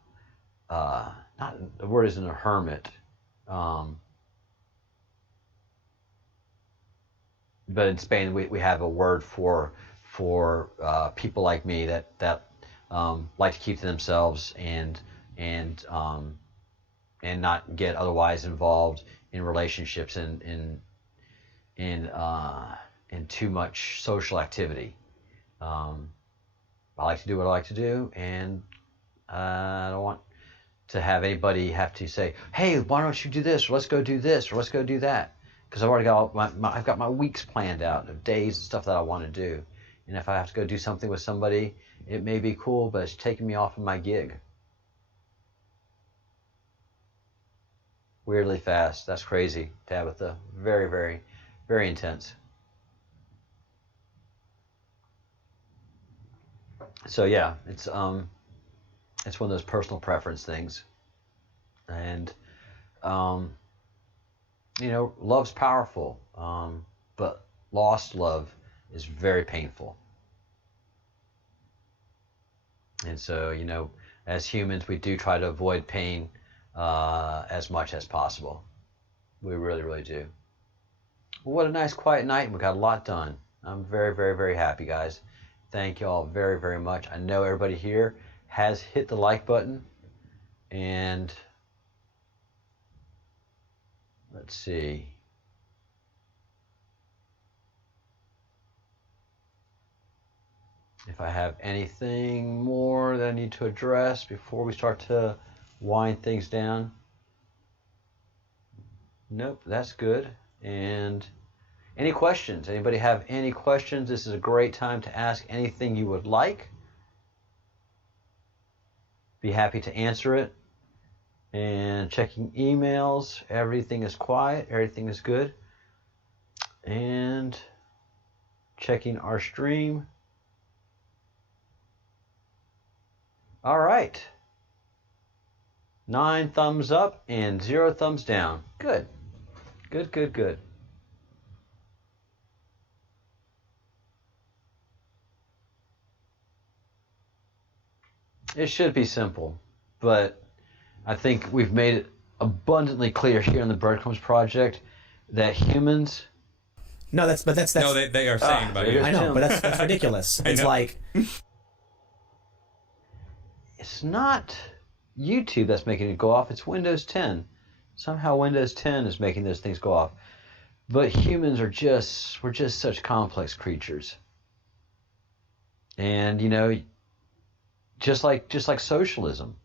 the word isn't a hermit, but in Spain we have a word for people like me that like to keep to themselves and not get otherwise involved in relationships and in too much social activity. I like to do what I like to do, and I don't want to have anybody have to say, "Hey, why don't you do this? Or let's go do this, or let's go do that," because I've already got I've got my weeks planned out of days and stuff that I want to do. And if I have to go do something with somebody, it may be cool, but it's taking me off of my gig. Weirdly fast. That's crazy, Tabitha. Very, very, very intense. So yeah, it's one of those personal preference things, and love's powerful, but lost love is very painful. And so as humans, we do try to avoid pain as much as possible. We really, really do. Well, what a nice quiet night. We got a lot done. I'm very, very, very happy, guys. Thank you all very, very much. I know everybody here has hit the like button. And let's see. If I have anything more that I need to address before we start to wind things down. Nope, that's good. And any questions? Anybody have any questions? This is a great time to ask anything you would like. Be happy to answer it. And checking emails. Everything is quiet. Everything is good. And checking our stream. All right. 9 thumbs up and 0 thumbs down. Good. Good, good, good. It should be simple, but I think we've made it abundantly clear here in the Breadcrumbs Project that humans. No, that's No, they are saying about you. I know, but that's ridiculous. It's know. like It's not YouTube that's making it go off. It's Windows 10. Somehow Windows 10 is making those things go off. But humans we're just such complex creatures. And just like socialism.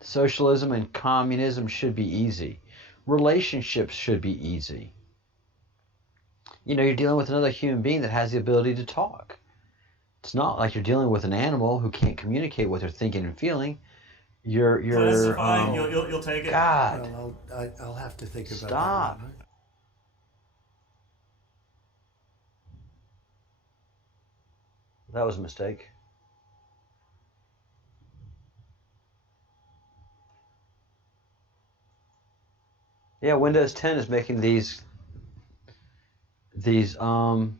Socialism and communism should be easy. Relationships should be easy. You're dealing with another human being that has the ability to talk. It's not like you're dealing with an animal who can't communicate what they're thinking and feeling. That's fine. You'll take it. God. Well, I'll have to think about Stop. that. That was a mistake. Yeah, Windows 10 is making these my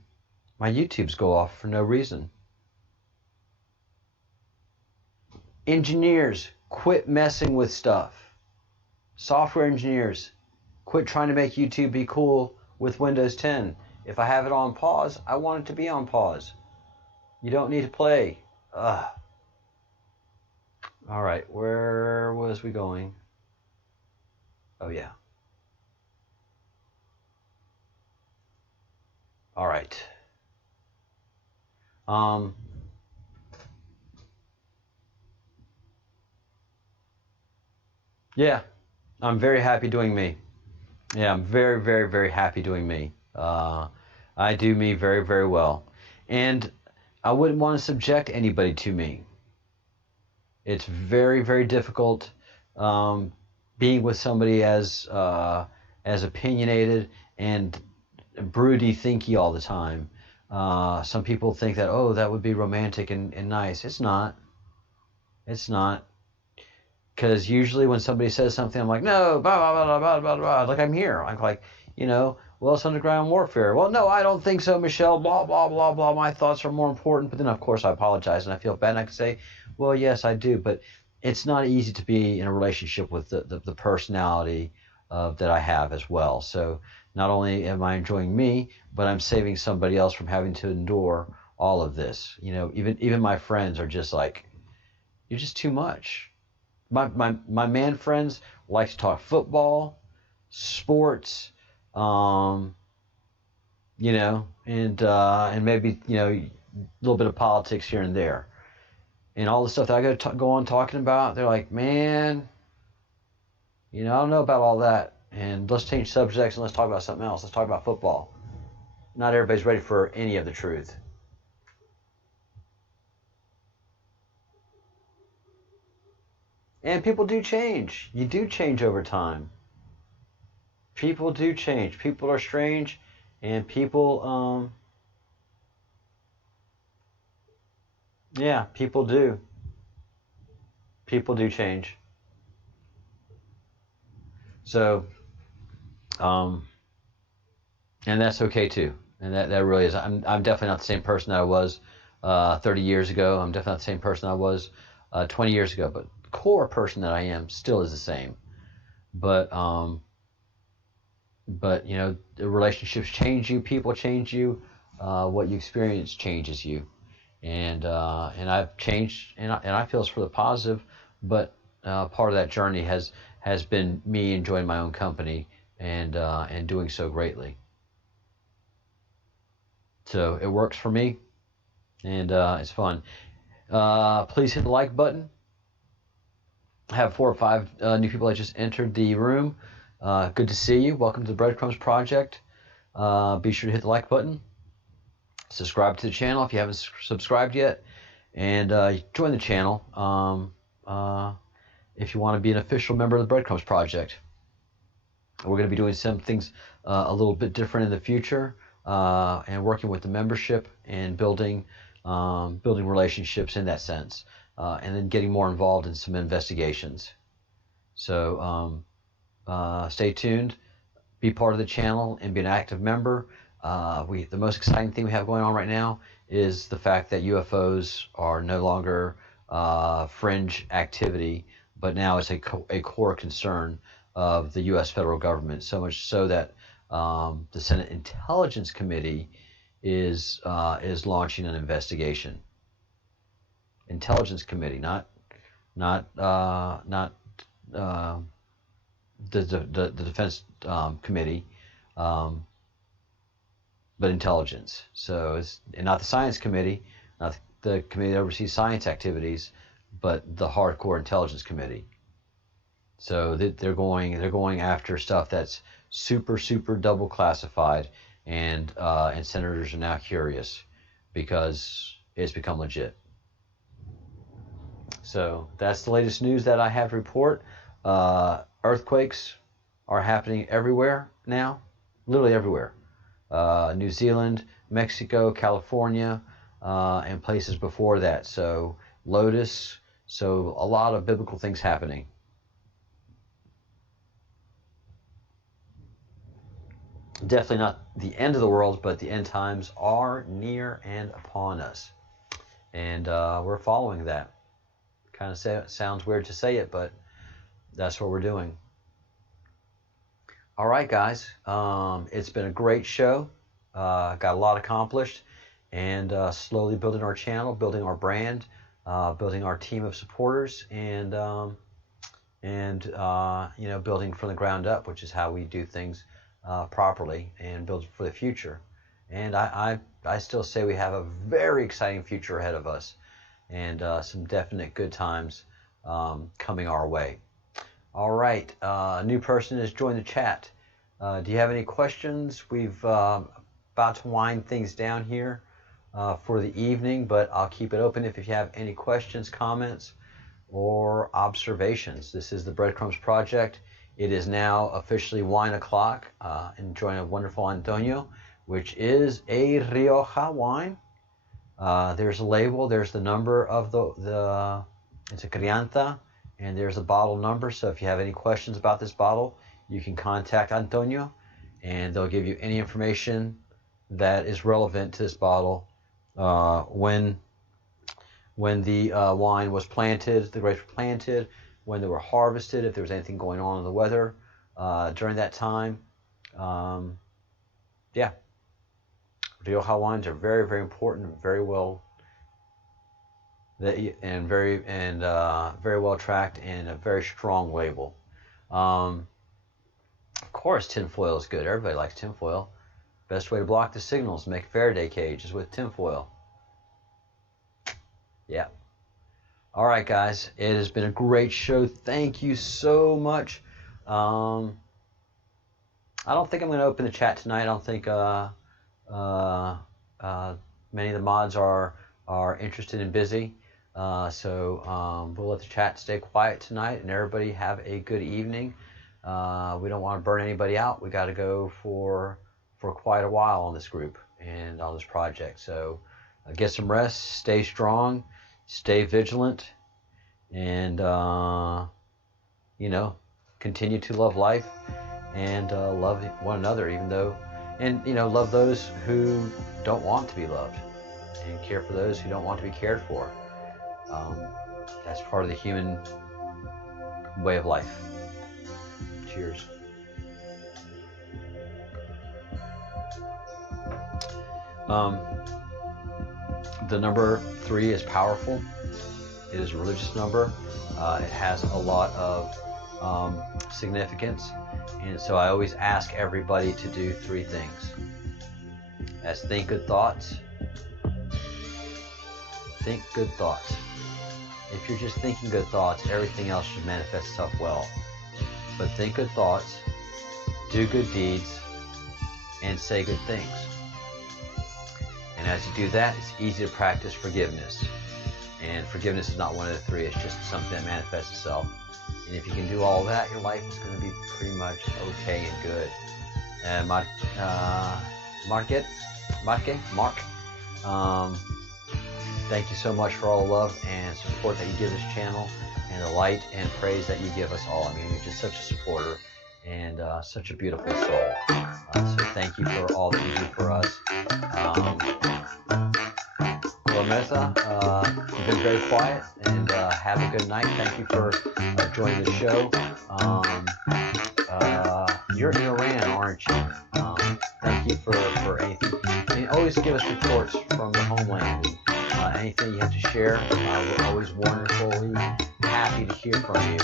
YouTubes go off for no reason. Engineers, quit messing with stuff. Software engineers, quit trying to make YouTube be cool with Windows 10. If I have it on pause, I want it to be on pause. You don't need to play. Ugh. All right, where was we going? Oh, yeah. All right. Yeah, I'm very happy doing me. Yeah, I'm very, very, very happy doing me. I do me very, very well. And I wouldn't want to subject anybody to me. It's very, very difficult being with somebody as opinionated and broody, thinky all the time. Some people think that, oh, that would be romantic and nice. It's not. It's not. Because usually when somebody says something, I'm like, no, blah, blah, blah, blah, blah, blah. Like I'm here. I'm like, well, it's underground warfare. Well, no, I don't think so, Michelle. Blah, blah, blah, blah. My thoughts are more important. But then, of course, I apologize and I feel bad. And I can say, well, yes, I do. But it's not easy to be in a relationship with the personality that I have as well. So not only am I enjoying me, but I'm saving somebody else from having to endure all of this. Even my friends are just like, you're just too much. My man friends like to talk football, sports, and maybe a little bit of politics here and there, and all the stuff that I go on talking about. They're like, man, I don't know about all that, and let's change subjects and let's talk about something else. Let's talk about football. Not everybody's ready for any of the truth. And people do change. You do change over time. People do change. People are strange, and people, people do. People do change. So, and that's okay too. And that really is. I'm definitely not the same person that I was 30 years ago. I'm definitely not the same person I was 20 years ago. But the core person that I am still is the same. But the relationships change you. People change you. What you experience changes you. And I've changed, and I feel it's for the positive. But part of that journey has been me enjoying my own company and doing so greatly. So it works for me, and it's fun. Please hit the like button. I have 4 or 5 new people that just entered the room. Good to see you. Welcome to the Breadcrumbs Project. Be sure to hit the like button. Subscribe to the channel if you haven't subscribed yet. And join the channel if you want to be an official member of the Breadcrumbs Project. We're going to be doing some things a little bit different in the future. And working with the membership and building relationships in that sense, and then getting more involved in some investigations. So stay tuned. be part of the channel and be an active member. The most exciting thing we have going on right now is the fact that UFOs are no longer fringe activity, but now it's a core concern of the U.S. federal government. So much so that the Senate Intelligence Committee is launching an investigation. Intelligence Committee, not the Defense Committee, but intelligence. So it's and not the Science Committee, not the committee that oversees science activities, but the hardcore Intelligence Committee. So they're going after stuff that's super double classified, and senators are now curious because it's become legit. So that's the latest news that I have to report. Earthquakes are happening everywhere now, literally everywhere. New Zealand, Mexico, California, and places before that. So Lotus, so a lot of biblical things happening. Definitely not the end of the world, but the end times are near and upon us. And we're following that. Kind of sounds weird to say it, but that's what we're doing. All right, guys. It's been a great show. Got a lot accomplished, and slowly building our channel, building our brand, building our team of supporters, and building from the ground up, which is how we do things properly and build for the future. And I still say we have a very exciting future ahead of us, and some definite good times coming our way. All right, a new person has joined the chat. Do you have any questions? We've about to wind things down here for the evening, but I'll keep it open if you have any questions, comments, or observations. This is the Breadcrumbs Project. It is now officially wine o'clock. Enjoying a wonderful Antonio, which is a Rioja wine. There's a label. There's the number of the it's a Crianza, and there's a bottle number. So if you have any questions about this bottle, you can contact Antonio, and they'll give you any information that is relevant to this bottle. When the wine was planted, the grapes were planted, when they were harvested, if there was anything going on in the weather during that time. Yeah. Rioja wines are very, very important, very well very well tracked, and a very strong label. Of course, tinfoil is good. Everybody likes tinfoil. Best way to block the signals, make a Faraday cage, is with tinfoil. Yeah. All right, guys. It has been a great show. Thank you so much. I don't think I'm going to open the chat tonight. I don't think many of the mods are interested and busy. So we'll let the chat stay quiet tonight, and everybody have a good evening. We don't want to burn anybody out. We got to go for quite a while on this group and on this project. So get some rest, stay strong, stay vigilant, and continue to love life and love one another, love those who don't want to be loved, and care for those who don't want to be cared for. That's part of the human way of life. Cheers. The number 3 is powerful. It is a religious number. It has a lot of significance, and so I always ask everybody to do 3 things. That's think good thoughts. Think good thoughts. If you're just thinking good thoughts, everything else should manifest itself well. But think good thoughts, do good deeds, and say good things. And as you do that, it's easy to practice forgiveness. And forgiveness is not one of the 3, it's just something that manifests itself. And if you can do all that, your life is going to be pretty much okay and good. Mark, thank you so much for all the love and support that you give this channel, and the light and praise that you give us all. I mean, you're just such a supporter, and such a beautiful soul. So thank you for all that you do for us. Lamesa, you've been very quiet, and have a good night. Thank you for joining the show. You're in Iran, aren't you? Thank you for anything. And always give us reports from the homeland. Anything you have to share, we're always wonderfully happy to hear from you.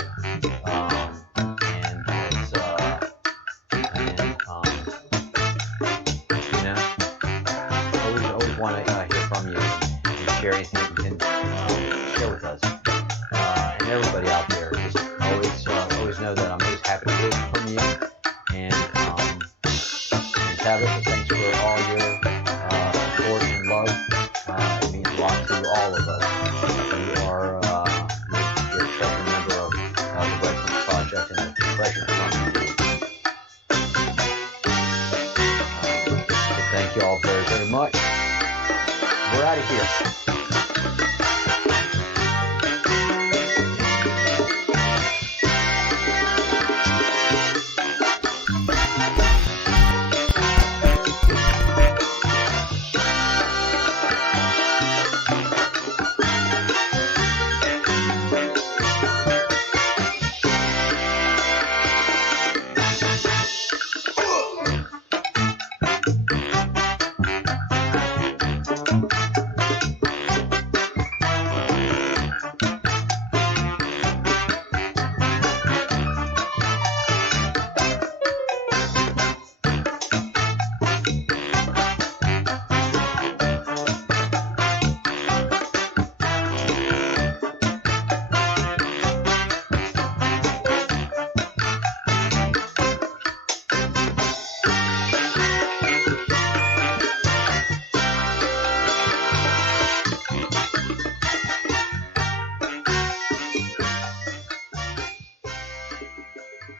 Always want to hear from you and share anything that you can share with us. And everybody out there, just always know that I'm always happy to hear from you. And Tabitha, thanks for all your support and love. It means a lot to all of us. You are you're a treasured member of the Breadcrumbs Project and the Treasure Fund. So thank you all very, very much. We're out of here.